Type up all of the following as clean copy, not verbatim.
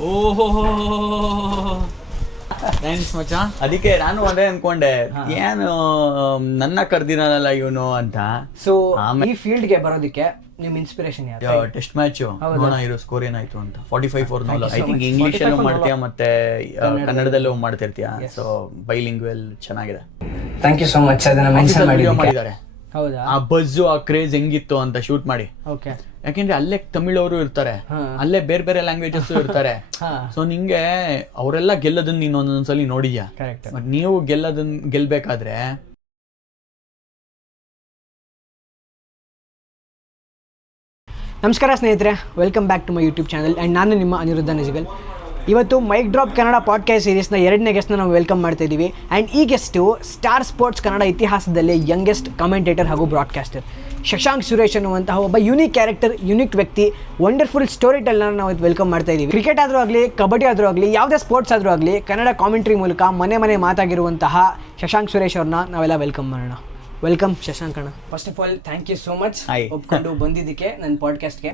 ಓಹೋ ಥ್ಯಾಂಕ್ಸ್ ಮಚ್ಚ. ಅದಕ್ಕೆ ನಾನು ಅದೇ ಅನ್ಕೊಂಡೆ, ಏನು ನನ್ನ ಕರ್ದಿರಲ್ಲ ಇವನು ಅಂತ. ಸೊ ಈ ಫೀಲ್ಡ್ಗೆ ಬರೋದಕ್ಕೆ ನಿಮ್ ಇನ್ಸ್ಪಿರೇಷನ್ ಯಾರು? ಟೆಸ್ಟ್ ಮ್ಯಾಚ್ ನೋಡೋಣ ಇರೋ ಸ್ಕೋರ್ ಏನಾಯ್ತು ಅಂತ. 45 for 0. ಐ ಥಿಂಕ್ ಇಂಗ್ಲಿಷ್ ಅಲ್ಲೂ ಮಾಡ್ತೀಯಾ ಮತ್ತೆ ಕನ್ನಡದಲ್ಲೂ ಮಾಡ್ತಿರ್ತೀಯ. ಸೊ ಬೈಲಿಂಗ್ವೆಲ್ ಚೆನ್ನಾಗಿದೆ. Thank you so much. ಅದನ್ನ ಮೆನ್ಷನ್ ಮಾಡಿದ್ದಾರೆ. ಹೌದಾ? ಆ ಬಜ್ಜು ಆ ಕ್ರೇಜ್ ಹೆಂಗಿತ್ತು ಅಂತ ಶೂಟ್ ಮಾಡಿ. ಓಕೆ. ಯಾಕೆಂದ್ರೆ ಅಲ್ಲೇ ತಮಿಳವರು ಇರ್ತಾರೆ, ಅಲ್ಲೇ ಬೇರೆ ಬೇರೆ ಲ್ಯಾಂಗ್ವೇಜಸ್ ಇರ್ತಾರೆ. ಸೊ ನಿಂಗೆ ಅವರೆಲ್ಲ ಗೆಲ್ಲದನ್ನ ನೀನು ಒಂದೊಂದ್ಸಲಿ ನೋಡಿದ್ಯಾ. ಬಟ್ ನೀವು ಗೆಲ್ಬೇಕಾದ್ರೆ ನಮಸ್ಕಾರ ಸ್ನೇಹಿತರೆ, welcome back to my YouTube channel and ನಾನು ನಿಮ್ಮ ಅನಿರುದ್ಧ ನಿಜಗಲ್. ಇವತ್ತು ಮೈಕ್ ಡ್ರಾಪ್ ಕನ್ನಡ ಪಾಡ್ಕಾಸ್ಟ್ ಸೀರೀಸ್ನ 2ನೇ ಗೆಸ್ಟ್ನ ನಾವು ವೆಲ್ಕಮ್ ಮಾಡ್ತಾ ಇದ್ದೀವಿ. ಆ್ಯಂಡ್ ಈ ಗೆಸ್ಟು ಸ್ಟಾರ್ ಸ್ಪೋರ್ಟ್ಸ್ ಕನ್ನಡ ಇತಿಹಾಸದಲ್ಲಿ ಯಂಗೆಸ್ಟ್ ಕಮೆಂಟೇಟರ್ ಹಾಗೂ ಬ್ರಾಡ್ಕಾಸ್ಟರ್ ಶಶಾಂಕ್ ಸುರೇಶ್ ಅನ್ನುವಂತಹ ಒಬ್ಬ ಯೂನಿಕ್ ಕ್ಯಾರೆಕ್ಟರ್, ಯೂನಿಕ್ ವ್ಯಕ್ತಿ, ವಂಡರ್ಫುಲ್ ಸ್ಟೋರಿ ಟೆಲ್ಲರ್ನ ನಾವು ವೆಲ್ಕಮ್ ಮಾಡ್ತಾ ಇದ್ದೀವಿ. ಕ್ರಿಕೆಟ್ ಆದರೂ ಆಗಲಿ, ಕಬಡ್ಡಿ ಆದರೂ ಆಗಲಿ, ಯಾವುದೇ ಸ್ಪೋರ್ಟ್ಸ್ ಆದರೂ ಆಗಲಿ, ಕನ್ನಡ ಕಾಮೆಂಟ್ರಿ ಮೂಲಕ ಮನೆ ಮಾತಾಗಿರುವಂತಹ ಶಶಾಂಕ್ ಸುರೇಶ್ ಅವ್ರನ್ನ ನಾವೆಲ್ಲ ವೆಲ್ಕಮ್ ಮಾಡೋಣ. ವೆಲ್ಕಮ್ ಶಶಾಂಕ್ ಅಣ್ಣ. First of all thank you so much ಒಪ್ಕೊಂಡು ಬಂದಿದ್ದಕ್ಕೆ ನನ್ನ ಪಾಡ್ಕಾಸ್ಟ್ಗೆ.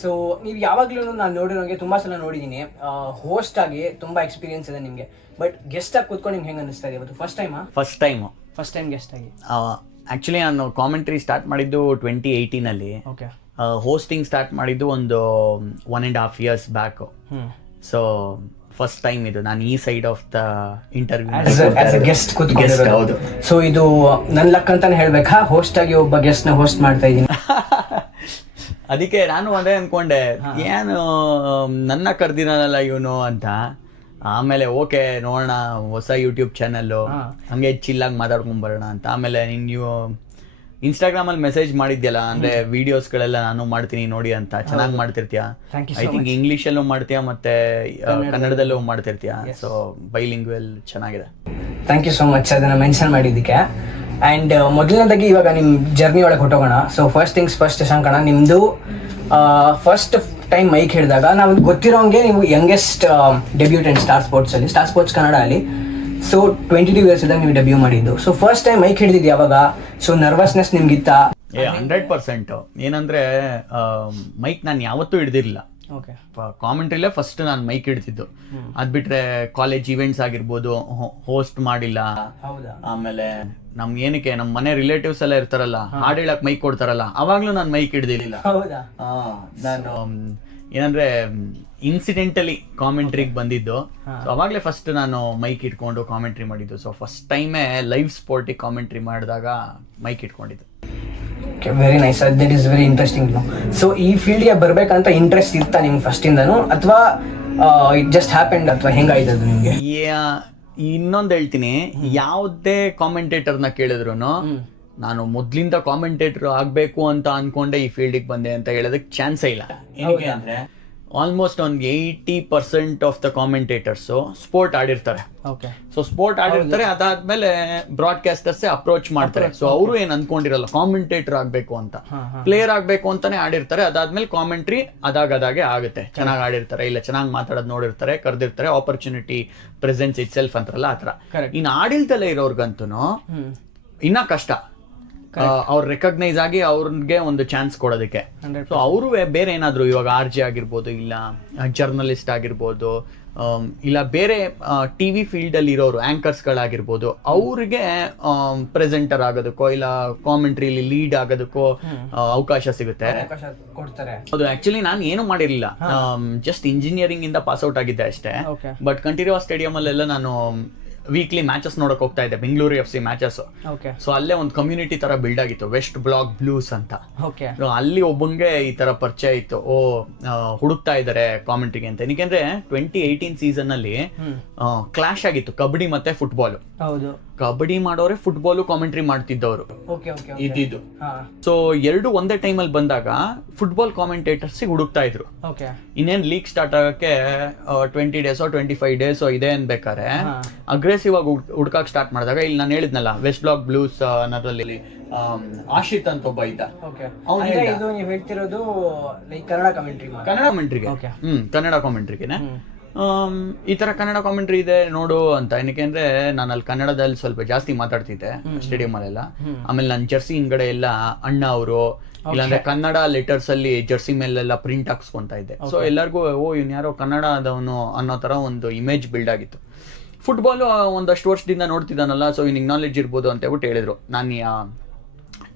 ಸೊ ನೀವು ಯಾವಾಗಲೂ ನಾನು ನೋಡಿರೋಂಗೆ ತುಂಬ ಸಲ ನೋಡಿದ್ದೀನಿ, ಹೋಸ್ಟ್ ಆಗಿ ತುಂಬ ಎಕ್ಸ್ಪೀರಿಯನ್ಸ್ ಇದೆ ನಿಮಗೆ. ಬಟ್ ಗೆಸ್ಟ್ ಆಗಿ ಕೂತ್ಕೊಂಡು ನಿಮ್ಗೆ ಹೆಂಗೆ ಅನಿಸ್ತಾ ಇದೆ ಇವತ್ತು? ಫಸ್ಟ್ ಟೈಮ್ ಗೆಸ್ಟ್ ಆಗಿ. ಆ್ಯಕ್ಚುಲಿ ನಾನು ಕಾಮೆಂಟ್ರಿ ಸ್ಟಾರ್ಟ್ ಮಾಡಿದ್ದು 2018 ಓಕೆ. ಹೋಸ್ಟಿಂಗ್ ಸ್ಟಾರ್ಟ್ ಮಾಡಿದ್ದು ಒಂದು 1.5 years back. So first time ಇದು ನಾನು ಈ side of the interview guest ಕೂತ್ಕೊಂಡಿರೋದು. ಹೌದು. ಸೊ ಇದು ನನ್ನ ಲಕ್ ಅಂತಾನೆ ಹೇಳ್ಬೇಕಾ, ಹೋಸ್ಟ್ ಆಗಿ ಒಬ್ಬ ಗೆಸ್ಟ್ ನ ಹೋಸ್ಟ್ ಮಾಡ್ತಾ ಇದ್ದೀನಿ. ಅದಕ್ಕೆ ನಾನು ಅದೇ ಅನ್ಕೊಂಡೆ, ಏನು ನನ್ನ ಕರ್ದಿರಲ್ಲ ಇವನು ಅಂತ. ಆಮೇಲೆ ಓಕೆ ನೋಡೋಣ, ಹೊಸ ಯೂಟ್ಯೂಬ್ ಚಾನಲ್ಲು, ಹಂಗೆ ಚಿಲ್ಲಾಗಿ ಮಾತಾಡ್ಕೊಂಡ್ ಬರೋಣ ಅಂತ. ಆಮೇಲೆ ನೀವು ಇನ್ಸ್ಟಾಗ್ರಾಮಲ್ಲಿ ಮೆಸೇಜ್ ಮಾಡಿದ್ಯಲ್ಲ, ಅಂದ್ರೆ ವಿಡಿಯೋಸ್ಗಳೆಲ್ಲ ನಾನು ಮಾಡ್ತೀನಿ ನೋಡಿ ಅಂತ. ಚೆನ್ನಾಗಿ ಮಾಡ್ತಿರ್ತೀಯ. ಐ ಥಿಂಕ್ ಇಂಗ್ಲಿಷಲ್ಲೂ ಮಾಡ್ತೀಯಾ ಮತ್ತೆ ಕನ್ನಡದಲ್ಲೂ ಮಾಡ್ತಿರ್ತೀಯ. ಸೊ ಬೈಲಿಂಗ್ವೆಲ್ ಚೆನ್ನಾಗಿದೆ. ಥ್ಯಾಂಕ್ ಯು ಸೋ ಮಚ್ ಅದನ್ನ ಮೆನ್ಷನ್ ಮಾಡಿದ್ದಕ್ಕೆ. ಆ್ಯಂಡ್ ಮೊದಲನೇದಾಗಿ ಇವಾಗ ನಿಮ್ಮ ಜರ್ನಿ ಒಳಗೆ ಹೊಟ್ಟೋಗೋಣ. So first things first Shashank ಅಣ್ಣ, ನಿಮ್ಮದು ಫಸ್ಟ್ ಟೈಮ್ ಮೈಕ್ ಹಿಡಿದಾಗ ನಾವು ಗೊತ್ತಿರೋಂಗೆ ನೀವು youngest debutante Star sports Kannada ಅಲ್ಲಿ. ಸೊ 22 years ಇದ್ದಾಗ ನೀವು ಡೆಬ್ಯೂ ಮಾಡಿದ್ದು. ಸೊ ಫಸ್ಟ್ ಟೈಮ್ ಮೈಕ್ ಹಿಡಿದಿದ್ದು ಯಾವಾಗ? ಸೊ ನರ್ವಸ್ನೆಸ್ ನಿಮ್ಗಿತ್ತ? 100%. ಏನಂದ್ರೆ ಮೈಕ್ ನಾನು ಯಾವತ್ತೂ ಹಿಡ್ದಿರ್ಲಿಲ್ಲ. ಕಾಮೆಂಟ್ರಿಲೇ ಫಸ್ಟ್ ನಾನು ಮೈಕ್ ಹಿಡ್ತಿದ್ದು. ಅದ್ ಬಿಟ್ರೆ ಕಾಲೇಜ್ ಇವೆಂಟ್ಸ್ ಆಗಿರ್ಬೋದು, ಹೋಸ್ಟ್ ಮಾಡಿಲ್ಲ. ಆಮೇಲೆ ಏನಕ್ಕೆ ನಮ್ಮ ಮನೆ ರಿಲೇಟಿವ್ಸ್ ಎಲ್ಲ ಇರ್ತಾರಲ್ಲ, ಹಾಡು ಹೇಳಕ್ ಮೈಕ್ ಕೊಡ್ತಾರಲ್ಲ, ಅವಾಗ್ಲೂ ನಾನು ಮೈಕ್ ಹಿಡ್ದಿರ್ಲಿಲ್ಲ. ನಾನು ಏನಂದ್ರೆ ಇನ್ಸಿಡೆಂಟಲಿ ಕಾಮೆಂಟ್ರಿಗೆ ಬಂದಿದ್ದು. ಅವಾಗಲೇ ಫಸ್ಟ್ ನಾನು ಮೈಕ್ ಇಟ್ಕೊಂಡು ಕಾಮೆಂಟ್ರಿ ಮಾಡಿದ್ದು. ಸೊ ಫಸ್ಟ್ ಟೈಮೇ ಲೈವ್ ಸ್ಪೋರ್ಟಿಗೆ ಕಾಮೆಂಟ್ರಿ ಮಾಡಿದಾಗ ಮೈಕ್ ಇಟ್ಕೊಂಡಿದ್ದು. Very nice. That is very interesting. So ಈ ಫೀಲ್ಡ್ಗೆ ಬರ್ಬೇಕಂತ ಇಂಟ್ರೆಸ್ಟ್ ಇತ್ತಾ ನಿಮ್ಗೆ ಫಸ್ಟಿಂದನೂ, ಅಥವಾ ಇಟ್ ಜಸ್ಟ್ ಹ್ಯಾಪೆಂಡ್, ಅಥವಾ ಹೆಂಗಾಯ್ತು ಅದು ನಿಮಗೆ? ಇನ್ನೊಂದು ಹೇಳ್ತೀನಿ, ಯಾವುದೇ ಕಾಮೆಂಟೇಟರ್ನ ಕೇಳಿದ್ರು ನಾನು ಮೊದ್ಲಿಂದ ಕಾಮೆಂಟೇಟರ್ ಆಗ್ಬೇಕು ಅಂತ ಅನ್ಕೊಂಡೆ ಈ ಫೀಲ್ಡಿಗೆ ಬಂದೆ ಅಂತ ಹೇಳೋದಕ್ಕೆ ಚಾನ್ಸೇ ಇಲ್ಲ. ಏನಕ್ಕೆ ಅಂದ್ರೆ ಆಲ್ಮೋಸ್ಟ್ ಒಂದು 80% ಆಫ್ ದ ಕಾಮೆಂಟೇಟರ್ಸ್ ಸ್ಪೋರ್ಟ್ ಆಡಿರ್ತಾರೆ. ಸೊ ಸ್ಪೋರ್ಟ್ ಆಡಿರ್ತಾರೆ, ಅದಾದ್ಮೇಲೆ ಬ್ರಾಡ್ಕಾಸ್ಟರ್ಸ್ ಅಪ್ರೋಚ್ ಮಾಡ್ತಾರೆ. ಸೊ ಅವರು ಏನ್ ಅನ್ಕೊಂಡಿರಲ್ಲ ಕಾಮೆಂಟೇಟರ್ ಆಗ್ಬೇಕು ಅಂತ, ಪ್ಲೇಯರ್ ಆಗ್ಬೇಕು ಅಂತಾನೆ ಆಡಿರ್ತಾರೆ. ಅದಾದ್ಮೇಲೆ ಕಾಮೆಂಟ್ರಿ ಅದಾಗೆ ಆಗುತ್ತೆ. ಚೆನ್ನಾಗಿ ಆಡಿರ್ತಾರೆ, ಇಲ್ಲ ಚೆನ್ನಾಗಿ ಮಾತಾಡೋದು ನೋಡಿರ್ತಾರೆ, ಕರೆದಿರ್ತಾರೆ, ಆಪರ್ಚುನಿಟಿ ಪ್ರೆಸೆನ್ಸ್ ಇಟ್ ಸೆಲ್ಫ್ ಅಂತಾರಲ್ಲ ಆ ಥರ. ಇನ್ನು ಆಡಿಲ್ದಲ್ಲೇ ಇರೋರ್ಗಂತೂ ಇನ್ನ ಕಷ್ಟ ಅವ್ರು ರೆಕಗ್ನೈಸ್ ಆಗಿ ಅವ್ರಿಗೆ ಒಂದು ಚಾನ್ಸ್ ಕೊಡೋದಕ್ಕೆ. ಸೊ ಅವರು ಬೇರೆ ಏನಾದ್ರು ಇವಾಗ RJ ಆಗಿರ್ಬೋದು, ಇಲ್ಲ ಜರ್ನಲಿಸ್ಟ್ ಆಗಿರ್ಬೋದು, ಇಲ್ಲ ಬೇರೆ TV ಫೀಲ್ಡ್ ಅಲ್ಲಿ ಇರೋರು ಆಂಕರ್ಸ್ಗಳಾಗಿರ್ಬೋದು, ಅವ್ರಿಗೆ ಪ್ರೆಸೆಂಟರ್ ಆಗೋದಕ್ಕೋ ಇಲ್ಲ ಕಾಮೆಂಟ್ರಿಲಿ ಲೀಡ್ ಆಗೋದಕ್ಕೋ ಅವಕಾಶ ಸಿಗುತ್ತೆ. ಹೌದು. ಆಕ್ಚುಲಿ ನಾನು ಏನು ಮಾಡಿರ್ಲಿಲ್ಲ, ಜಸ್ಟ್ ಇಂಜಿನಿಯರಿಂಗ್ ಇಂದ ಪಾಸ್ ಔಟ್ ಆಗಿದ್ದೆ ಅಷ್ಟೇ. ಬಟ್ ಕಂಠೀರವ ಸ್ಟೇಡಿಯಂ ಅಲ್ಲೆಲ್ಲ ನಾನು ವೀಕ್ಲಿ ಮ್ಯಾಚಸ್ ನೋಡಕ್ ಹೋಗ್ತಾ ಇದ್ದೆ, ಬೆಂಗಳೂರು FC ಮ್ಯಾಚಸ್. ಸೊ ಅಲ್ಲೇ ಒಂದು ಕಮ್ಯುನಿಟಿ ತರ ಬಿಲ್ಡ್ ಆಗಿತ್ತು, ವೆಸ್ಟ್ ಬ್ಲಾಕ್ ಬ್ಲೂಸ್ ಅಂತ. ಅಲ್ಲಿ ಒಬ್ಬಂಗೆ ಈ ತರ ಪರಿಚಯ ಇತ್ತು, ಹುಡುಕ್ತಾ ಇದಾರೆ ಕಾಮೆಂಟ್ರಿಗೆ ಅಂತ. ಏನಕ್ಕೆ 2018 ಸೀಸನ್ ಅಲ್ಲಿ ಕ್ಲಾಶ್ ಆಗಿತ್ತು ಕಬಡ್ಡಿ ಮತ್ತೆ ಫುಟ್ಬಾಲ್. ಕಬಡ್ಡಿ ಮಾಡೋರೆ ಫುಟ್ಬಾಲ್ ಕಾಮೆಂಟ್ರಿ ಮಾಡ್ತಿದ್ದವರು ಇದ್ದಿದ್ದು. ಸೊ ಎರಡು ಒಂದೇ ಟೈಮಲ್ಲಿ ಬಂದಾಗ ಫುಟ್ಬಾಲ್ ಕಾಮೆಂಟೇಟರ್ಸ್ ಹುಡುಕ್ತಾ ಇದ್ರು. ಇನ್ನೇನ್ ಲೀಗ್ ಸ್ಟಾರ್ಟ್ ಆಗಕ್ಕೆ 20 days 25 days ಇದೆ ಅನ್ಬೇಕಾರೆ ಅಗ್ರೆಸಿವ್ ಆಗಿ ಹುಡ್ಕಕ್ ಸ್ಟಾರ್ಟ್ ಮಾಡಿದಾಗ, ಇಲ್ಲಿ ನಾನು ಹೇಳಿದ್ನಲ್ಲ ವೆಸ್ಟ್ ಬ್ಲಾಕ್ ಬ್ಲೂಸ್ ಅನ್ನೋದ್ರಲ್ಲಿ ಆಶಿತ್ ಅಂತ ಒಬ್ಬ ಇದ್ದ. ಕನ್ನಡ ಕಾಮೆಂಟ್ರಿಗೆ ಈ ತರ ಕನ್ನಡ ಕಾಮೆಂಟ್ರಿ ಇದೆ ನೋಡು ಅಂತ. ಏನಕ್ಕೆ ಅಂದ್ರೆ ನಾನು ಅಲ್ಲಿ ಕನ್ನಡದಲ್ಲಿ ಸ್ವಲ್ಪ ಜಾಸ್ತಿ ಮಾತಾಡ್ತಿದ್ದೆ ಸ್ಟೇಡಿಯಂ ಅಲ್ಲೆಲ್ಲ. ಆಮೇಲೆ ನನ್ನ ಜರ್ಸಿ ಹಿಂಗಡೆ ಎಲ್ಲ ಅಣ್ಣ ಅವರು ಇಲ್ಲಾಂದ್ರೆ ಕನ್ನಡ ಲೆಟರ್ಸ್ ಅಲ್ಲಿ ಜರ್ಸಿ ಮೇಲೆಲ್ಲ ಪ್ರಿಂಟ್ ಹಾಕ್ಸ್ಕೊಂತಾ ಇದ್ದೆ. ಸೊ ಎಲ್ಲರಿಗೂ ಇವ್ನು ಯಾರೋ ಕನ್ನಡ ಆದವನು ಅನ್ನೋ ತರ ಒಂದು ಇಮೇಜ್ ಬಿಲ್ಡ್ ಆಗಿತ್ತು. ಫುಟ್ಬಾಲ್ ಒಂದಷ್ಟು ವರ್ಷದಿಂದ ನೋಡ್ತಿದ್ದಾನಲ್ಲ, ಸೊ ಇವ್ನಿಗೆ ನಾಲೆಡ್ಜ್ ಇರ್ಬೋದು ಅಂತ ಹೇಳ್ಬಿಟ್ಟು ಹೇಳಿದ್ರು. ನಾನು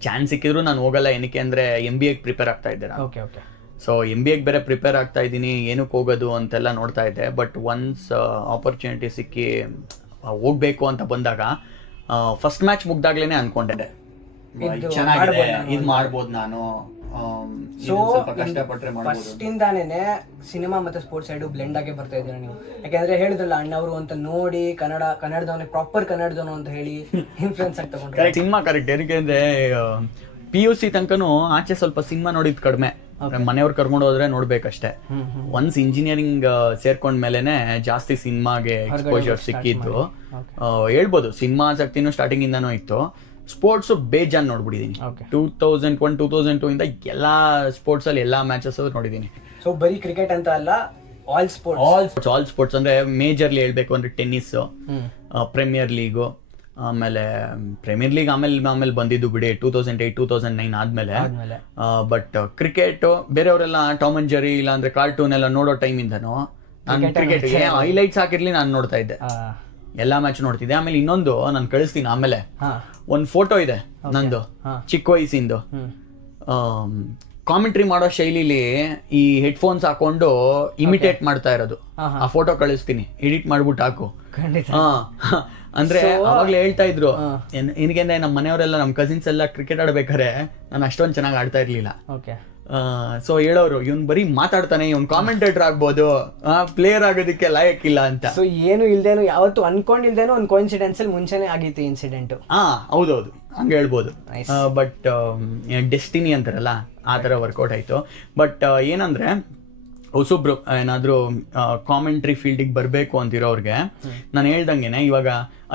ಚಾನ್ಸ್ ಸಿಕ್ಕಿದ್ರು ನಾನು ಹೋಗಲ್ಲ, ಏನಕ್ಕೆ ಅಂದ್ರೆ MBA ಪ್ರಿಪೇರ್ ಆಗ್ತಾ ಇದ್ದೆ ನಾನು. ಸೊ MBA ಬೇರೆ ಪ್ರಿಪೇರ್ ಆಗ್ತಾ ಇದ್ದೀನಿ, ಏನಕ್ಕೆ ಹೋಗೋದು ಅಂತೆಲ್ಲ ನೋಡ್ತಾ ಇದ್ದೆ. ಬಟ್ ಒನ್ಸ್ ಆಪರ್ಚುನಿಟಿ ಸಿಕ್ಕಿ ಹೋಗ್ಬೇಕು ಅಂತ ಬಂದಾಗ ಫಸ್ಟ್ ಮ್ಯಾಚ್ ಮುಗ್ದಾಗ್ಲೇನೆ ಅನ್ಕೊಂಡೆ ಚೆನ್ನಾಗಿದೆ, ಇದು ಮಾಡ್ಬೋದು ನಾನು, ಸ್ವಲ್ಪ ಕಷ್ಟಪಟ್ರೆ ಮಾಡ್ಬೋದು. ಫಸ್ಟ್ ಇಂದಾನೇನೆ ಸಿನಿಮಾ ಮತ್ತೆ ಸ್ಪೋರ್ಟ್ಸ್ ಸೈಡ್ ಬ್ಲೆಂಡ್ ಆಗಿ ಬರ್ತಾ ಇದ್ದೀರಾ ನೀವು. ಯಾಕಂದ್ರೆ ಹೇಳಿದ್ರಲ್ಲ ಅಣ್ಣವರು ಅಂತ ನೋಡಿ ಕನ್ನಡದವನೇ ಪ್ರಾಪರ್ ಕನ್ನಡದವನು ಅಂತ ಹೇಳಿ ಇನ್ಫ್ಲೂಯೆನ್ಸ್ ಆಗಿ ತಗೊಂಡ್ರೆ ಸಿನಿಮಾ ಕರೆಕ್ಟ್. ಏನಕ್ಕೆ ಅಂದ್ರೆ PUC ತನಕನೂ ಆಚೆ ಸ್ವಲ್ಪ ಸಿನಿಮಾ ನೋಡಿದ್ ಕಡಿಮೆ, ಮನೆಯವ್ರು ಕರ್ಕೊಂಡು ಹೋದ್ರೆ ನೋಡ್ಬೇಕಷ್ಟೇ. ಒನ್ಸ್ ಇಂಜಿನಿಯರಿಂಗ್ ಸೇರ್ಕೊಂಡ್ಮೇಲೆನೆ ಜಾಸ್ತಿ ಸಿನಿಮಾಗೆ ಎಕ್ಸ್ಪೋಜರ್ ಸಿಕ್ಕಿದ್ದು ಹೇಳ್ಬೋದು. ಸಿನಿಮಾ ಆಸಕ್ತಿನೂ ಸ್ಟಾರ್ಟಿಂಗ್ ಇಂದಾನು ಇತ್ತು. ಸ್ಪೋರ್ಟ್ಸ್ ಬೇಜಾನ್ ನೋಡ್ಬಿಟ್ಟಿದೀನಿ. 2001 2002 ಇಂದ ಎಲ್ಲಾ ಸ್ಪೋರ್ಟ್ಸ್ ಅಲ್ಲಿ ಎಲ್ಲಾ ಮ್ಯಾಚಸ್ ನೋಡಿದೀನಿ. ಸೊ ಬರೀ ಕ್ರಿಕೆಟ್ ಅಂತ ಅಲ್ಲ, ಆಲ್ ಸ್ಪೋರ್ಟ್ಸ್ ಅಂದ್ರೆ ಮೇಜರ್ಲಿ ಹೇಳ್ಬೇಕು ಅಂದ್ರೆ ಟೆನ್ನಿಸ್, ಪ್ರೀಮಿಯರ್ ಲೀಗು, ಆಮೇಲೆ ಪ್ರೀಮಿಯರ್ ಲೀಗ್ ಆಮೇಲೆ ಬಂದಿದ್ದು ಬಿಡಿ 2008 2009 ಆದ್ಮೇಲೆ. ಬಟ್ ಕ್ರಿಕೆಟ್ ಬೇರೆಯವರೆಲ್ಲ ಟಾಮ್ ಅಂಡ್ ಜೆರಿ ಇಲ್ಲಾಂದ್ರೆ ಕಾರ್ಟೂನ್ ಎಲ್ಲ ನೋಡೋ ಟೈಮ್ ಇಂದನು ನಾನು ಕ್ರಿಕೆಟ್ ಹೈಲೈಟ್ಸ್ ಹಾಕಿರ್ಲಿ ನಾನು ನೋಡ್ತಾ ಇದ್ದೆ, ಎಲ್ಲಾ ಮ್ಯಾಚ್ ನೋಡ್ತಿದ್ದೆ. ಆಮೇಲೆ ಇನ್ನೊಂದು ನಾನು ಕಳಿಸ್ತೀನಿ ಆಮೇಲೆ, ಒಂದ್ ಫೋಟೋ ಇದೆ ನಂದು ಚಿಕ್ಕ ವಯಸ್ಸಿಂದು. ಕಾಮೆಂಟ್ರಿ ಮಾಡೋ ಶೈಲಿಲಿ ಈ ಹೆಡ್ಫೋನ್ಸ್ ಹಾಕೊಂಡು ಇಮಿಟೇಟ್ ಮಾಡ್ತಾ ಇರೋದು. ಆ ಫೋಟೋ ಕಳಿಸ್ತೀನಿ, ಎಡಿಟ್ ಮಾಡ್ಬಿಟ್ಟು ಹಾಕು. ಅಂದ್ರೆ ಅವಾಗ್ಲೇ ಹೇಳ್ತಾ ಇದ್ರು, ಏನಕ್ಕೆ ನಮ್ಮ ಮನೆಯವರೆಲ್ಲ ನಮ್ಮ ಕಸಿನ್ಸ್ ಎಲ್ಲ ಕ್ರಿಕೆಟ್ ಆಡ್ಬೇಕಾರೆ ನಾನು ಅಷ್ಟೊಂದು ಚೆನ್ನಾಗಿ ಆಡ್ತಾ ಇರ್ಲಿಲ್ಲ. ಸೊ ಹೇಳೋರು ಇವ್ನು ಬರೀ ಮಾತಾಡ್ತಾನೆ, ಇವ್ನು ಕಾಮೆಂಟೇಟರ್ ಆಗ್ಬೋದು, ಪ್ಲೇಯರ್ ಆಗೋದಕ್ಕೆ ಲಾಯಕ್ಕಿಲ್ಲ ಅಂತ. ಸೊ ಏನು ಇಲ್ದೇನು ಯಾವತ್ತು ಅನ್ಕೊಂಡಿಲ್ದೇನೋ ಒಂದು ಕೋಇನ್ಸಿಡೆನ್ಸ್ ಅಲ್ಲಿ ಮುಂಚೆನೆ ಆಗಿತ್ತು ಇನ್ಸಿಡೆಂಟ್. ಹೌದೌದು, ಹಂಗೆ ಹೇಳ್ಬೋದು. ಬಟ್ ಡೆಸ್ಟಿನಿ ಅಂತಾರಲ್ಲ ಆ ತರ ವರ್ಕೌಟ್ ಆಯ್ತು. ಬಟ್ ಏನಂದ್ರೆ ಹೊಸೊಬ್ರು ಏನಾದ್ರು ಕಾಮೆಂಟ್ರಿ ಫೀಲ್ಡಿಗೆ ಬರಬೇಕು ಅಂತಿರೋರ್ಗೆ ನಾನು ಹೇಳ್ದಂಗೆನೆ, ಇವಾಗ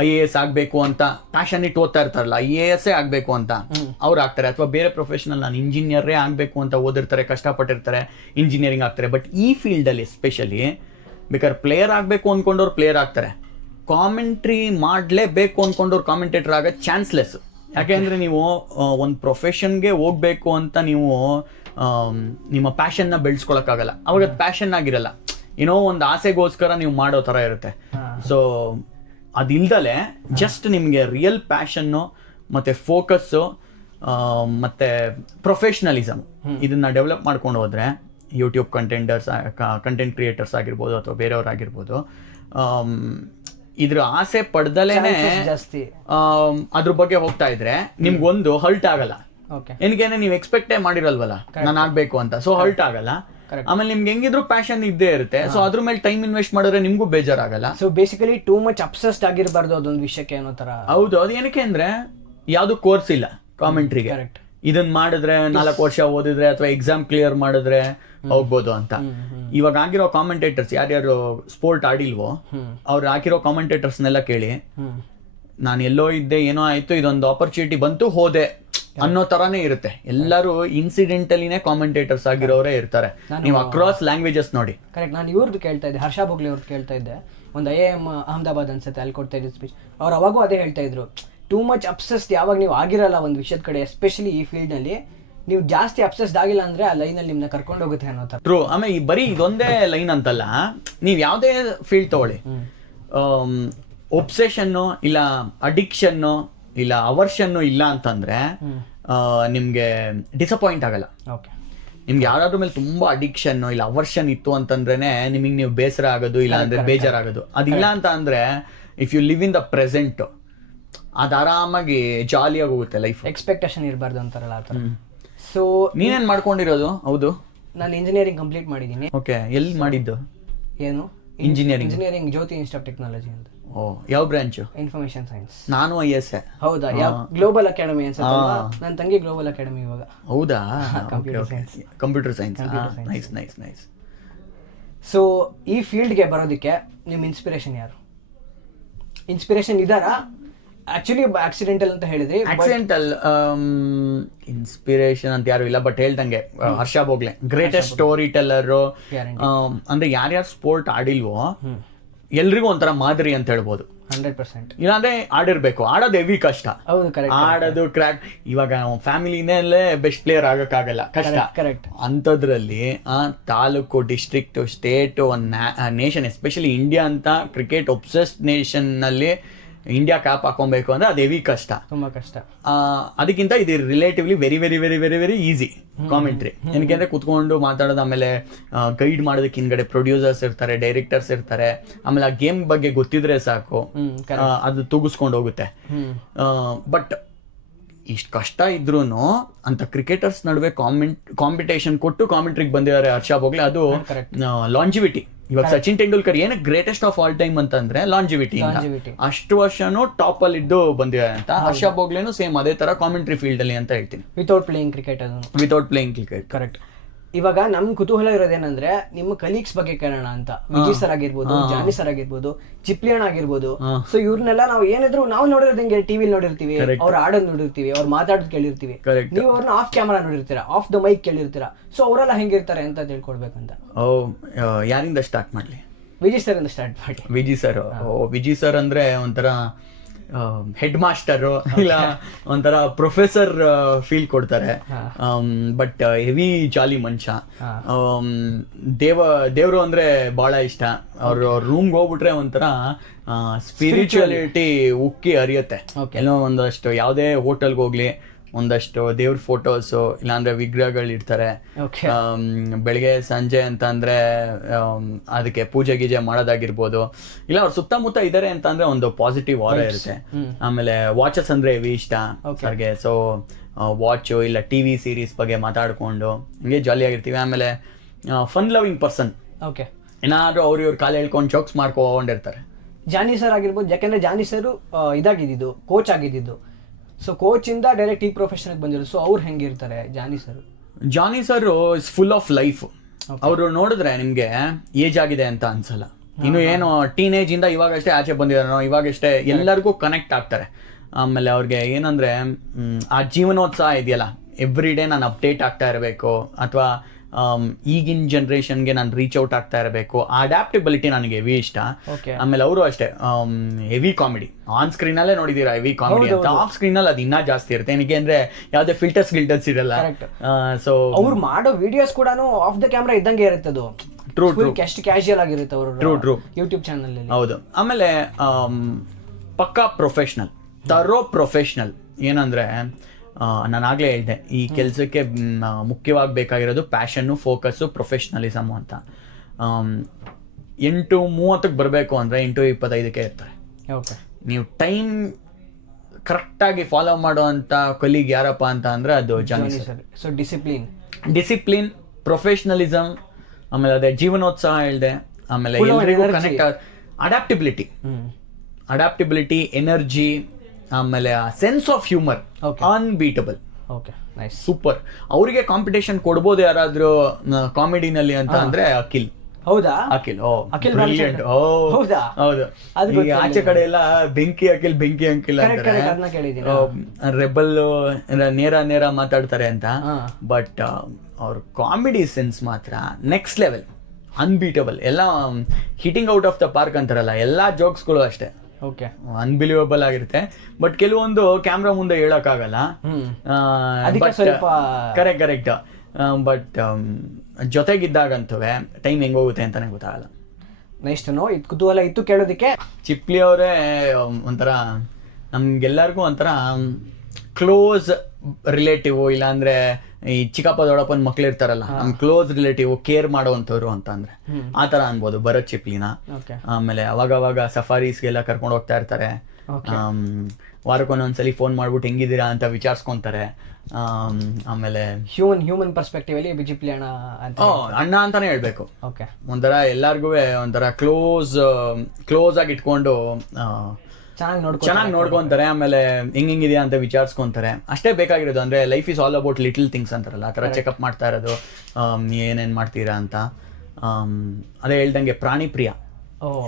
IAS ಆಗ್ಬೇಕು ಅಂತ ಪ್ಯಾಷನ್ ಇಟ್ಟು ಓದ್ತಾ ಇರ್ತಾರಲ್ಲ, IAS ಆಗ್ಬೇಕು ಅಂತ ಅವ್ರು ಆಗ್ತಾರೆ. ಅಥವಾ ಬೇರೆ ಪ್ರೊಫೆಷನಲ್ ನಾನು ಇಂಜಿನಿಯರೇ ಆಗ್ಬೇಕು ಅಂತ ಓದಿರ್ತಾರೆ, ಕಷ್ಟಪಟ್ಟಿರ್ತಾರೆ, ಇಂಜಿನಿಯರಿಂಗ್ ಆಗ್ತಾರೆ. ಬಟ್ ಈ ಫೀಲ್ಡ್ ಅಲ್ಲಿ ಎಸ್ಪೆಷಲಿ ಬೇಕಾದ್ರೆ ಪ್ಲೇಯರ್ ಆಗ್ಬೇಕು ಅನ್ಕೊಂಡವ್ರು ಪ್ಲೇಯರ್ ಆಗ್ತಾರೆ, ಕಾಮೆಂಟ್ರಿ ಮಾಡ್ಲೇಬೇಕು ಅನ್ಕೊಂಡವ್ರು ಕಾಮೆಂಟೇಟರ್ ಆಗೋದು ಚಾನ್ಸ್ಲೆಸ್. ಯಾಕೆಂದ್ರೆ ನೀವು ಒಂದು ಪ್ರೊಫೆಷನ್ಗೆ ಹೋಗ್ಬೇಕು ಅಂತ ನೀವು ನಿಮ್ಮ ಪ್ಯಾಷನ್ನ ಬೆಳೆಸ್ಕೊಳಕ್ಕಾಗಲ್ಲ. ಅವಾಗ ಅದು ಪ್ಯಾಷನ್ ಆಗಿರಲ್ಲ, ಏನೋ ಒಂದು ಆಸೆಗೋಸ್ಕರ ನೀವು ಮಾಡೋ ತರ ಇರುತ್ತೆ. ಸೊ ಅದಿಲ್ದಲೆ ಜಸ್ಟ್ ನಿಮಗೆ ರಿಯಲ್ ಪ್ಯಾಷನ್ನು ಮತ್ತೆ ಫೋಕಸ್ಸು ಮತ್ತೆ ಪ್ರೊಫೆಷ್ನಲಿಸಮ್ ಇದನ್ನ ಡೆವಲಪ್ ಮಾಡ್ಕೊಂಡು ಹೋದ್ರೆ, ಯೂಟ್ಯೂಬ್ ಕಂಟೆಂಟ್ ಕ್ರಿಯೇಟರ್ಸ್ ಆಗಿರ್ಬೋದು ಅಥವಾ ಬೇರೆಯವ್ರಾಗಿರ್ಬೋದು, ಇದ್ರ ಆಸೆ ಪಡ್ದಲೇನೆ ಅದ್ರ ಬಗ್ಗೆ ಹೋಗ್ತಾ ಇದ್ರೆ ನಿಮ್ಗೊಂದು ಹರ್ಟ್ ಆಗಲ್ಲ. ಏನಕ್ಕೆ ನೀವು ಎಕ್ಸ್ಪೆಕ್ಟೇ ಮಾಡಿರಲ್ವಲ್ಲ ನಾನು ಆಗ್ಬೇಕು ಅಂತ, ಸೊ ಹರ್ಟ್ ಆಗಲ್ಲ. ಆಮೇಲೆ ನಿಮ್ಗೆ ಹೆಂಗಿದ್ರು ಪ್ಯಾಷನ್ ಇದ್ದೇ ಇರುತ್ತೆ. ಸೊ ಅದ್ರ ಮೇಲೆ ಟೈಮ್ ಇನ್ವೆಸ್ಟ್ ಮಾಡಿದ್ರೆ ನಿಮ್ಗೂ ಬೇಜಾರಾಗಲ್ಲ. So basically too much obsessed ಆಗಿರಬಾರ್ದು ಅದೊಂದು ವಿಷಯಕ್ಕೆ ಅನ್ನೋ ತರ. ಹೌದು, ಅದು ಏನಕ್ಕೆ ಅಂದ್ರೆ ಯಾವ್ದು ಕೋರ್ಸ್ ಇಲ್ಲ ಕಾಮೆಂಟ್ರಿಗೆ. ಇದನ್ನ ಮಾಡಿದ್ರೆ 4 ವರ್ಷ ಓದಿದ್ರೆ ಅಥವಾ ಎಕ್ಸಾಮ್ ಕ್ಲಿಯರ್ ಮಾಡಿದ್ರೆ ಹೋಗ್ಬೋದು ಅಂತ. ಇವಾಗ ಆಗಿರೋ ಕಾಮೆಂಟೇಟರ್ಸ್ ಯಾರ್ಯಾರು ಸ್ಪೋರ್ಟ್ ಆಡಿಲ್ವೋ ಅವ್ರು ಹಾಕಿರೋ ಕಾಮೆಂಟೇಟರ್ಸ್ನೆಲ್ಲ ಕೇಳಿ, ನಾನು ಎಲ್ಲೋ ಇದ್ದೆ, ಏನೋ ಆಯ್ತು, ಇದೊಂದು ಆಪರ್ಚುನಿಟಿ ಬಂತು, ಹೋದೆ ಅನ್ನೋ ತರಾನೇ ಇರುತ್ತೆ. ಎಲ್ಲರೂ ಇನ್ಸಿಡೆಂಟಲಿನೇ ಕಾಮೆಂಟೇಟರ್ಸ್ ಆಗಿರೋರೇ ಇರ್ತಾರೆ. ನೀವು ಅಕ್ರಾಸ್ ಲ್ಯಾಂಗ್ವೇಜಸ್ ನೋಡಿ. ಕರೆಕ್ಟ್. ನಾನು ಇವ್ರದ್ದು ಕೇಳ್ತಾ ಇದ್ದೆ, ಹರ್ಷ ಭೋಗ್ಲೆ ಅವ್ರದ್ದು ಕೇಳ್ತಾ ಇದ್ದೆ. ಒಂದು IIM ಅಹಮದಾಬಾದ್ ಅನ್ಸುತ್ತೆ, ಅಲ್ಲಿ ಕೊಡ್ತಾ ಇದ್ದ ಸ್ಪೀಚ್. ಅವ್ರು ಅವಾಗೂ ಅದೇ ಹೇಳ್ತಾ ಇದ್ರು, ಟೂ ಮಚ್ ಅಬ್ಸೆಸ್ಡ್ ಯಾವಾಗ ನೀವು ಆಗಿರಲ್ಲ ಒಂದು ವಿಷಯದ ಕಡೆ, ಎಸ್ಪೆಷಲಿ ಈ ಫೀಲ್ಡ್ನಲ್ಲಿ ನೀವು ಜಾಸ್ತಿ ಅಬ್ಸೆಸ್ಡ್ ಆಗಿಲ್ಲ ಅಂದ್ರೆ ಆ ಲೈನಲ್ಲಿ ನಿಮ್ಮನ್ನ ಕರ್ಕೊಂಡು ಹೋಗುತ್ತೆ ಅನ್ನೋ ಥರ. ಟ್ರೂ. ಆಮೇಲೆ ಬರೀ ಇದೊಂದೇ ಲೈನ್ ಅಂತಲ್ಲ, ನೀವು ಯಾವುದೇ ಫೀಲ್ಡ್ ತಗೊಳ್ಳಿ, ಒಬ್ಸೆಷನ್ನು ಇಲ್ಲ ಅಡಿಕ್ಷನ್ನು ಇಲ್ಲ ಅವರ್ಷನ್ನು ಇಲ್ಲ ಅಂತಂದ್ರೆ ನಿಮ್ಗೆ ಡಿಸಪಾಯಿಂಟ್ ಆಗಲ್ಲ. ನಿಮ್ಗೆ ಯಾರಾದ್ರೂ ಮೇಲೆ ತುಂಬಾ ಅಡಿಕ್ಷನ್ ಇಲ್ಲ ಅವರ್ಷನ್ ಇತ್ತು ಅಂತಂದ್ರೇನೆ ನಿಮಗೆ ನೀವು ಬೇಸರ ಆಗೋದು, ಇಲ್ಲ ಅಂದ್ರೆ ಬೇಜಾರಾಗೋದು. ಅದಿಲ್ಲ ಅಂತ ಅಂದ್ರೆ if you live in the present, ಅದು ಆರಾಮಾಗಿ ಜಾಲಿಯಾಗಿ ಹೋಗುತ್ತೆ ಲೈಫ್. ಎಕ್ಸ್ಪೆಕ್ಟೇಷನ್ ಇರಬಾರ್ದು ಅಂತಾರಲ್ಲ ಆ ಥರ. ಸೊ ನೀನೇನ್ ಮಾಡ್ಕೊಂಡಿರೋದು? ಹೌದು, ನಾನು ಇಂಜಿನಿಯರಿಂಗ್ ಕಂಪ್ಲೀಟ್ ಮಾಡಿದ್ದೀನಿ. ಓಕೆ, ಎಲ್ಲಿ ಮಾಡಿದ್ದು? ಏನು engineering Jyothi institute of technology ಅಂತ. ಯಾವ ಬ್ರಾಂಚ್? Information science. ನಾನು IS. ಹೌದಾ? ಗ್ಲೋಬಲ್ ಅಕಾಡೆಮಿ ಅನ್ಸುತ್ತೆ. ನನ್ನ ತಂಗಿ ಗ್ಲೋಬಲ್ ಅಕಾಡೆಮಿ ಇವಾಗ. ಹೌದಾ? Computer science. ನೈಸ್. ಸೊ ಈ ಫೀಲ್ಡ್ಗೆ ಬರೋದಕ್ಕೆ ನಿಮ್ಮ ಇನ್ಸ್ಪಿರೇಷನ್ ಯಾರು? ಇನ್ಸ್ಪಿರೇಷನ್ ಇದಾರಾ? ಆಕ್ಚುಲಿ ಆಕ್ಸಿಡೆಂಟಲ್ ಅಂತ ಹೇಳಿದ್ರಿ. ಆಕ್ಸಿಡೆಂಟಲ್ ಇನ್ಸ್ಪಿರೇಷನ್ ಅಂತ ಯಾರು ಇಲ್ಲ, ಬಟ್ ಹೇಳ್ದಂಗೆ ಹರ್ಷ ಭೋಗ್ಲೆ ಗ್ರೇಟೆಸ್ಟ್ ಸ್ಟೋರಿ ಟೆಲ್ಲರ್. ಅಂದ್ರೆ ಯಾರ್ಯಾರು ಸ್ಪೋರ್ಟ್ ಆಡಿಲ್ವೋ ಎಲ್ರಿಗೂ ಒಂಥರ ಮಾದರಿ ಅಂತ ಹೇಳ್ಬೋದು. 100%. ಇಲ್ಲಾಂದ್ರೆ ಆಡಿರ್ಬೇಕು. ಆಡೋದು ಹೆವಿ ಕಷ್ಟ. ಹೌದು, ಕರೆಕ್ಟ್. ಆಡೋದು ಕ್ರ್ಯಾಕ್. ಇವಾಗ ಫ್ಯಾಮಿಲಿನಲ್ಲೇ ಬೆಸ್ಟ್ ಪ್ಲೇಯರ್ ಆಗಕ್ಕಾಗಲ್ಲ, ಕಷ್ಟ. ಕರೆಕ್ಟ್. ಅಂಥದ್ರಲ್ಲಿ taluk, district, state, nation, especially India ಅಂತ ಕ್ರಿಕೆಟ್ ಒಬ್ಸೆಸ್ಡ್ ನೇಷನ್ ನಲ್ಲಿ ಇಂಡಿಯಾ ಕ್ಯಾಪ್ ಹಾಕೊಬೇಕು ಅಂದ್ರೆ ಅದು ಹೆವಿ ಕಷ್ಟ, ತುಂಬಾ ಕಷ್ಟ. ಅದಕ್ಕಿಂತ ಇದು relatively very very very very very easy commentary. ಏನಕ್ಕೆ ಕುತ್ಕೊಂಡು ಮಾತಾಡೋದು, ಆಮೇಲೆ ಗೈಡ್ ಮಾಡೋದಕ್ಕೆ ಹಿಂದ್ಗಡೆ ಪ್ರೊಡ್ಯೂಸರ್ಸ್ ಇರ್ತಾರೆ, ಡೈರೆಕ್ಟರ್ಸ್ ಇರ್ತಾರೆ, ಆಮೇಲೆ ಆ ಗೇಮ್ ಬಗ್ಗೆ ಗೊತ್ತಿದ್ರೆ ಸಾಕು, ಅದು ತೂಗಿಸ್ಕೊಂಡು ಹೋಗುತ್ತೆ. ಬಟ್ ಇಷ್ಟು ಕಷ್ಟ ಇದ್ರೂ ಅಂತ ಕ್ರಿಕೆಟರ್ಸ್ ನಡುವೆ ಕಾಂಪಿಟೇಷನ್ ಕೊಟ್ಟು ಕಾಮೆಂಟ್ರಿಗೆ ಬಂದಿದ್ದಾರೆ ಹರ್ಷ ಭೋಗ್ಲೆ. ಅದು ಲಾಂಜಿವಿಟಿ. ಇವಾಗ ಸಚಿನ್ ತೆಂಡೂಲ್ಕರ್ ಏನಕ್ಕೆ ಗ್ರೇಟೆಸ್ಟ್ ಆಫ್ ಆಲ್ ಟೈಮ್ ಅಂತಂದ್ರೆ ಲಾಂಜಿವಿಟಿ. ಅಷ್ಟು ವರ್ಷನೂ ಟಾಪ್ ಅಲ್ಲಿ ಇದ್ದು ಬಂದಿದ್ದಾರೆ ಅಂತ. ಹರ್ಷ ಭೋಗ್ಲೆನು ಸೇಮ್ ಅದೇ ತರ ಕಾಮೆಂಟ್ರಿ ಫೀಲ್ಡ್ ಅಲ್ಲಿ ಅಂತ ಹೇಳ್ತೀನಿ. Without playing cricket. Without playing cricket. Correct. ಇವಾಗ ನಮ್ ಕುತೂಹಲ ಇರೋದೇನಂದ್ರೆ ನಿಮ್ಮ ಕಲೀಗ್ಸ್ ಬಗ್ಗೆ ಕೇಳೋಣ ಅಂತ. ವಿಜಯ್ ಸರ್ ಆಗಿರ್ಬೋದು, ಜಾನಿ ಸರ್ ಆಗಿರ್ಬೋದು, ಚಿಪ್ಲಿಯನ್ ಆಗಿರ್ಬೋದು. ಸೊ ಇವ್ರನ್ನೆಲ್ಲ ನಾವು ಏನಿದ್ರು ನಾವು ನೋಡಿರೋದು ಹೆಂಗೆ, ಟಿವಿ ನೋಡಿರ್ತೀವಿ, ಅವ್ರು ಆಡೋದ್ ನೋಡಿರ್ತೀವಿ, ಅವ್ರು ಮಾತಾಡೋದು ಕೇಳಿರ್ತೀವಿ. ನೀವು ಅವ್ರನ್ನ ಆಫ್ ಕ್ಯಾಮರಾ ನೋಡಿರ್ತೀರಾ, ಆಫ್ ದ ಮೈಕ್ ಕೇಳಿರ್ತೀರಾ. ಸೊ ಅವರೆಲ್ಲ ಹೆಂಗಿರ್ತಾರೆ ಅಂತ ತಿಳ್ಕೊಳ್ಬೇಕಂತ. ಯಾರಿಂದ ಸ್ಟಾರ್ಟ್ ಮಾಡ್ಲಿ? ವಿಜಯ್ ಸರ್ ಇಂದ ಸ್ಟಾರ್ಟ್ ಮಾಡಿ. ವಿಜಯ್ ಸರ್ ಅಂದ್ರೆ ಒಂಥರ ಹೆಡ್ ಮಾಸ್ಟರ್ ಇಲ್ಲ ಒಂಥರ ಪ್ರೊಫೆಸರ್ ಫೀಲ್ ಕೊಡ್ತಾರೆ. ಬಟ್ ಹೆವಿ ಜಾಲಿ ಮನುಷ್ಯ. ದೇವರು ಅಂದ್ರೆ ಬಹಳ ಇಷ್ಟ. ಅವ್ರ ರೂಮ್ಗೆ ಹೋಗ್ಬಿಟ್ರೆ ಒಂಥರ ಸ್ಪಿರಿಚುಯಾಲಿಟಿ ಉಕ್ಕಿ ಹರಿಯುತ್ತೆ. ಏನೋ ಒಂದಷ್ಟು ಯಾವುದೇ ಹೋಟೆಲ್ಗೆ ಹೋಗ್ಲಿ ಒಂದಷ್ಟು ದೇವ್ರ ಫೋಟೋಸು ಇಲ್ಲಾಂದ್ರೆ ವಿಗ್ರಹಗಳು ಇಡ್ತಾರೆ. ಬೆಳಿಗ್ಗೆ ಸಂಜೆ ಅಂತ ಅಂದ್ರೆ ಅದಕ್ಕೆ ಪೂಜೆ ಗೀಜೆ ಮಾಡೋದಾಗಿರ್ಬೋದು, ಇಲ್ಲ ಅವ್ರ ಸುತ್ತಮುತ್ತ ಇದಾರೆ ಅಂತ ಅಂದ್ರೆ ಒಂದು ಪಾಸಿಟಿವ್ ವಾರ ಇರುತ್ತೆ. ಆಮೇಲೆ ವಾಚಸ್ ಅಂದ್ರೆ ಹೆವಿ ಇಷ್ಟ ಸರ್ಗೆ. ಸೊ ವಾಚು ಇಲ್ಲ ಟಿವಿ ಸೀರೀಸ್ ಬಗ್ಗೆ ಮಾತಾಡ್ಕೊಂಡು ಹಂಗೆ ಜಾಲಿಯಾಗಿರ್ತೀವಿ. ಆಮೇಲೆ ಫನ್ ಲವಿಂಗ್ ಪರ್ಸನ್. ಏನಾದ್ರು ಇವ್ರ ಕಾಲ ಹೇಳ್ಕೊಂಡು ಜೋಕ್ಸ್ ಮಾಡ್ಕೊಂಡಿರ್ತಾರೆ. ಜಾನಿ ಸರ್ ಆಗಿರ್ಬೋದು, ಯಾಕೆಂದ್ರೆ ಜಾನಿ ಸರ್ ಇದಾಗಿದ್ದು ಕೋಚ್ ಆಗಿದ್ದು. ಸೊ ಕೋಚ್ ಇಂದ ಡೈರೆಕ್ಟ್ ಈ ಪ್ರೊಫೆಷನ್ ಬಂದಿರೋದು. ಸೊ ಅವ್ರು ಹೆಂಗಿರ್ತಾರೆ Johnny sir? Johnny sir is full of life. ಅವರು ನೋಡಿದ್ರೆ ನಿಮ್ಗೆ ಏಜ್ ಆಗಿದೆ ಅಂತ ಅನ್ಸಲ್ಲ. ಇನ್ನು ಏನು ಟೀನೇಜ್ ಇಂದ ಇವಾಗಷ್ಟೇ ಆಚೆ ಬಂದಿರೋ, ಇವಾಗಷ್ಟೇ ಎಲ್ಲರಿಗೂ ಕನೆಕ್ಟ್ ಆಗ್ತಾರೆ. ಆಮೇಲೆ ಅವ್ರಿಗೆ ಏನಂದ್ರೆ ಆ ಜೀವನೋತ್ಸಾಹ ಇದೆಯಲ್ಲ, ಎವ್ರಿ ಡೇ ನಾನು ಅಪ್ಡೇಟ್ ಆಗ್ತಾ ಇರಬೇಕು, ಅಥವಾ ಈಗಿನ ಜನ್ರೇಷನ್ಗೆ ನಾನು ರೀಚ್ ಔಟ್ ಆಗ್ತಾ ಇರಬೇಕು. ಅಡ್ಯಾಪ್ಟಬಿಲಿಟಿ ನನಗೆ ಹೆವಿ ಇಷ್ಟ. ಆಮೇಲೆ ಅವರು ಅಷ್ಟೇ ಹೆವಿ ಕಾಮಿಡಿ. ಆನ್ ಸ್ಕ್ರೀನ್ ಅಲ್ಲೇ ನೋಡಿದೀರಾ ಹೆವಿ ಕಾಮಿಡಿ ಅಂತ. ಆಫ್ ಸ್ಕ್ರೀನ್ ಅಲ್ಲಿ ಅದು ಇನ್ನೂ ಜಾಸ್ತಿ ಇರುತ್ತೆ. ಏನಕ್ಕೆ ಅಂದ್ರೆ ಯಾವ್ದೇ ಫಿಲ್ಟರ್ಸ್ ಇರಲ್ಲ. ಸೊ ಅವ್ರು ಮಾಡೋ ವಿಡಿಯೋಸ್ ಕೂಡ ಆಫ್ ದ ಕ್ಯಾಮ್ರಾ ಇದ್ದಂಗೆ ಇರುತ್ತೆ. ಅದು ಟ್ರೂ ಎಷ್ಟು ಕ್ಯಾಶುಯಲ್ ಆಗಿರುತ್ತೆ ಅವರು ಟ್ರೂ ಯೂಟ್ಯೂಬ್ ಚಾನಲ್. ಹೌದು. ಆಮೇಲೆ ಪಕ್ಕಾ ಪ್ರೊಫೆಷನಲ್, ತರೋ ಪ್ರೊಫೆಷನಲ್. ಏನಂದ್ರೆ ನಾನು ಆಗಲೇ ಹೇಳಿದೆ, ಈ ಕೆಲಸಕ್ಕೆ ಮುಖ್ಯವಾಗಿ ಬೇಕಾಗಿರೋದು ಪ್ಯಾಷನ್ನು, ಫೋಕಸ್ಸು, ಪ್ರೊಫೆಷ್ನಲಿಸಮು ಅಂತ. 8:30 ಬರಬೇಕು ಅಂದರೆ 8:25 ಇರ್ತಾರೆ. ನೀವು ಟೈಮ್ ಕರೆಕ್ಟಾಗಿ ಫಾಲೋ ಮಾಡುವಂಥ ಕಲೀಗ್ ಯಾರಪ್ಪ ಅಂತ ಅಂದರೆ ಅದು ಜಾನಿ ಸರ್. ಸೊ ಡಿಸಿಪ್ಲಿನ್, ಪ್ರೊಫೆಷ್ನಲಿಸಮ್, ಆಮೇಲೆ ಅದೇ ಜೀವನೋತ್ಸಾಹ ಹೇಳಿದೆ. ಆಮೇಲೆ ಎಲ್ಲರಿಗೂ ಕನೆಕ್ಟ್ ಅಡಾಪ್ಟಿಬಿಲಿಟಿ, ಎನರ್ಜಿ, ಆಮೇಲೆ sense of humour unbeatable. Super. ಅವರಿಗೆ ಕಾಂಪಿಟೇಷನ್ ಕೊಡ್ಬೋದು ಯಾರಾದ್ರೂ ಕಾಮಿಡಿನಲ್ಲಿ ಅಂತ ಅಂದ್ರೆ ಅಖಿಲ್. ಹೌದಾ? ಅಖಿಲ್ ಬ್ರಿಲಿಯಂಟ್. ಹೌದು. ಈ ಆಚೆ ಕಡೆ ಎಲ್ಲ ಬೆಂಕಿ ಅಖಿಲ್ ರೆಬಲ್ ನೇರ ಮಾತಾಡ್ತಾರೆ ಅಂತ. ಬಟ್ ಅವ್ರ ಕಾಮಿಡಿ ಸೆನ್ಸ್ ಮಾತ್ರ ನೆಕ್ಸ್ಟ್ ಲೆವೆಲ್, ಅನ್ಬೀಟಬಲ್. ಎಲ್ಲ hitting out of the park ಅಂತಾರಲ್ಲ, ಎಲ್ಲಾ ಜೋಕ್ಸ್ಗಳು ಅಷ್ಟೇ ಅನ್ಬಿಲೀವಬಲ್ ಆಗಿರುತ್ತೆ. ಬಟ್ ಕೆಲವೊಂದು ಕ್ಯಾಮ್ರಾ ಮುಂದೆ ಹೇಳಕ್ಕಾಗಲ್ಲ. ಕರೆಕ್ಟ್. ಬಟ್ ಜೊತೆಗಿದ್ದಾಗಂತೂ ಟೈಮ್ ಹೆಂಗ್ ಹೋಗುತ್ತೆ ಅಂತಾನೆ ಗೊತ್ತಾಗಲ್ಲ. ನೆಕ್ಸ್ಟ್ ಇದು ಕುತೂಹಲ ಇತ್ತು ಕೇಳೋದಕ್ಕೆ. ಚಿಪ್ಲಿ ಅವರೇ ಒಂಥರ ನಮ್ಗೆಲ್ಲರಿಗೂ ಒಂಥರ ಕ್ಲೋಸ್ ರಿಲೇಟಿವ್, ಇಲ್ಲಾಂದ್ರೆ ಈ ಚಿಕ್ಕಪ್ಪ ದೊಡ್ಡಪ್ಪನ ಮಕ್ಳು ಇರ್ತಾರಲ್ಲ, ನಮ್ ಕ್ಲೋಸ್ ರಿಲೇಟಿವ್, ಕೇರ್ ಮಾಡೋವಂಥವ್ರು ಅಂತ ಅಂದ್ರೆ ಆ ತರ ಅನ್ಬೋದು ಭರತ್ ಚಿಪ್ಲಿನ. ಆಮೇಲೆ ಅವಾಗವಾಗ ಸಫಾರೀಸ್ಗೆಲ್ಲ ಕರ್ಕೊಂಡು ಹೋಗ್ತಾ ಇರ್ತಾರೆ. ವಾರಕ್ಕೊಂದೊಂದ್ಸಲಿ ಫೋನ್ ಮಾಡ್ಬಿಟ್ಟು ಹೆಂಗಿದ್ದೀರಾ ಅಂತ ವಿಚಾರಿಸ್ಕೊಂತಾರೆ. ಆಮೇಲೆ ಹ್ಯೂಮನ್ ಪರ್ಸ್ಪೆಕ್ಟಿವ್ ಅಲ್ಲಿ ಚಿಪ್ಲಿ ಅಣ್ಣ ಅಂತಾನೆ ಹೇಳ್ಬೇಕು. ಒಂಥರ ಎಲ್ಲಾರ್ಗು ಒಂಥರ ಕ್ಲೋಸ್ ಆಗಿ ಇಟ್ಕೊಂಡು ಚೆನ್ನಾಗಿ ನೋಡ್ಕೊಂತಾರೆ. ಆಮೇಲೆ ಹೆಂಗಿದೆಯಾ ಅಂತ ವಿಚಾರಿಸ್ಕೊಂತಾರೆ. ಅಷ್ಟೇ ಬೇಕಾಗಿರೋದು. ಅಂದ್ರೆ life is all about little things ಅಂತಾರಲ್ಲ, ಆ ಥರ ಚೆಕಪ್ ಮಾಡ್ತಾ ಇರೋದು, ಏನೇನ್ ಮಾಡ್ತೀರಾ ಅಂತ. ಅದೇ ಹೇಳ್ದಂಗೆ ಪ್ರಾಣಿ ಪ್ರಿಯ.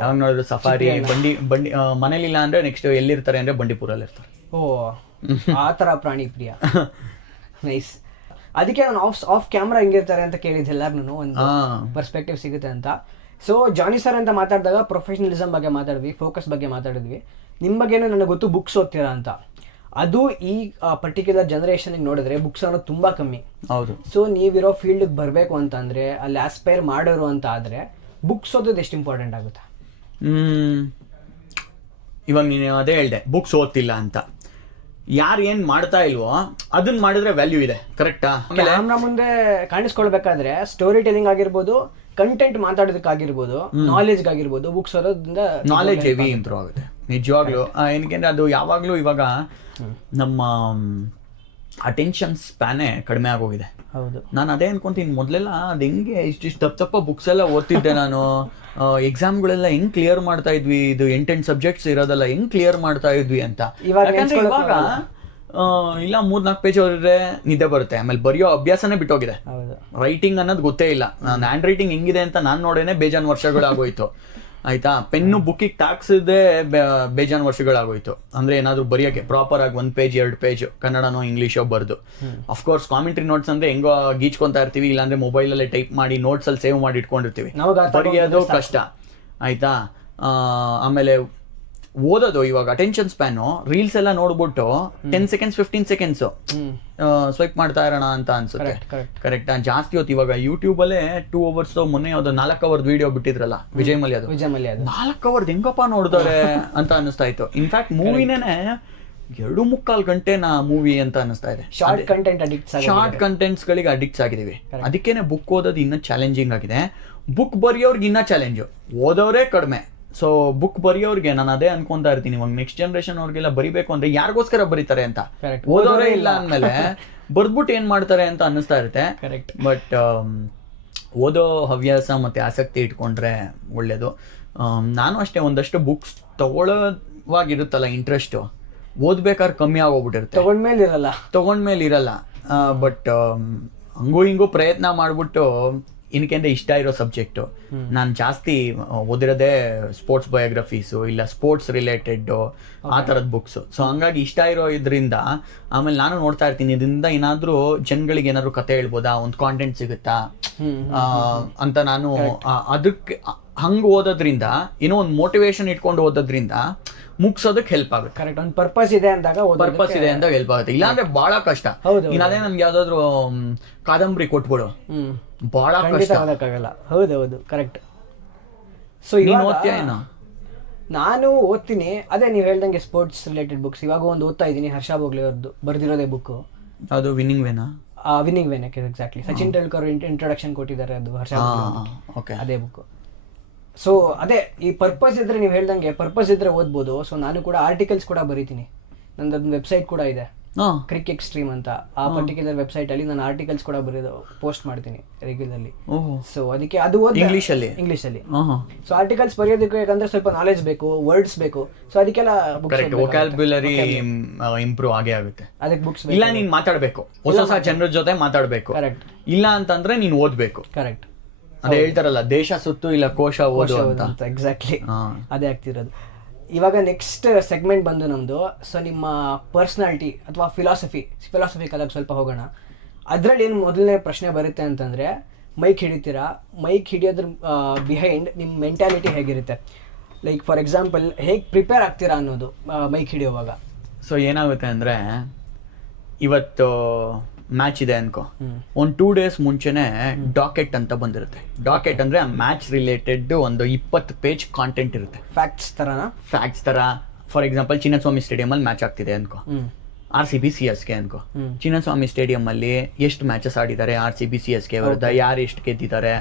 ಯಾವಾಗ ನೋಡಿದ್ರು ಸಫಾರಿ, ಬಂಡಿ ಮನೇಲಿಲ್ಲ ಅಂದ್ರೆ ನೆಕ್ಸ್ಟ್ ಎಲ್ಲಿರ್ತಾರೆ ಅಂದ್ರೆ ಬಂಡೀಪುರಲ್ಲಿ ಇರ್ತಾರೆ. ಆ ಥರ ಪ್ರಾಣಿ ಪ್ರಿಯ. ನೈಸ್. ಅದಕ್ಕೆ ನಾನು ಆಫ್ ಕ್ಯಾಮ್ರಾ ಹೆಂಗಿರ್ತಾರೆ ಅಂತ ಕೇಳಿದ್ದೆ ಎಲ್ಲಾರ್ನು, ಒಂದು ಪರ್ಸ್ಪೆಕ್ಟಿವ್ ಸಿಗುತ್ತೆ ಅಂತ. ಸೊ ಜಾನಿ ಸರ್ ಅಂತ ಮಾತಾಡಿದಾಗ ಪ್ರೊಫೆಷನಲಿಸಮ್ ಬಗ್ಗೆ ಮಾತಾಡಿದ್ವಿ, ಫೋಕಸ್ ಬಗ್ಗೆ ಮಾತಾಡಿದ್ವಿ. ನಿಮ್ಮ ಬಗ್ಗೆನೂ ನನಗೆ ಗೊತ್ತು ಬುಕ್ಸ್ ಓದ್ತೀರಾ ಅಂತ. ಅದು ಈ ಪರ್ಟಿಕ್ಯುಲರ್ ಜನರೇಷನ್ಗೆ ನೋಡಿದ್ರೆ ಬುಕ್ಸ್ ಅನ್ನೋದು ತುಂಬ ಕಮ್ಮಿ. ಹೌದು. ಸೊ ನೀವಿರೋ ಫೀಲ್ಡ್ಗೆ ಬರಬೇಕು ಅಂತಂದರೆ, ಅಲ್ಲಿ ಆಸ್ಪೈರ್ ಮಾಡೋರು ಅಂತ ಆದರೆ ಬುಕ್ಸ್ ಓದೋದು ಎಷ್ಟು ಇಂಪಾರ್ಟೆಂಟ್ ಆಗುತ್ತೆ? ಇವಾಗ ನೀನು ಅದೇ ಹೇಳ್ದೆ, ಬುಕ್ಸ್ ಓದ್ತಿಲ್ಲ ಅಂತ. ಯಾರು ಏನು ಮಾಡ್ತಾ ಇಲ್ವೋ ಅದನ್ನ ಮಾಡಿದ್ರೆ ವ್ಯಾಲ್ಯೂ ಇದೆ, ಕರೆಕ್ಟಾ? ಕ್ಯಾಮ್ರಾ ಮುಂದೆ ಕಾಣಿಸ್ಕೊಳ್ಬೇಕಾದ್ರೆ ಸ್ಟೋರಿ ಟೆಲಿಂಗ್ ಆಗಿರ್ಬೋದು, ಕಂಟೆಂಟ್ ಮಾತಾಡೋದಕ್ಕಾಗಿರ್ಬೋದು, ನಾಲೆಜ್ಗಾಗಿರ್ಬೋದು, ಬುಕ್ಸ್ ಓದೋದ್ರಿಂದ ನಾಲೆಜ್ ಹೆವಿ ಇಂಪ್ರೂವ್ ಆಗುತ್ತೆ ನಿಜವಾಗ್ಲೂ. ಏನಕ್ಕೆ ಅದು ಯಾವಾಗಲೂ ಇವಾಗ ನಮ್ಮ ಅಟೆನ್ಷನ್ ಸ್ಪ್ಯಾನೇ ಕಡಿಮೆ ಆಗೋಗಿದೆ. ಹೌದು. ನಾನು ಅದೇ ಅನ್ಕೊಂತೀನಿ, ಮೊದಲೆಲ್ಲ ಅದು ಹೆಂಗೆ ಇಷ್ಟಿಷ್ಟು ತಪ್ಪ ಬುಕ್ಸ್ ಎಲ್ಲ ಓದ್ತಿದ್ದೆ ನಾನು. ಎಕ್ಸಾಮ್ಗಳೆಲ್ಲ ಹೆಂಗ್ ಕ್ಲಿಯರ್ ಮಾಡ್ತಾ ಇದ್ವಿ, ಇದು 8 ಸಬ್ಜೆಕ್ಟ್ಸ್ ಇರೋದಲ್ಲ ಹೆಂಗ್ ಕ್ಲಿಯರ್ ಮಾಡ್ತಾ ಇದ್ವಿ ಅಂತ. ಯಾಕಂದ್ರೆ ಇವಾಗ ಇಲ್ಲ 3-4 ಪೇಜ್ ಓದಿದ್ರೆ ನಿದ್ದೆ ಬರುತ್ತೆ, ಆಮೇಲೆ ಬರೆಯೋ ಅಭ್ಯಾಸನೇ ಬಿಟ್ಟೋಗಿದೆ. ರೈಟಿಂಗ್ ಅನ್ನೋದು ಗೊತ್ತೇ ಇಲ್ಲ. ನಾನು ಹ್ಯಾಂಡ್ ರೈಟಿಂಗ್ ಹೆಂಗಿದೆ ಅಂತ ನಾನು ನೋಡೇನೆ ಬೇಜಾನ್ ವರ್ಷಗಳಾಗೋಯ್ತು. ಆಯ್ತಾ, ಪೆನ್ನು ಬುಕ್ಕಿಗೆ ತಾಕ್ಸಿದೆ ಬೇಜಾನ್ ವರ್ಷಗಳಾಗೋಯ್ತು. ಅಂದ್ರೆ ಏನಾದ್ರು ಬರೆಯೋಕೆ ಪ್ರಾಪರ್ ಆಗಿ 1 ಪೇಜ್ 2 ಪೇಜ್ ಕನ್ನಡನೋ ಇಂಗ್ಲೀಷೋ ಬರ್ದು. ಅಫ್ಕೋರ್ಸ್ ಕಾಮೆಂಟ್ರಿ ನೋಟ್ಸ್ ಅಂದ್ರೆ ಹೆಂಗೋ ಗೀಚ್ಕೊಂತಾ ಇರ್ತೀವಿ, ಇಲ್ಲಾಂದ್ರೆ ಮೊಬೈಲಲ್ಲೇ ಟೈಪ್ ಮಾಡಿ ನೋಟ್ಸ್ ಅಲ್ಲಿ ಸೇವ್ ಮಾಡಿ ಇಟ್ಕೊಂಡಿರ್ತೀವಿ, ಬರೆಯೋದು ಕಷ್ಟ. ಆಯ್ತಾ, ಆಮೇಲೆ ಓದೋದು ಇವಾಗ ಅಟೆನ್ಷನ್ ಸ್ಪ್ಯಾನು ರೀಲ್ಸ್ ಎಲ್ಲ ನೋಡ್ಬಿಟ್ಟು 10 ಸೆಕೆಂಡ್ಸ್ 15 ಸೆಕೆಂಡ್ಸ್ ಸ್ವೈಪ್ ಮಾಡ್ತಾ ಇರೋಣ ಅಂತ ಅನ್ಸುತ್ತೆ. ಕರೆಕ್ಟ್. ಜಾಸ್ತಿ ಹೊತ್ತು ಇವಾಗ ಯೂಟ್ಯೂಬ್ ಅಲ್ಲೇ 2 hours ಮೊನ್ನೆ ಯಾವ್ದು 4 hour ವಿಡಿಯೋ ಬಿಟ್ಟಿದ್ರಲ್ಲ ವಿಜಯ್ ಮಲ್ಯ, 4 hour ಹೆಂಗಪ್ಪ ನೋಡ್ತಾರೆ ಅಂತ ಅನಿಸ್ತಾ ಇತ್ತು. ಇನ್ಫ್ಯಾಕ್ಟ್ ಮೂವಿನೇ 2.25 ಗಂಟೆನ ಮೂವಿ ಅಂತ ಅನಿಸ್ತಾ ಇದೆ. ಶಾರ್ಟ್ ಕಂಟೆಂಟ್ಸ್ ಗಳಿಗೆ ಅಡಿಕ್ಟ್ಸ್ ಆಗಿದೀವಿ. ಅದಕ್ಕೇನೆ ಬುಕ್ ಓದೋದು ಇನ್ನೂ ಚಾಲೆಂಜಿಂಗ್ ಆಗಿದೆ. ಬುಕ್ ಬರೆಯೋರ್ಗೆ ಇನ್ನೂ ಚಾಲೆಂಜು, ಓದೋರೇ ಕಡಿಮೆ. ಸೊ ಬುಕ್ ಬರೆಯೋರ್ಗೆ ನಾನು ಅದೇ ಅನ್ಕೊಂತಾ ಇರ್ತೀನಿ, ಇವಾಗ ನೆಕ್ಸ್ಟ್ ಜನರೇಷನ್ ಅವ್ರಿಗೆಲ್ಲ ಬರಿಬೇಕು ಅಂದ್ರೆ ಯಾರಿಗೋಸ್ಕರ ಬರೀತಾರೆ ಅಂತ, ಓದೋರೇ ಇಲ್ಲ ಅಂದ್ಮೇಲೆ ಬರ್ದ್ಬಿಟ್ಟು ಏನ್ ಮಾಡ್ತಾರೆ ಅಂತ ಅನ್ನಿಸ್ತಾ ಇರುತ್ತೆ. ಬಟ್ ಓದೋ ಹವ್ಯಾಸ ಮತ್ತೆ ಆಸಕ್ತಿ ಇಟ್ಕೊಂಡ್ರೆ ಒಳ್ಳೇದು. ನಾನು ಅಷ್ಟೇ ಒಂದಷ್ಟು ಬುಕ್ಸ್ ತಗೊಳ್ಳೋವಾಗಿರುತ್ತಲ್ಲ ಇಂಟ್ರೆಸ್ಟ್, ಓದ್ಬೇಕಾದ್ರೆ ಕಮ್ಮಿ ಆಗೋಗ್ಬಿಟ್ಟಿರುತ್ತೆ, ತಗೊಂಡ್ಮೇಲೆ ಇರಲ್ಲ. ಬಟ್ ಹಂಗೂ ಹಿಂಗೂ ಪ್ರಯತ್ನ ಮಾಡ್ಬಿಟ್ಟು ಏನಕ್ಕೆ ಇಷ್ಟ ಇರೋ ಸಬ್ಜೆಕ್ಟು ನಾನು ಜಾಸ್ತಿ ಓದಿರೋದೇ ಸ್ಪೋರ್ಟ್ಸ್ ಬಯೋಗ್ರಫೀಸು, ಇಲ್ಲ ಸ್ಪೋರ್ಟ್ಸ್ ರಿಲೇಟೆಡ್ ಆ ಥರದ ಬುಕ್ಸು. ಸೊ ಹಂಗಾಗಿ ಇಷ್ಟ ಇರೋ ಇದರಿಂದ ಆಮೇಲೆ ನಾನು ನೋಡ್ತಾ ಇರ್ತೀನಿ, ಇದರಿಂದ ಏನಾದರೂ ಜನಗಳಿಗೆ ಏನಾದ್ರು ಕತೆ ಹೇಳ್ಬೋದಾ, ಒಂದು ಕಾಂಟೆಂಟ್ ಸಿಗುತ್ತಾ ಅಂತ ನಾನು ಅದಕ್ಕೆ ಹಂಗೆ ಓದೋದ್ರಿಂದ, ಏನೋ ಒಂದು ಮೋಟಿವೇಶನ್ ಇಟ್ಕೊಂಡು ಓದೋದ್ರಿಂದ ಮುಗ್ಸೋದಕ್ಕೆ ಹೆಲ್ಪ್ ಆಗುತ್ತೆ. ಕರೆಕ್ಟ್. ಒಂದು ಪರ್ಪಸ್ ಇದೆ ಅಂದಾಗ ಹೆಲ್ಪ್ ಆಗುತ್ತೆ. ಇಲ್ಲಾಂದ್ರೆ ಬಹಳ ಕಷ್ಟ. ಅದೇ ನನ್ಗೆ ಯಾವ್ದಾದ್ರು ಕಾದಂಬರಿ ಕೊಟ್ಬಿಡು, ಬಹಳ ಕಷ್ಟ. ಹೌದೌದು, ಕರೆಕ್ಟ್. ಸೊ ಓದ್ತೀಯೇನೋ? ನಾನು ಓದ್ತೀನಿ. ಅದೇ ನೀವು ಹೇಳ್ದಂಗೆ ಸ್ಪೋರ್ಟ್ಸ್ ರಿಲೇಟೆಡ್ ಬುಕ್ಸ್ ಇವಾಗ ಒಂದು ಓದ್ತಾ ಇದ್ದೀನಿ, ಹರ್ಷ ಭೋಗ್ಲೆ ಅವ್ರದ್ದು ಬರ್ದಿರೋದೇ ಬುಕ್. ಅದು ವಿನ್ನಿಂಗ್ ವೇನಾ? ವಿನ್ನಿಂಗ್ ವೇನ್, ಎಕ್ಸಾಕ್ಟ್ಲಿ. ಸಚಿನ್ ತೆಂಡೂಲ್ಕರ್ ಇಂಟ್ರೊಡಕ್ಷನ್ ಕೊಟ್ಟಿದ್ದಾರೆ, ಅದು ಹರ್ಷ ಭೋಗ್ಲೆ, ಅದೇ ಬುಕ್. ಸೊ ಅದೇ ಈ ಪರ್ಪಸ್ ಇದ್ರೆ, ನೀವು ಹೇಳ್ದಂಗೆ ಪರ್ಪಸ್ ಇದ್ರೆ ಓದ್ಬೋದು. ಸೊ ನಾನು ಕೂಡ ಆರ್ಟಿಕಲ್ಸ್ ಕೂಡ ಬರೀತೀನಿ. ನಂದೊಂದು ವೆಬ್ಸೈಟ್ ಕೂಡ ಇದೆ, ಕ್ರಿಕ್ ಎಕ್ಸ್ಟ್ರೀಮ್ ಅಂತ. ಆ ಪರ್ಟಿಕ್ಯುಲರ್ ವೆಬ್ಸೈಟ್ ಅಲ್ಲಿ ನಾನು ಆರ್ಟಿಕಲ್ಸ್ ಕೂಡ ಬರೆದು ಪೋಸ್ಟ್ ಮಾಡ್ತೀನಿ ರೆಗ್ಯುಲರ್ಲಿ. ಸೊ ಅದಕ್ಕೆ ಅದು ಇಂಗ್ಲಿಷ್ ಅಲ್ಲಿ. ಸೊ ಆರ್ಟಿಕಲ್ಸ್ ಬರೆಯೋದಕ್ಕೆ ಯಾಕಂದ್ರೆ ಸ್ವಲ್ಪ ನಾಲೆಜ್ ಬೇಕು, ವರ್ಡ್ಸ್ ಬೇಕು. ಸೊ ಅದಕ್ಕೆಲ್ಲ ವೊಕ್ಯಾಬ್ಯುಲರಿ ಇಂಪ್ರೂವ್ ಆಗೇ ಆಗುತ್ತೆ. ಅದಕ್ಕೆ ಬುಕ್ಸ್ ಇಲ್ಲ, ನೀನ್ ಮಾತಾಡ್ಬೇಕು, ಹೊಸ ಜನರ ಜೊತೆ ಮಾತಾಡ್ಬೇಕು. ಕರೆಕ್ಟ್. ಇಲ್ಲ ಅಂತಂದ್ರೆ ನೀನ್ ಓದ್ಬೇಕು. ಕರೆಕ್ಟ್. ಅದೇ ಹೇಳ್ತಾರಲ್ಲ, ದೇಶ ಸುತ್ತು ಇಲ್ಲ ಕೋಶ ಓದು ಅಂತ. ಎಕ್ಸಾಕ್ಟ್ಲಿ ಅದೇ ಆಗ್ತಿರೋದು. ಇವಾಗ ನೆಕ್ಸ್ಟ್ ಸೆಗ್ಮೆಂಟ್ ಬಂದು ನಮ್ದು. ಸೊ ನಿಮ್ಮ ಪರ್ಸನಾಲಿಟಿ ಅಥವಾ ಫಿಲಾಸಫಿ ಕಲಾಗ ಸ್ವಲ್ಪ ಹೋಗೋಣ. ಅದರಲ್ಲಿ ಏನು ಮೊದಲನೇ ಪ್ರಶ್ನೆ ಬರುತ್ತೆ ಅಂತಂದ್ರೆ, ಮೈಕ್ ಹಿಡಿತೀರಾ, ಮೈಕ್ ಹಿಡಿಯೋದ್ರ ಬಿಹೈಂಡ್ ನಿಮ್ಮ ಮೆಂಟ್ಯಾಲಿಟಿ ಹೇಗಿರುತ್ತೆ? ಲೈಕ್ ಫಾರ್ ಎಕ್ಸಾಂಪಲ್, ಹೇಗೆ ಪ್ರಿಪೇರ್ ಆಗ್ತೀರಾ ಅನ್ನೋದು ಮೈಕ್ ಹಿಡಿಯೋವಾಗ. ಸೊ ಏನಾಗುತ್ತೆ ಅಂದ್ರೆ, ಇವತ್ತು ಮ್ಯಾಚ್ ಇದೆ ಅನ್ಕೋ, ಒಂದು 2 days ಮುಂಚೆನೆ ಡಾಕೆಟ್ ಅಂತ ಬಂದಿರುತ್ತೆ. ಡಾಕೆಟ್ ಅಂದ್ರೆ ಮ್ಯಾಚ್ ರಿಲೇಟೆಡ್ ಒಂದು 20 ಪೇಜ್ ಕಾಂಟೆಂಟ್ ಇರುತ್ತೆ. ಫ್ಯಾಕ್ಟ್ಸ್ ತರ. ಫಾರ್ ಎಕ್ಸಾಂಪಲ್, ಚಿನ್ನಸ್ವಾಮಿ ಸ್ಟೇಡಿಯಂ ಅಲ್ಲಿ ಮ್ಯಾಚ್ ಆಗ್ತಿದೆ ಅನ್ಕೋ, RCB CSK ಅನ್ಕೋ. ಚಿನ್ನಸ್ವಾಮಿ ಸ್ಟೇಡಿಯಂ ಅಲ್ಲಿ ಎಷ್ಟು ಮ್ಯಾಚಸ್ ಆಡಿದ್ದಾರೆ RCB CSK ವಿರುದ್ಧ, ಯಾರು ಎಷ್ಟು ಗೆದ್ದಿದ್ದಾರೆ,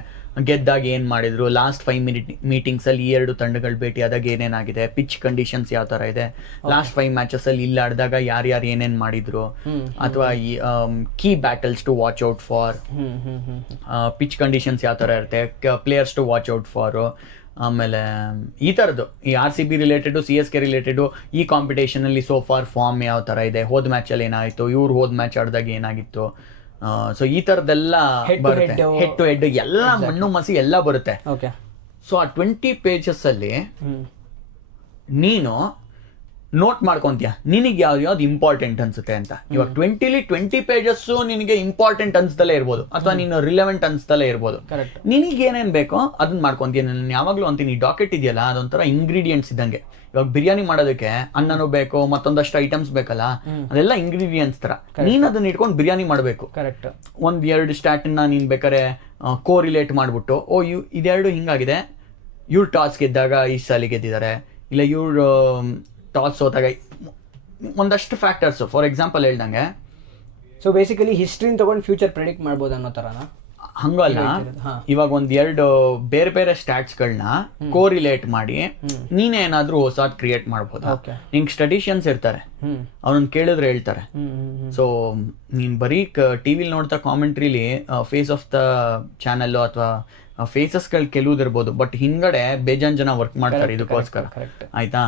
ಗೆದ್ದಾಗ ಏನ್ ಮಾಡಿದ್ರು, ಲಾಸ್ಟ್ 5 minute ಮೀಟಿಂಗ್ಸ್ ಅಲ್ಲಿ 2 ತಂಡಗಳು ಭೇಟಿ ಆದಾಗ ಏನೇನಾಗಿದೆ, ಪಿಚ್ ಕಂಡೀಷನ್ಸ್ ಯಾವ ತರ ಇದೆ, ಲಾಸ್ಟ್ 5 matches ಅಲ್ಲಿ ಇಲ್ಲಿ ಆಡಿದಾಗ ಯಾರ್ಯಾರು ಏನೇನ್ ಮಾಡಿದ್ರು, ಅಥವಾ key battles to watch out for, pitch conditions ಯಾವ ತರ ಇರುತ್ತೆ, players to watch out for. ಆಮೇಲೆ ಈ ಥರದ್ದು ಈ RCB ರಿಲೇಟೆಡು, CSK ರಿಲೇಟೆಡು, ಈ ಕಾಂಪಿಟೇಷನ್ ಅಲ್ಲಿ ಸೋ ಫಾರ್ ಫಾರ್ಮ್ ಯಾವ ಥರ ಇದೆ, ಹೋದ ಮ್ಯಾಚಲ್ಲಿ ಏನಾಯಿತು, ಇವ್ರು ಹೋದ ಮ್ಯಾಚ್ ಆಡಿದಾಗ ಏನಾಗಿತ್ತು. ಸೊ ಈ ಥರದ್ದೆಲ್ಲ ಬರುತ್ತೆ, ಹೆಡ್ ಟು ಹೆಡ್ ಎಲ್ಲ ಮಣ್ಣು ಮಸಿ ಎಲ್ಲ ಬರುತ್ತೆ. ಸೊ ಆ 20 pages ಅಲ್ಲಿ ನೀನು ನೋಟ್ ಮಾಡ್ಕೊಂತೀಯ ನಿನಗೆ ಯಾವ್ದು ಇಂಪಾರ್ಟೆಂಟ್ ಅನ್ಸುತ್ತೆ ಅಂತ. ಇವಾಗ 20 ಪೇಜಸ್ ನಿನಗೆ ಇಂಪಾರ್ಟೆಂಟ್ ಅನ್ಸ್ದಲ್ಲೇ ಇರ್ಬೋದು, ಅಥವಾ ನೀನು ರಿಲೆವೆಂಟ್ ಅನ್ಸ್ದಲ್ಲೇ ಇರ್ಬೋದು. ನಿನಗೆ ಏನೇನ್ ಬೇಕೋ ಅದನ್ನ ಮಾಡ್ಕೊಂತೀಯ. ನಾನು ಯಾವಾಗ್ಲೂ ಅಂತೀನಿ, ಈ ಡಾಕೆಟ್ ಇದೆಯಲ್ಲ ಅದೊಂಥರ ಇಂಗ್ರೀಡಿಯೆಂಟ್ಸ್ ಇದ್ದಂಗೆ. ಇವಾಗ ಬಿರಿಯಾನಿ ಮಾಡೋದಕ್ಕೆ ಅನ್ನನೂ ಬೇಕು, ಮತ್ತೊಂದಷ್ಟು ಐಟಮ್ಸ್ ಬೇಕಲ್ಲ, ಅದೆಲ್ಲ ಇಂಗ್ರೀಡಿಯೆಂಟ್ಸ್ ತರ. ನೀನ್ ಅದನ್ನ ಇಟ್ಕೊಂಡು ಬಿರಿಯಾನಿ ಮಾಡಬೇಕು. ಕರೆಕ್ಟ್. 1-2 ಸ್ಟಾರ್ಟ್ನ ನೀನ್ ಬೇಕಾರೆ ಕೋರಿಲೇಟ್ ಮಾಡ್ಬಿಟ್ಟು, ಇದೆರಡು ಹಿಂಗಾಗಿದೆ, ಇವ್ರು ಟಾಸ್ ಗೆದ್ದಾಗ ಈ ಸಾಲಿ ಗೆದ್ದಿದ್ದಾರೆ, ಇಲ್ಲ ಇವ್ರು ಟಾಸ್ ಸೋತಾಗ ಒಂದಷ್ಟು ಫ್ಯಾಕ್ಟರ್ಸ್. ಫಾರ್ ಎಕ್ಸಾಂಪಲ್ ಹೇಳ್ದಂಗೆ, ಸೊ ಬೇಸಿಕಲಿ ಹಿಸ್ಟ್ರಿನ ತಗೊಂಡು ಫ್ಯೂಚರ್ ಪ್ರೆಡಿಕ್ಟ್ ಮಾಡ್ಬೋದು ಅನ್ನೋ ಥರನಾ? ಹಂಗಲ್ಲ, ಇವಾಗ 1-2 ಬೇರೆ ಬೇರೆ ಸ್ಟ್ಯಾಟ್ಸ್ಗಳನ್ನ ಕೋರಿಲೇಟ್ ಮಾಡಿ ನೀನೇ ಏನಾದ್ರೂ ಹೊಸದ್ ಕ್ರಿಯೇಟ್ ಮಾಡ್ಬೋದು. ನಿಂಗೆ ಸ್ಟಡಿಷಿಯನ್ಸ್ ಇರ್ತಾರೆ, ಅವ್ರನ್ನ ಕೇಳಿದ್ರೆ ಹೇಳ್ತಾರೆ. ಸೊ ನೀನ್ ಬರೀ ಟಿವಿಲಿ ನೋಡ್ತಾ ಕಾಮೆಂಟ್ರಿಲಿ ಫೇಸ್ ಆಫ್ ದ ಚಾನಲ್ ಅಥವಾ ಫೇಸಸ್ಗಳು ಕೆಲವುದಿರ್ಬೋದು, ಬಟ್ ಹಿಂಗಡೆ ಬೇಜಾನ್ ಜನ ವರ್ಕ್ ಮಾಡ್ತಾರೆ ಇದಕ್ಕೋಸ್ಕರ, ಆಯ್ತಾ?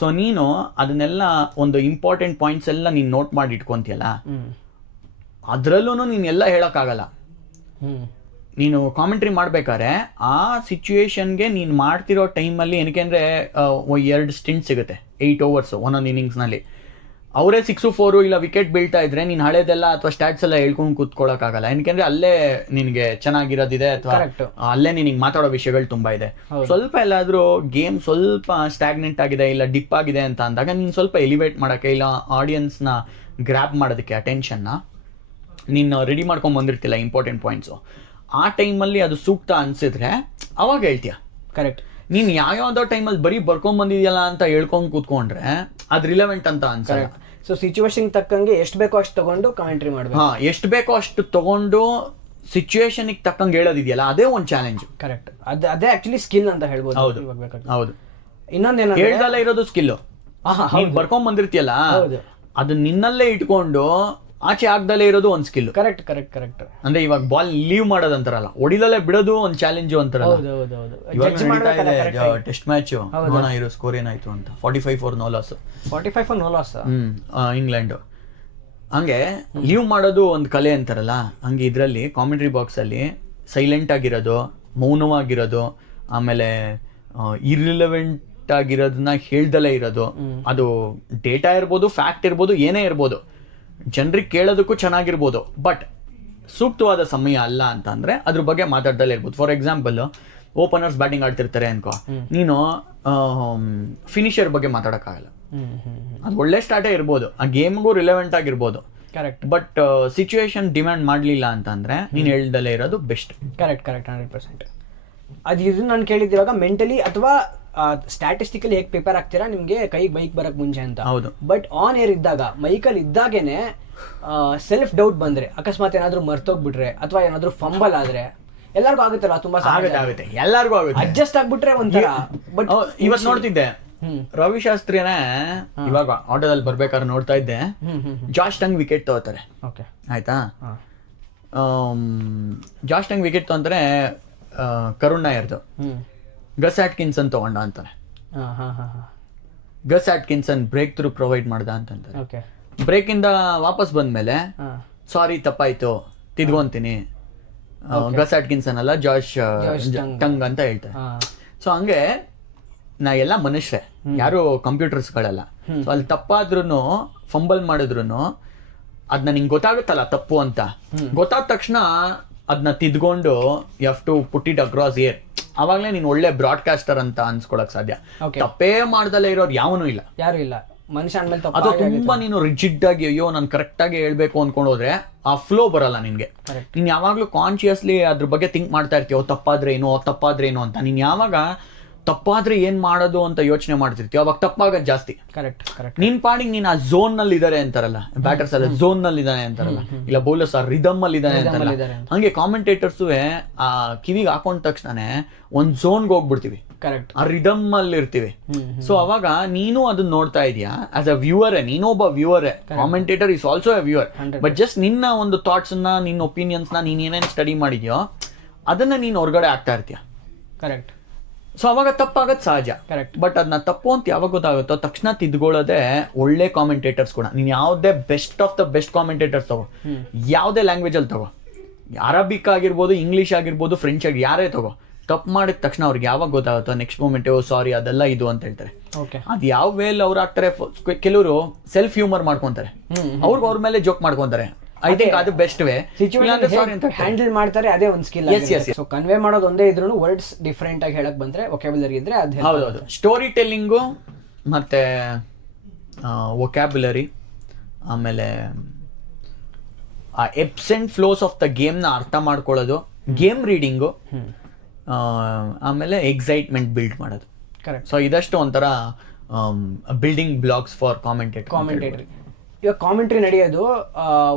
ಸೊ ನೀನು ಅದನ್ನೆಲ್ಲ ಒಂದು ಇಂಪಾರ್ಟೆಂಟ್ ಪಾಯಿಂಟ್ಸ್ ಎಲ್ಲ ನೀನ್ ನೋಟ್ ಮಾಡಿ ಇಟ್ಕೊಂತೀಯಲ್ಲ, ಅದ್ರಲ್ಲೂ ನೀನ್ ಎಲ್ಲ ಹೇಳಕ್ಕಾಗಲ್ಲ. ನೀನು ಕಾಮೆಂಟ್ರಿ ಮಾಡ್ಬೇಕಾದ್ರೆ ಆ ಸಿಚುವೇಶನ್ಗೆ ನೀನ್ ಮಾಡ್ತಿರೋ ಟೈಮಲ್ಲಿ, ಏನಕ್ಕೆ 2 ಸ್ಟಿಂಟ್ ಸಿಗುತ್ತೆ 8 overs ಒಂದೊಂದು ಇನ್ನಿಂಗ್ಸ್ನಲ್ಲಿ. ಅವರೇ 6-4 ಇಲ್ಲ ವಿಕೆಟ್ ಬೀಳ್ತಾ ಇದ್ರೆ ನೀನ್ ಹಳೇದೆಲ್ಲ ಅಥವಾ ಸ್ಟ್ಯಾಟ್ಸ್ ಎಲ್ಲ ಹೇಳ್ಕೊಂಡು ಕೂತ್ಕೊಳ್ಳೋಕ್ಕಾಗಲ್ಲ. ಏನಕ್ಕೆ ಅಲ್ಲೇ ನಿನ್ಗೆ ಚೆನ್ನಾಗಿರೋದಿದೆ, ಅಥವಾ ಅಲ್ಲೇ ನಿನಗೆ ಮಾತಾಡೋ ವಿಷಯಗಳು ತುಂಬಾ ಇದೆ. ಸ್ವಲ್ಪ ಎಲ್ಲಾದ್ರೂ ಗೇಮ್ ಸ್ವಲ್ಪ ಸ್ಟಾಗ್ನೆಂಟ್ ಆಗಿದೆ ಇಲ್ಲ ಡಿಪ್ ಆಗಿದೆ ಅಂತ ಅಂದಾಗ ನೀನ್ ಸ್ವಲ್ಪ ಎಲಿವೇಟ್ ಮಾಡಕ್ಕೆ, ಇಲ್ಲ ಆಡಿಯನ್ಸ್ನ ಗ್ರ್ಯಾಬ್ ಮಾಡೋದಕ್ಕೆ ಅಟೆನ್ಷನ್ನ ನೀನು ರೆಡಿ ಮಾಡ್ಕೊಂಡ್ ಬಂದಿರ್ತಿಲ್ಲ ಇಂಪಾರ್ಟೆಂಟ್ ಪಾಯಿಂಟ್ಸು, ಆ ಟೈಮಲ್ಲಿ ಅದು ಸೂಕ್ತ ಅನ್ಸಿದ್ರೆ ಅವಾಗ ಹೇಳ್ತೀಯ. ಕರೆಕ್ಟ್. ನೀನ್ ಯಾವ್ಯಾವ್ದೋ ಟೈಮಲ್ಲಿ ಬರೀ ಬರ್ಕೊಂಡ್ ಬಂದಿದ್ಯಲ್ಲ ಅಂತ ಹೇಳ್ಕೊಂಡ್ ಕೂತ್ಕೊಂಡ್ರೆ ಅದು ರಿಲೆವೆಂಟ್ ಅಂತ ಅನ್ಸಲ್ಲ. ಸೊ ಸಿಚುವೇಶನ್ ತಕ್ಕಂಗೆ ಎಷ್ಟು ಬೇಕೋ ಅಷ್ಟು ತಗೊಂಡು ಕಮೆಂಟ್ರಿ ಮಾಡ್ಬೇಕು. ಎಷ್ಟು ಬೇಕೋ ಅಷ್ಟು ತಗೊಂಡು ಸಿಚುವೇಶನ್ ತಕ್ಕಂಗೆ ಹೇಳೋದಿದೆಯಲ್ಲ, ಅದೇ ಒಂದು ಚಾಲೆಂಜ್. ಕರೆಕ್ಟ್. ಅದೇ ಆಕ್ಚುಲಿ ಸ್ಕಿಲ್ ಅಂತ ಹೇಳ್ಬೋದು. ಹೌದು. ಇನ್ನೊಂದೇನ ಹೇಳ್ದಲ್ಲ ಇರೋದು ಸ್ಕಿಲ್. ಬರ್ಕೊಂಡ್ ಬಂದಿರ್ತೀಯಲ್ಲ, ಅದು ನಿನ್ನಲ್ಲೇ ಇಟ್ಕೊಂಡು ಆಚೆ ಆಗ್ದಲೇ ಇರೋದು ಒಂದು ಸ್ಕಿಲ್. ಕರೆಕ್ಟ್. ಅಂದ್ರೆ ಇವಾಗ ಬಾಲ್ ಲೀವ್ ಮಾಡೋದಂತಾರಲ್ಲ, ಹೊಡಿದಲ್ಲೇ ಬಿಡೋದು ಒಂದು ಚಾಲೆಂಜ್ ಅಂತಾರಲ್ಲ. ಟೆಸ್ಟ್ ಮ್ಯಾಚ್ ಇರೋ ಸ್ಕೋರ್ ಏನಾಯ್ತು ಅಂತ 45 for no loss. 45 for no loss. England. ಹಂಗೆ ಲೀವ್ ಮಾಡೋದು ಒಂದು ಕಲೆ ಅಂತಾರಲ್ಲ, ಹಂಗೆ ಇದ್ರಲ್ಲಿ ಕಾಮೆಂಟ್ರಿ ಬಾಕ್ಸ್ ಅಲ್ಲಿ ಸೈಲೆಂಟ್ ಆಗಿರೋದು, ಮೌನವಾಗಿರೋದು, ಆಮೇಲೆ ಇರ್ರಿಲೆವೆಂಟ್ ಆಗಿರೋದನ್ನ ಹೇಳ್ದಲೇ ಇರೋದು. ಅದು ಡೇಟಾ ಇರ್ಬೋದು, ಫ್ಯಾಕ್ಟ್ ಇರ್ಬೋದು, ಏನೇ ಇರ್ಬೋದು, ಜನರಿಗೆ ಕೇಳೋದಕ್ಕೂ ಚೆನ್ನಾಗಿರ್ಬೋದು, ಬಟ್ ಸೂಕ್ತವಾದ ಸಮಯ ಅಲ್ಲ ಅಂತ ಅಂದ್ರೆ ಅದ್ರ ಬಗ್ಗೆ ಮಾತಾಡ್ದಲ್ಲೇ ಇರ್ಬೋದು. ಫಾರ್ ಎಕ್ಸಾಂಪಲ್, ಓಪನರ್ಸ್ ಬ್ಯಾಟಿಂಗ್ ಆಡ್ತಿರ್ತಾರೆ ಅನ್ಕೋ, ನೀನು ಫಿನಿಷರ್ ಬಗ್ಗೆ ಮಾತಾಡೋಕ್ಕಾಗಲ್ಲ. ಅದು ಒಳ್ಳೆ ಸ್ಟಾರ್ಟೇ ಇರ್ಬೋದು, ಆ ಗೇಮ್ಗೂ ರಿಲೆವೆಂಟ್ ಆಗಿರ್ಬೋದು, ಕರೆಕ್ಟ್. ಬಟ್ ಸಿಚುವೇಶನ್ ಡಿಮ್ಯಾಂಡ್ ಮಾಡಲಿಲ್ಲ ಅಂತಂದ್ರೆ ನೀನು ಹೇಳ್ದಲ್ಲೇ ಇರೋದು ಬೆಸ್ಟ್. ಕರೆಕ್ಟ್ 100%. ಅದು ಇದು ನಾನು ಕೇಳಿದ್ದಿವಾಗ ಮೆಂಟಲಿ ಅಥವಾ ಸ್ಟ್ಯಾಟಿಸ್ಟಿಕಲಿ ಹೇಗೆ ಪ್ರಿಪೇರ್ ಆಗ್ತೀರಾ ನಿಮಗೆ ಕೈಗೆ ಮೈಕ್ ಬರಕ್ ಮುಂಚೆ ಅಂತ. ಹೌದು. ಬಟ್ ಆನ್ ಏರ್ ಇದ್ದಾಗ, ಮೈಕಲ್ಲಿ ಇದ್ದಾಗೇನೆ ಸೆಲ್ಫ್ ಡೌಟ್ ಬಂದ್ರೆ, ಅಕಸ್ಮಾತ್ ಏನಾದ್ರು ಮರ್ತೋಗ್ಬಿಟ್ರೆ ಅಥವಾ ಏನಾದ್ರು ಫಂಬಲ್ ಆದ್ರೆ, ಎಲ್ಲರಿಗೂ ಆಗುತ್ತಲ್ಲ, ತುಂಬಾ ಆಗುತ್ತೆ, ಎಲ್ಲರಿಗೂ ಆಗುತ್ತೆ. ಅಡ್ಜಸ್ಟ್ ಆಗ್ಬಿಟ್ರೆ ಒಂಥರ. ಬಟ್ ಇವತ್ತು ನೋಡ್ತಿದ್ದೆ, ರವಿಶಾಸ್ತ್ರಿನೇ ಇವಾಗ ಆಟೋದಲ್ಲಿ ಬರ್ಬೇಕಾದ್ರೆ ನೋಡ್ತಾ ಇದ್ದೆ, ಜಾಶ್ ಟಂಗ್ ವಿಕೆಟ್ ತಗೋತಾರೆ. ಆಯ್ತಾ? ಜಾಶ್ ಟಂಗ್ ವಿಕೆಟ್ ತಗೊಂತಾರೆ ಕರುಣ್ ನಾಯರ್ದು. ಗಸ್ ಆಟ್ಕಿನ್ಸನ್ ತಗೊಂಡ ಅಂತಾನೆ. ಗಸ್ ಆಟ್ಕಿನ್ಸನ್ ಬ್ರೇಕ್ ಥ್ರೂ ಪ್ರೊವೈಡ್ ಮಾಡ್ದ ಅಂತಂತಾರೆ. ಬ್ರೇಕ್ ಇಂದ ವಾಪಸ್ ಬಂದ್ಮೇಲೆ ಸಾರಿ ತಪ್ಪಾಯ್ತು, ತಿದ್ಕೊಂತೀನಿ, ಗಸ್ ಆಟ್ಕಿನ್ಸನ್ ಅಲ್ಲ ಜಾಶ್ ಟಂಗ್ ಅಂತ ಹೇಳ್ತಾರೆ. ಸೊ ಹಂಗೆ ನಾ ಎಲ್ಲ ಮನುಷ್ಯರೇ, ಯಾರು ಕಂಪ್ಯೂಟರ್ಸ್ಗಳಲ್ಲ. ಸೊ ಅಲ್ಲಿ ತಪ್ಪಾದ್ರೂ, ಫಂಬಲ್ ಮಾಡಿದ್ರು ಅದನ್ನ ನಿಂಗೆ ಗೊತ್ತಾಗುತ್ತಲ್ಲ ತಪ್ಪು ಅಂತ. ಗೊತ್ತಾದ ತಕ್ಷಣ ಅದನ್ನ ತಿದ್ಕೊಂಡು you have to put it across air. ಅವಾಗಲೇ ನೀನು ಒಳ್ಳೆ ಬ್ರಾಡ್ಕಾಸ್ಟರ್ ಅಂತ ಅನ್ಸ್ಕೊಳಕ್ ಸಾಧ್ಯ. ತಪ್ಪೇ ಮಾಡ್ದಲ್ಲೇ ಇರೋರು ಯಾವನೂ ಇಲ್ಲ, ಯಾರು ಇಲ್ಲ. ಮನುಷ್ಯ ಅಂದ್ಮೇಲೆ ಅದು ತುಂಬಾ ನೀನು ರಿಜಿಡ್ ಆಗಿ ಅಯ್ಯೋ ನಾನು ಕರೆಕ್ಟ್ ಆಗಿ ಹೇಳ್ಬೇಕು ಅನ್ಕೊಂಡು ಹೋದ್ರೆ ಆ ಫ್ಲೋ ಬರಲ್ಲ ನಿನ್ಗೆ. ನೀನ್ ಯಾವಾಗ್ಲೂ ಕಾನ್ಶಿಯಸ್ಲಿ ಅದ್ರ ಬಗ್ಗೆ ಥಿಂಕ್ ಮಾಡ್ತಾ ಇರ್ತೀಯ, ತಪ್ಪಾದ್ರೆ ಏನು ಅಂತ. ನೀನ್ ಯಾವಾಗ ತಪ್ಪಾದ್ರೆ ಏನ್ ಮಾಡೋದು ಅಂತ ಯೋಚನೆ ಮಾಡ್ತಿರ್ತೀವಿ, ಅವಾಗ ತಪ್ಪಾಗದ್ ಜಾಸ್ತಿ. ಕರೆಕ್ಟ್. ನಿನ್ ಪಾಡಿಗೆ ನೀನ್ ಆ ಝೋನ್ ನಲ್ಲಿ ಇದಾರೆ ಅಂತಾರಲ್ಲ, ಬ್ಯಾಟರ್ಸ್ ಅಲ್ಲ ಝೋನ್ ನಲ್ಲಿ ಇದಾನೆ ಅಂತಾರಲ್ಲ, ಇಲ್ಲ ಬೌಲರ್ಸ್ ಆ ರಿದಮ್ ಅಲ್ಲಿ ಇದಾನೆ ಅಂತಾರಲ್ಲ, ಹಂಗೆ ಕಾಮೆಂಟೇಟರ್ಸು ಆ ಕಿವಿಗೆ ಹಾಕೊಂಡ ತಕ್ಷಣನೇ ಒಂದ್ ಝೋನ್ಗೆ ಹೋಗ್ಬಿಡ್ತೀವಿ, ಆ ರಿದಮ್ ಅಲ್ಲಿ ಇರ್ತೀವಿ. ಸೊ ಅವಾಗ ನೀನು ಅದನ್ನ ನೋಡ್ತಾ ಇದೀಯಾ ಆಸ್ ಅ ವ್ಯೂವರೇ, ನೀನು ಒಬ್ಬ ವ್ಯೂವರೇ. Commentator is also a viewer, but just ನಿನ್ನ ಒಂದು ಥಾಟ್ಸ್ ನ, ನಿನ್ನ ಒಪಿನಿಯನ್ಸ್ ನ ನೀನ್ ಏನೇನ್ ಸ್ಟಡಿ ಮಾಡಿದ್ಯೋ ಅದನ್ನ ನೀನ್ ಹೊರಗಡೆ ಆಗ್ತಾ ಇರ್ತೀಯ. ಕರೆಕ್ಟ್. ಸೊ ಅವಾಗ ತಪ್ಪಾಗದ್ ಸಹಜ. ಬಟ್ ಅದನ್ನ ತಪ್ಪು ಅಂತ ಯಾವಾಗ ಗೊತ್ತಾಗುತ್ತೋ ತಕ್ಷಣ ತಿದ್ಕೊಳ್ಳೋದೇ ಒಳ್ಳೆ ಕಾಮೆಂಟೇಟರ್ಸ್ ಕೂಡ. ನೀನ್ ಯಾವುದೇ best of the best commentators ತಗೋ, ಯಾವುದೇ ಲ್ಯಾಂಗ್ವೇಜ್ ಅಲ್ಲಿ ತಗೋ, ಅರಬಿಕ್ ಆಗಿರ್ಬೋದು, ಇಂಗ್ಲಿಷ್ ಆಗಿರ್ಬೋದು, ಫ್ರೆಂಚ್ ಆಗಿ ಯಾರೇ ತಗೋ, ತಪ್ಪು ಮಾಡಿದ ತಕ್ಷಣ ಅವ್ರಿಗೆ ಯಾವಾಗ ಗೊತ್ತಾಗುತ್ತೋ ನೆಕ್ಸ್ಟ್ ಮೂಮೆಂಟ್ ಸಾರಿ ಅದೆಲ್ಲ ಇದು ಅಂತ ಹೇಳ್ತಾರೆ. ಓಕೆ, ಅದು ಯಾವ ವೇಲ್ ಅವ್ರು ಆಗ್ತಾರೆ. ಕೆಲವರು ಸೆಲ್ಫ್ ಹ್ಯೂಮರ್ ಮಾಡ್ಕೊಂತಾರೆ, ಅವ್ರಿಗೆ ಅವ್ರ ಮೇಲೆ ಜೋಕ್ ಮಾಡ್ಕೊಂತಾರೆ. ಐ ಥಿಂಕ್ ಅದು ಬೆಸ್ಟ್ ವೇ. ಹ್ಯಾಂಡಲ್ ಮಾಡ್ತಾರೆ, ಅದೇ ಒಂದು ಸ್ಕಿಲ್. ಸೊ ಕನ್ವೆ ಮಾಡೋದು ಒಂದೇ ಇದ್ರೂ ವರ್ಡ್ಸ್ ಡಿಫ್ರೆಂಟ್ ಆಗಿ ಹೇಳಕ್ ಬಂದ್ರೆ ವೊಕ್ಯಾಬುಲರಿ ಇದ್ರೆ ಅದು. ಹೌದೌದು, ಸ್ಟೋರಿ ಟೆಲ್ಲಿಂಗು ಮತ್ತೆ ವೊಕ್ಯಾಬುಲರಿ, ಆಮೇಲೆ ಆ ಎಬ್ಸ್ ಅಂಡ್ ಫ್ಲೋಸ್ ಆಫ್ ದ ಗೇಮ್ನ ಅರ್ಥ ಮಾಡ್ಕೊಳ್ಳೋದು, ಗೇಮ್ ರೀಡಿಂಗು, ಆಮೇಲೆ ಎಕ್ಸೈಟ್ಮೆಂಟ್ ಬಿಲ್ಡ್ ಮಾಡೋದು. ಕರೆಕ್ಟ್. ಸೊ ಇದಷ್ಟು ಒಂಥರ ಬಿಲ್ಡಿಂಗ್ ಬ್ಲಾಕ್ಸ್ ಫಾರ್ ಕಾಮೆಂಟೇಟರ್. ಇವಾಗ ಕಾಮೆಂಟ್ರಿ ನಡೆಯೋದು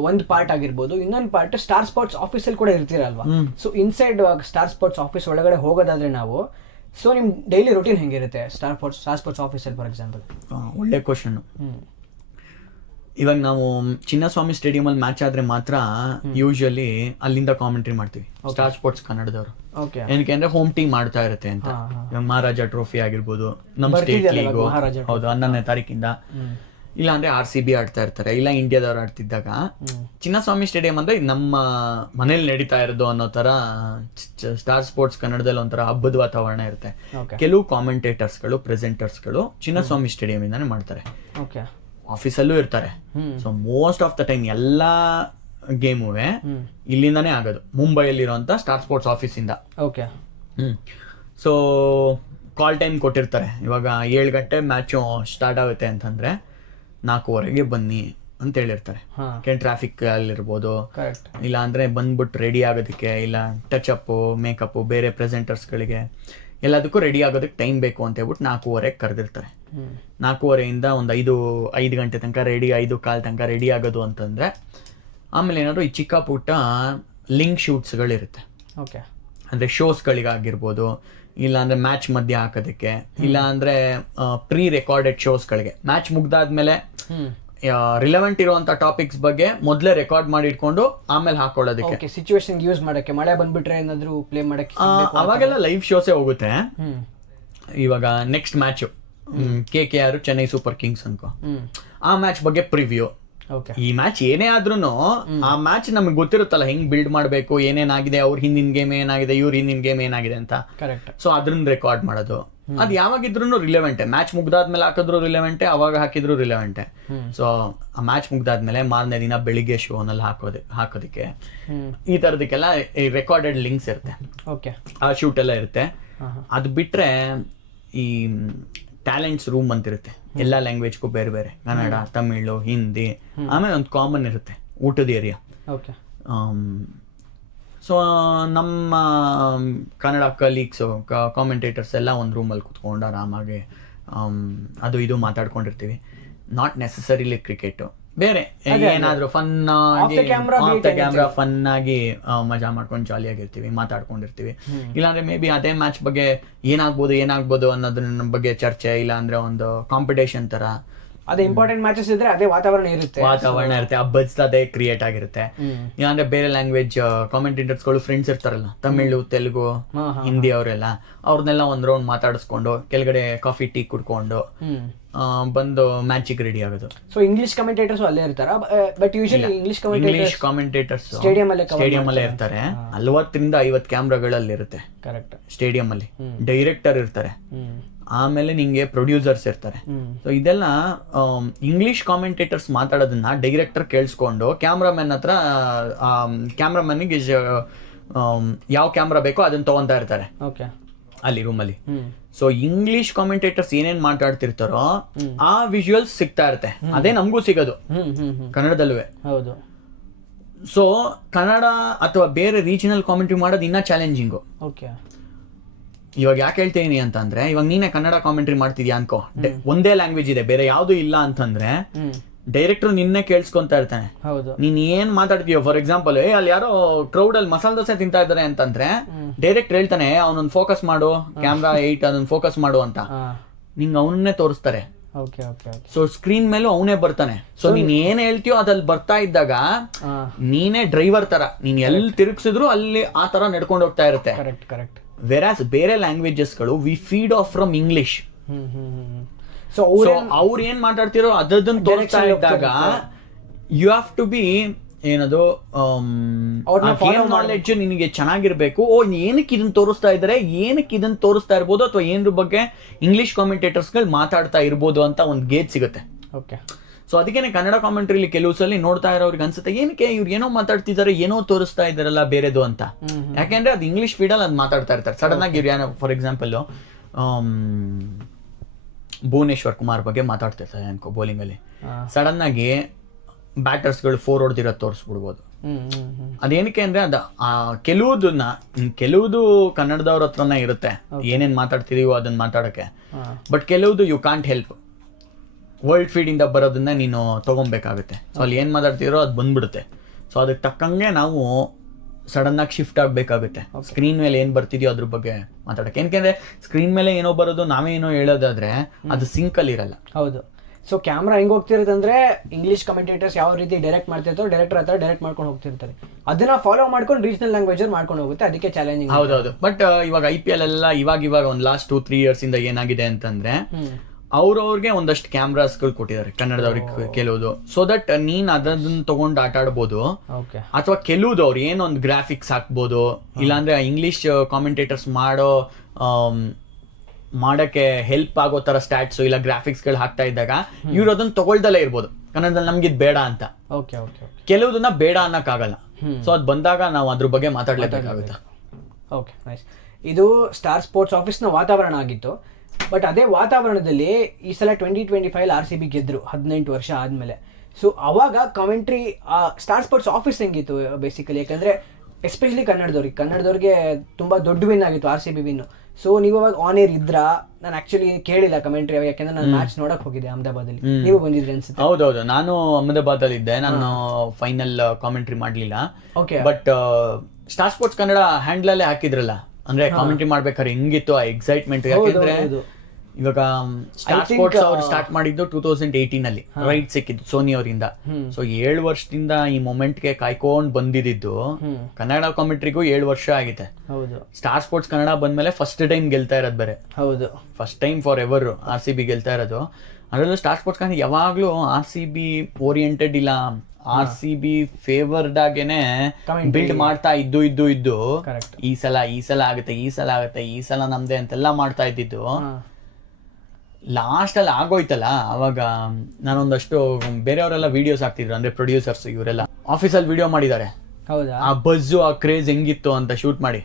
ಒಂದು ಪಾರ್ಟ್ ಆಗಿರ್ಬೋದು, ಇನ್ನೊಂದು ಪಾರ್ಟ್ ಸ್ಟಾರ್ ಸ್ಪೋರ್ಟ್ಸ್ ಆಫೀಸಲ್ಲಿ ಕೂಡ ಇರ್ತೀರಲ್ವಾ. So inside Star Sports office ಒಳಗಡೆ ಹೋಗೋದಾದ್ರೆ ನಾವು, ಸೊ ನಿಮ್ ಡೈಲಿ ರೂಟೀನ್ ಹೆಂಗಿರುತ್ತೆ ಸ್ಟಾರ್ ಸ್ಪೋರ್ಟ್ಸ್ ಆಫೀಸಲ್ಲಿ ಫಾರ್ ಎಕ್ಸಾಂಪಲ್? ಒಳ್ಳೆ ಕ್ವಶನ್. ಇವಾಗ ನಾವು ಚಿನ್ನಸ್ವಾಮಿ ಸ್ಟೇಡಿಯಂ ಅಲ್ಲಿ ಮ್ಯಾಚ್ ಆದ್ರೆ ಮಾತ್ರ ಯೂಶಲಿ ಅಲ್ಲಿಂದ ಕಾಮೆಂಟ್ರಿ ಮಾಡ್ತೀವಿ ಸ್ಟಾರ್ ಸ್ಪೋರ್ಟ್ಸ್ ಕನ್ನಡದವರು. ಏನಕ್ಕೆ ಅಂದ್ರೆ ಹೋಮ್ ಟೀಮ್ ಮಾಡ್ತಾ ಇರುತ್ತೆ ಅಂತ. ಮಹಾರಾಜ ಟ್ರೋಫಿ ಆಗಿರ್ಬೋದು, ನಮ್ಮ ಸ್ಟೇಟ್ ಲೀಗು, ಹೌದು 11ನೇ ತಾರೀಕಿಂದ. ಇಲ್ಲ ಅಂದ್ರೆ RCB ಆಡ್ತಾ ಇರ್ತಾರೆ, ಇಲ್ಲ ಇಂಡಿಯಾದವ್ರು ಆಡ್ತಿದ್ದಾಗ ಚಿನ್ನಸ್ವಾಮಿ ಸ್ಟೇಡಿಯಂ ಅಂದ್ರೆ ನಮ್ಮ ಮನೇಲಿ ನಡೀತಾ ಇರೋದು ಅನ್ನೋ ತರ ಸ್ಟಾರ್ ಸ್ಪೋರ್ಟ್ಸ್ ಕನ್ನಡದಲ್ಲಿ ಒಂಥರ ಹಬ್ಬದ ವಾತಾವರಣ ಇರುತ್ತೆ. ಕೆಲವು ಕಾಮೆಂಟೇಟರ್ಸ್ಗಳು, ಪ್ರೆಸೆಂಟರ್ಸ್ಗಳು ಚಿನ್ನಸ್ವಾಮಿ ಸ್ಟೇಡಿಯಂ ಇಂದಾನೆ ಮಾಡ್ತಾರೆ, ಆಫೀಸಲ್ಲೂ ಇರ್ತಾರೆ. So most of the time ಎಲ್ಲಾ ಗೇಮುವೆ ಇಲ್ಲಿಂದಾನೇ ಆಗೋದು, ಮುಂಬೈಯಲ್ಲಿರುವಂತ ಸ್ಟಾರ್ ಸ್ಪೋರ್ಟ್ಸ್ ಆಫೀಸಿಂದ. ಸೊ ಕಾಲ್ ಟೈಮ್ ಕೊಟ್ಟಿರ್ತಾರೆ, ಇವಾಗ 7 ಗಂಟೆ ಮ್ಯಾಚು ಸ್ಟಾರ್ಟ್ ಆಗುತ್ತೆ ಅಂತಂದ್ರೆ 4:15 ಬನ್ನಿ ಅಂತ ಹೇಳಿರ್ತಾರೆ. ಟ್ರಾಫಿಕ್ ಅಲ್ಲಿರ್ಬೋದು, ಇಲ್ಲ ಅಂದ್ರೆ ಬಂದ್ಬಿಟ್ಟು ರೆಡಿ ಆಗೋದಕ್ಕೆ, ಇಲ್ಲ ಟಚ್ ಅಪ್, ಮೇಕಪ್, ಬೇರೆ ಪ್ರೆಸೆಂಟರ್ಸ್ಗಳಿಗೆ ಎಲ್ಲದಕ್ಕೂ ರೆಡಿ ಆಗೋದಕ್ಕೆ ಟೈಮ್ ಬೇಕು ಅಂತ ಹೇಳ್ಬಿಟ್ಟು 4:15 ಕರೆದಿರ್ತಾರೆ. 4:15 ಒಂದು 5 ಗಂಟೆ ತನಕ ರೆಡಿ, 5:15 ತನಕ ರೆಡಿ ಆಗೋದು ಅಂತಂದ್ರೆ, ಆಮೇಲೆ ಏನಾದ್ರು ಈ ಚಿಕ್ಕ ಪುಟ್ಟ ಲಿಂಕ್ ಶೂಟ್ಸ್ಗಳಿರುತ್ತೆ. ಅಂದ್ರೆ ಶೋಸ್ಗಳಿಗಾಗಿರ್ಬೋದು, ಇಲ್ಲ ಅಂದ್ರೆ ಮ್ಯಾಚ್ ಮಧ್ಯೆ ಹಾಕೋದಕ್ಕೆ, ಇಲ್ಲ ಅಂದ್ರೆ ಪ್ರೀ ರೆಕಾರ್ಡೆಡ್ ಶೋಸ್ಗಳಿಗೆ. ಮ್ಯಾಚ್ ಮುಗ್ದಾದ್ಮೇಲೆ ರಿಲೆವೆಂಟ್ ಇರುವಂತ ಟಾಪಿಕ್ಸ್ ಬಗ್ಗೆ ಮೊದಲೇ ರೆಕಾರ್ಡ್ ಮಾಡಿ ಇಟ್ಕೊಂಡು ಆಮೇಲೆ ಹಾಕೊಳ್ಳೋದಕ್ಕೆ, ಸಿಚುವೇಶನ್ ಯೂಸ್ ಮಾಡಕ್ಕೆ, ಮಳೆ ಬಂದ್ಬಿಟ್ರೆ ಏನಾದ್ರು ಪ್ಲೇ ಮಾಡಕ್ಕೆ, ಅವಾಗೆಲ್ಲ ಲೈವ್ ಶೋಸೇ ಹೋಗುತ್ತೆ. ಇವಾಗ next match KKR Chennai Super Kings ಅನ್ಕೋ, ಆ ಮ್ಯಾಚ್ ಬಗ್ಗೆ ಪ್ರಿವ್ಯೂ. ಈ ಮ್ಯಾಚ್ ಏನೇ ಆದ್ರೂನು ಆ ಮ್ಯಾಚ್ ನಮಗೆ ಗೊತ್ತಿರುತ್ತಲ್ಲ ಹೆಂಗ್ ಬಿಲ್ಡ್ ಮಾಡ್ಬೇಕು, ಏನೇನಾಗಿದೆ, ಅವ್ರ ಹಿಂದಿನ ಗೇಮ್ ಏನಾಗಿದೆ, ಇವ್ರ ಹಿಂದಿನ ಗೇಮ್ ಏನಾಗಿದೆ ಅಂತ. ಸೊ ಅದನ್ನ ರೆಕಾರ್ಡ್ ಮಾಡೋದು, ಅದು ಯಾವಾಗಿದ್ರು ರಿಲೆವೆಂಟೆ. ಮ್ಯಾಚ್ ಮುಗ್ದಾದ್ಮೇಲೆ ಹಾಕಿದ್ರು ರಿಲೆವೆಂಟೆ, ಅವಾಗ ಹಾಕಿದ್ರು ರಿಲೆವೆಂಟೆ. ಸೊ ಆ ಮ್ಯಾಚ್ ಮುಗ್ದಾದ್ಮೇಲೆ ಮಾರನೇ ದಿನ ಬೆಳಿಗ್ಗೆ ಶೋನಲ್ಲಿ ಹಾಕೋದಕ್ಕೆ ಈ ತರದಕ್ಕೆಲ್ಲ ರೆಕಾರ್ಡೆಡ್ ಲಿಂಕ್ಸ್ ಇರುತ್ತೆ, ಆ ಶೂಟ್ ಎಲ್ಲ ಇರುತ್ತೆ. ಅದು ಬಿಟ್ರೆ ಈ ಟ್ಯಾಲೆಂಟ್ಸ್ ರೂಮ್ ಅಂತಿರುತ್ತೆ, ಎಲ್ಲ ಲ್ಯಾಂಗ್ವೇಜ್ಗೂ ಬೇರೆ ಬೇರೆ, ಕನ್ನಡ, ತಮಿಳು, ಹಿಂದಿ. ಆಮೇಲೆ ಒಂದು ಕಾಮನ್ ಇರುತ್ತೆ ಊಟದ ಏರಿಯಾ. ಸೊ ನಮ್ಮ ಕನ್ನಡ ಕಲೀಗ್ಸು, ಕಾಮೆಂಟೇಟರ್ಸ್ ಎಲ್ಲ ಒಂದು ರೂಮಲ್ಲಿ ಕುತ್ಕೊಂಡು ಆರಾಮಾಗಿ ಅದು ಇದು ಮಾತಾಡ್ಕೊಂಡಿರ್ತೀವಿ. ನಾಟ್ ನೆಸೆಸರಿಲಿ ಕ್ರಿಕೆಟು, ಬೇರೆ ಏನಾದ್ರು ಫನ್ ಕ್ಯಾಮ್ರಾ ಫನ್ ಆಗಿ ಮಜಾ ಮಾಡ್ಕೊಂಡು ಜಾಲಿಯಾಗಿರ್ತೀವಿ, ಮಾತಾಡ್ಕೊಂಡಿರ್ತೀವಿ. ಇಲ್ಲಾಂದ್ರೆ ಮೇ ಬಿ ಅದೇ ಮ್ಯಾಚ್ ಬಗ್ಗೆ ಏನಾಗ್ಬೋದು ಅನ್ನೋದ್ರ ಬಗ್ಗೆ ಚರ್ಚೆ, ಇಲ್ಲ ಅಂದ್ರೆ ಒಂದು ಕಾಂಪಿಟೇಷನ್ ತರ. ಅದೇ ಇಂಪಾರ್ಟೆಂಟ್ ಮ್ಯಾಚಸ್ ಇದ್ರೆ ಅದೇ ವಾತಾವರಣ ಇರುತ್ತೆ, ಹಬ್ಬದ ಅದೇ ಕ್ರಿಯೇಟ್ ಆಗಿರುತ್ತೆ. ಇಲ್ಲಾಂದ್ರೆ ಬೇರೆ ಲ್ಯಾಂಗ್ವೇಜ್ ಕಾಮೆಂಟೇಟರ್ಸ್ಗಳು ಫ್ರೆಂಡ್ಸ್ ಇರ್ತಾರಲ್ಲ, ತಮಿಳು, ತೆಲುಗು, ಹಿಂದಿ ಅವರೆಲ್ಲ, ಅವ್ರನ್ನೆಲ್ಲ ಒಂದ್ ರೌಂಡ್ ಮಾತಾಡಿಸ್ಕೊಂಡು ಕೆಳಗಡೆ ಕಾಫಿ ಟೀ ಕುಡ್ಕೊಂಡು ಬಂದು ಮ್ಯಾಚಿಗೆ ರೆಡಿ ಆಗೋದು. ಸೊ ಇಂಗ್ಲಿಷ್ ಕಮೆಂಟೇಟರ್ಸ್ ಅಲ್ಲೇ ಇರ್ತಾರ, but usually English commentators stadium ಅಲ್ಲೇ ಇರ್ತಾರೆ. 40ರಿಂದ 50 ಕ್ಯಾಮ್ರಾಗಳಲ್ಲಿ ಇರುತ್ತೆ ಸ್ಟೇಡಿಯಂ ಅಲ್ಲಿ. ಡೈರೆಕ್ಟರ್ ಇರ್ತಾರೆ, ಆಮೇಲೆ ನಿಂಗೆ ಪ್ರೊಡ್ಯೂಸರ್ಸ್ ಇರ್ತಾರೆ. ಸೊ ಇದೆಲ್ಲ ಇಂಗ್ಲಿಷ್ ಕಾಮೆಂಟೇಟರ್ಸ್ ಮಾತಾಡೋದನ್ನ ಡೈರೆಕ್ಟರ್ ಕೇಳಿಸ್ಕೊಂಡು ಕ್ಯಾಮ್ರಾಮನ್ ಹತ್ರ, ಕ್ಯಾಮ್ರಾಮನ್ಗೆ ಯಾವ ಕ್ಯಾಮ್ರಾ ಬೇಕೋ ಅದನ್ನ ತಗೊಂತಾ ಇರ್ತಾರೆ ಅಲ್ಲಿ ರೂಮಲ್ಲಿ. ಸೊ ಇಂಗ್ಲಿಷ್ ಕಾಮೆಂಟೇಟರ್ಸ್ ಏನೇನ್ ಮಾತಾಡ್ತಿರ್ತಾರೋ ಆ ವಿಜುವಲ್ಸ್ ಸಿಗ್ತಾ ಇರುತ್ತೆ, ಅದೇ ನಮಗೂ ಸಿಗೋದು ಕನ್ನಡದಲ್ಲೂ. ಸೊ ಕನ್ನಡ ಅಥವಾ ಬೇರೆ ರೀಜನಲ್ ಕಾಮೆಂಟ್ರಿ ಮಾಡೋದು ಇನ್ನ ಚಾಲೆಂಜಿಂಗು. ಇವಾಗ ಯಾಕೆ ಹೇಳ್ತೀನಿ ಅಂತಂದ್ರೆ, ಇವಾಗ ನೀನೇ ಕನ್ನಡ ಕಾಮೆಂಟ್ರಿ ಮಾಡ್ತಿದ್ಯಾ ಅನ್ಕೋ, ಒಂದೇ ಲ್ಯಾಂಗ್ವೇಜ್ ಇದೆ, ಬೇರೆ ಯಾವ್ದು ಇಲ್ಲ ಅಂತಂದ್ರೆ ಡೈರೆಕ್ಟರ್ ನಿನ್ನೆ ಕೇಳಿಸ್ಕೊಂತಾ ಇರ್ತಾನೆ. ನೀನ್ ಏನ್ ಮಾತಾಡ್ತೀಯೋ, ಫಾರ್ ಎಕ್ಸಾಂಪಲ್ ಅಲ್ಲಿ ಯಾರೋ ಕ್ರೌಡ್ ಅಲ್ಲಿ ಮಸಾಲೆ ದೋಸೆ ತಿಂತಾ ಇದಾರೆ ಅಂತಂದ್ರೆ ಡೈರೆಕ್ಟರ್ ಹೇಳ್ತಾನೆ ಅವನೊಂದು ಫೋಕಸ್ ಮಾಡು, ಕ್ಯಾಮ್ರಾ 8 ಅದನ್ನ ಫೋಕಸ್ ಮಾಡು ಅಂತ. ನಿಂಗೆ ಅವನ್ನೇ ತೋರಿಸ್ತಾರೆ. ಸೊ ಸ್ಕ್ರೀನ್ ಮೇಲೂ ಅವನೇ ಬರ್ತಾನೆ. ಸೊ ನೀನ್ ಏನ್ ಹೇಳ್ತೀಯೋ ಅದಲ್ಲಿ ಬರ್ತಾ ಇದ್ದಾಗ ನೀನೇ ಡ್ರೈವರ್ ತರ, ನೀನ್ ಎಲ್ಲಿ ತಿರುಗಿಸಿದ್ರು ಅಲ್ಲಿ ಆ ತರ ನಡ್ಕೊಂಡು ಹೋಗ್ತಾ ಇರುತ್ತೆ. ವೆರಾಸ್ ಬೇರೆ ಲ್ಯಾಂಗ್ವೇಜಸ್ಗಳು we feed off from English. So ಅವ್ರು ಏನ್ ಮಾತಾಡ್ತಿರೋ ಅದನ್ನ ತೋರಿಸ್ತಾ ಇದ್ದಾಗ ಯು ಹ್ಯಾವ್ ಟು ಬಿ ಏನದು ಗೇಮ್ ನಾಲೆಡ್ಜ್ ನಿನಗೆ ಚೆನ್ನಾಗಿರ್ಬೇಕು. ಏನಕ್ಕೆ ಇದನ್ನ ತೋರಿಸ್ತಾ ಇದಾರೆ, ಏನಕ್ಕೆ ಇದನ್ನ ತೋರಿಸ್ತಾ ಇರ್ಬೋದು, ಅಥವಾ ಏನ್ರ ಬಗ್ಗೆ ಇಂಗ್ಲಿಷ್ ಕಾಮೆಂಟೇಟರ್ಸ್ಗಳು ಮಾತಾಡ್ತಾ ಇರ್ಬೋದು ಅಂತ ಒಂದು ಗೇಜ್ ಸಿಗುತ್ತೆ. ಓಕೆ. ಸೊ ಅದಕ್ಕೇನೆ ಕನ್ನಡ ಕಾಮೆಂಟ್ರಿಲಿ ಕೆಲವು ಸಲ ನೋಡ್ತಾ ಇರೋರಿಗೆ ಅನ್ಸುತ್ತೆ ಏನಕ್ಕೆ ಇವ್ರು ಏನೋ ಮಾತಾಡ್ತಿದ್ದಾರೆ, ಏನೋ ತೋರಿಸ್ತಾ ಇದಾರಲ್ಲ ಬೇರೆದು ಅಂತ. ಯಾಕೆಂದ್ರೆ ಅದು ಇಂಗ್ಲಿಷ್ ಫೀಡಲ್ಲಿ ಅದು ಮಾತಾಡ್ತಾ ಇರ್ತಾರೆ. ಸಡನ್ ಆಗಿ ಇವ್ರು ಏನೋ ಫಾರ್ ಎಕ್ಸಾಂಪಲ್ ಭುವನೇಶ್ವರ್ ಕುಮಾರ್ ಬಗ್ಗೆ ಮಾತಾಡ್ತಿರ್ತಾರೆ ಅನ್ಕೋ ಬೌಲಿಂಗ್ ಅಲ್ಲಿ, ಸಡನ್ ಆಗಿ ಬ್ಯಾಟರ್ಸ್ಗಳು 4 ಹೊಡೆದಿರೋದು ತೋರಿಸ್ಬಿಡ್ಬೋದು. ಅದೇನಕ್ಕೆ ಅಂದ್ರೆ ಕೆಲವುದು ಕನ್ನಡದವ್ರ ಹತ್ರನೇ ಇರುತ್ತೆ ಏನೇನ್ ಮಾತಾಡ್ತಿದೀವೋ ಅದನ್ನ ಮಾತಾಡಕ್ಕೆ. ಬಟ್ ಕೆಲವುದು you can't help, world feed ಇಂದ ಬರೋದನ್ನ ನೀನು ತಗೊಬೇಕಾಗುತ್ತೆ. ಸೊ ಅಲ್ಲಿ ಏನ್ ಮಾತಾಡ್ತಿರೋ ಅದು ಬಂದ್ಬಿಡುತ್ತೆ. ಸೊ ಅದಕ್ಕೆ ತಕ್ಕಂಗೆ ನಾವು ಸಡನ್ ಆಗಿ ಶಿಫ್ಟ್ ಆಗ್ಬೇಕಾಗುತ್ತೆ. ಸ್ಕ್ರೀನ್ ಮೇಲೆ ಏನ್ ಬರ್ತಿದ್ಯೋ ಅದ್ರ ಬಗ್ಗೆ ಮಾತಾಡಕ್ಕೆ. ಏನಕ್ಕೆ ಸ್ಕ್ರೀನ್ ಮೇಲೆ ಏನೋ ಬರೋದು ನಾವೇ ಏನೋ ಹೇಳೋದಾದ್ರೆ ಅದು ಸಿಂಕ್ ಅಲ್ಲಿ ಇರಲ್ಲ. ಹೌದು. ಸೊ ಕ್ಯಾಮ್ರಾ ಹೆಂಗ್ ಹೋಗ್ತಿರೋದಂದ್ರೆ ಇಂಗ್ಲಿಷ್ ಕಮೆಂಟೇಟರ್ಸ್ ಯಾವ ರೀತಿ ಡೈರೆಕ್ಟ್ ಮಾಡ್ತಿರ್ತಾರೋ ಡೈರೆಕ್ಟರ್ ಹತ್ರ ಡೈರೆಕ್ಟ್ ಮಾಡ್ಕೊಂಡು ಹೋಗ್ತಿರ್ತಾರೆ, ಅದನ್ನ ಫಾಲೋ ಮಾಡ್ಕೊಂಡು ರೀಜನಲ್ ಲ್ಯಾಂಗ್ವೇಜ್ ಮಾಡ್ಕೊಂಡು ಹೋಗುತ್ತೆ. ಅದಕ್ಕೆ ಚಾಲೆಂಜಿಂಗ್. ಹೌದೌದು. ಬಟ್ ಇವಾಗ IPL ಎಲ್ಲ ಇವಾಗ ಒಂದು ಲಾಸ್ಟ್ 2-3 years ಇಂದ ಏನಾಗಿದೆ ಅಂತಂದ್ರೆ ಅವ್ರವ್ರಿಗೆ ಒಂದಷ್ಟು ಕ್ಯಾಮ್ರಾಸ್ಗಳು ಕೊಟ್ಟಿದ್ದಾರೆ ಕನ್ನಡದವ್ರಿಗೆ ಕೆಲವುದು. ಸೊ ದಟ್ ನೀನ್ ಅದನ್ನ ತಗೊಂಡು ಆಟ ಆಡ್ಬೋದು. ಅಥವಾ ಕೆಲವುದು ಅವ್ರು ಏನೊಂದು ಗ್ರಾಫಿಕ್ಸ್ ಹಾಕ್ಬೋದು, ಇಲ್ಲಾಂದ್ರೆ ಇಂಗ್ಲಿಷ್ ಕಾಮೆಂಟೇಟರ್ಸ್ ಮಾಡಕ್ಕೆ ಹೆಲ್ಪ್ ಆಗೋ ತರ ಸ್ಟ್ಯಾಟ್ಸ್ ಇಲ್ಲ ಗ್ರಾಫಿಕ್ಸ್ ಗಳು ಹಾಕ್ತಾ ಇದ್ದಾಗ ಇವ್ರು ಅದನ್ನ ತಗೊಳ್ದಲ್ಲೇ ಇರ್ಬೋದು ಕನ್ನಡದಲ್ಲಿ ನಮ್ಗೆ ಇದು ಬೇಡ ಅಂತ. ಕೆಲವುದನ್ನ ಬೇಡ ಅನ್ನಕ್ಕಾಗಲ್ಲ. ಸೊ ಅದ್ ಬಂದಾಗ ನಾವು ಅದ್ರ ಬಗ್ಗೆ ಮಾತಾಡ್ಲೇಬೇಕಾಗುತ್ತೆ. Okay, nice. ಇದು ಸ್ಟಾರ್ ಸ್ಪೋರ್ಟ್ಸ್ ಆಫೀಸ್ನ ವಾತಾವರಣ ಆಗಿತ್ತು. ಬಟ್ ಅದೇ ವಾತಾವರಣದಲ್ಲಿ ಈ ಸಲ 2025 RCB ಗೆದ್ರು 18 ವರ್ಷ ಆದ್ಮೇಲೆ. ಸೊ ಅವಾಗ ಕಾಮೆಂಟ್ರಿ ಸ್ಟಾರ್ ಸ್ಪೋರ್ಟ್ಸ್ ಆಫೀಸ್ ಹೆಂಗಿತ್ತು ಬೇಸಿಕಲಿ? ಯಾಕಂದ್ರೆ ಎಸ್ಪೆಷಲಿ ಕನ್ನಡದವ್ರಿಗೆ ತುಂಬಾ ದೊಡ್ಡ ವಿನ್ ಆಗಿತ್ತು RCB ವಿನ್. ಸೊ ನೀವು ಅವಾಗ ಆನ್ ಏರ್ ಇದ್ರಾ? ನಾನು ಆಕ್ಚುಲಿ ಕೇಳಿಲ್ಲ ಕಮೆಂಟ್ರಿ, ಯಾಕಂದ್ರೆ ನಾನು ಮ್ಯಾಚ್ ನೋಡಕ್ ಹೋಗಿದ್ದೆ ಅಹಮದಾಬಾದಲ್ಲಿ. ನೀವು ಬಂದಿದ್ರಿ ಅನ್ಸುತ್ತೆ? ಹೌದೌದು, ನಾನು ಅಹಮದಾಬಾದ್ ಅಲ್ಲಿ ಇದ್ದೆ. ನಾನು ಫೈನಲ್ ಕಾಮೆಂಟ್ರಿ ಮಾಡ್ಲಿಲ್ಲ. Okay. But star sports Kannada handle ಅಲ್ಲೇ ಹಾಕಿದ್ರಲ್ಲ, ಅಂದ್ರೆ ಕಾಮೆಂಟ್ರಿ ಮಾಡ್ಬೇಕಾದ್ರೆ ಹೆಂಗಿತ್ತು ಆ ಎಕ್ಸೈಟ್ಮೆಂಟ್. ಯಾಕಂದ್ರೆ ಇವಾಗ ಸ್ಟಾರ್ ಸ್ಪೋರ್ಟ್ಸ್ ಅವ್ರು ಸ್ಟಾರ್ಟ್ ಮಾಡಿದ್ದು 2018 ಅಲ್ಲಿ ರೈಟ್ ಸಿಕ್ಕಿದ್ದು ಸೋನಿ ಅವರಿಂದ. ಸೊ 7 ವರ್ಷದಿಂದ ಈ ಮೊಮೆಂಟ್ಗೆ ಕಾಯ್ಕೊಂಡ್ ಬಂದಿದ್ದು. ಕನ್ನಡ ಕಾಮೆಂಟ್ರಿಗೂ 7 ವರ್ಷ ಆಗಿದೆ. ಸ್ಟಾರ್ ಸ್ಪೋರ್ಟ್ಸ್ ಕನ್ನಡ ಬಂದ್ಮೇಲೆ ಫಸ್ಟ್ ಟೈಮ್ ಗೆಲ್ತಾ ಇರೋದು ಬೇರೆ. ಹೌದು, first time for ever RCB ಗೆಲ್ತಾ ಇರೋದು. ಅದರಲ್ಲೂ ಸ್ಟಾರ್ ಸ್ಪೋರ್ಟ್ಸ್ ಕನ್ನಡ ಯಾವಾಗ್ಲೂ RCB ಓರಿಯೆಂಟೆಡ್ ಇಲ್ಲ, RCB ಫೇವರ್ಡ್ ಆಗೇನೆ ಬಿಲ್ಡ್ ಮಾಡ್ತಾ ಇದ್ದು ಈ ಸಲ ಆಗುತ್ತೆ, ಈ ಸಲ ನಮ್ದೆ ಅಂತೆಲ್ಲ ಮಾಡ್ತಾ ಇದ್ದಿದ್ದು. ಲಾಸ್ಟ್ ಅಲ್ಲಿ ಆಗೋಯ್ತಲ್ಲ, ಅವಾಗ ನಾನೊಂದಷ್ಟು ಬೇರೆಯವರೆಲ್ಲ ವಿಡಿಯೋಸ್ ಹಾಕ್ತಿದ್ರು, ಅಂದ್ರೆ ಪ್ರೊಡ್ಯೂಸರ್ಸ್ ಇವರೆಲ್ಲ ಆಫೀಸಲ್ಲಿ ವಿಡಿಯೋ ಮಾಡಿದ್ದಾರೆ. ಆ ಬಜ್ಜು ಆ ಕ್ರೇಜ್ ಹೆಂಗಿತ್ತು ಅಂತ ಶೂಟ್ ಮಾಡಿ.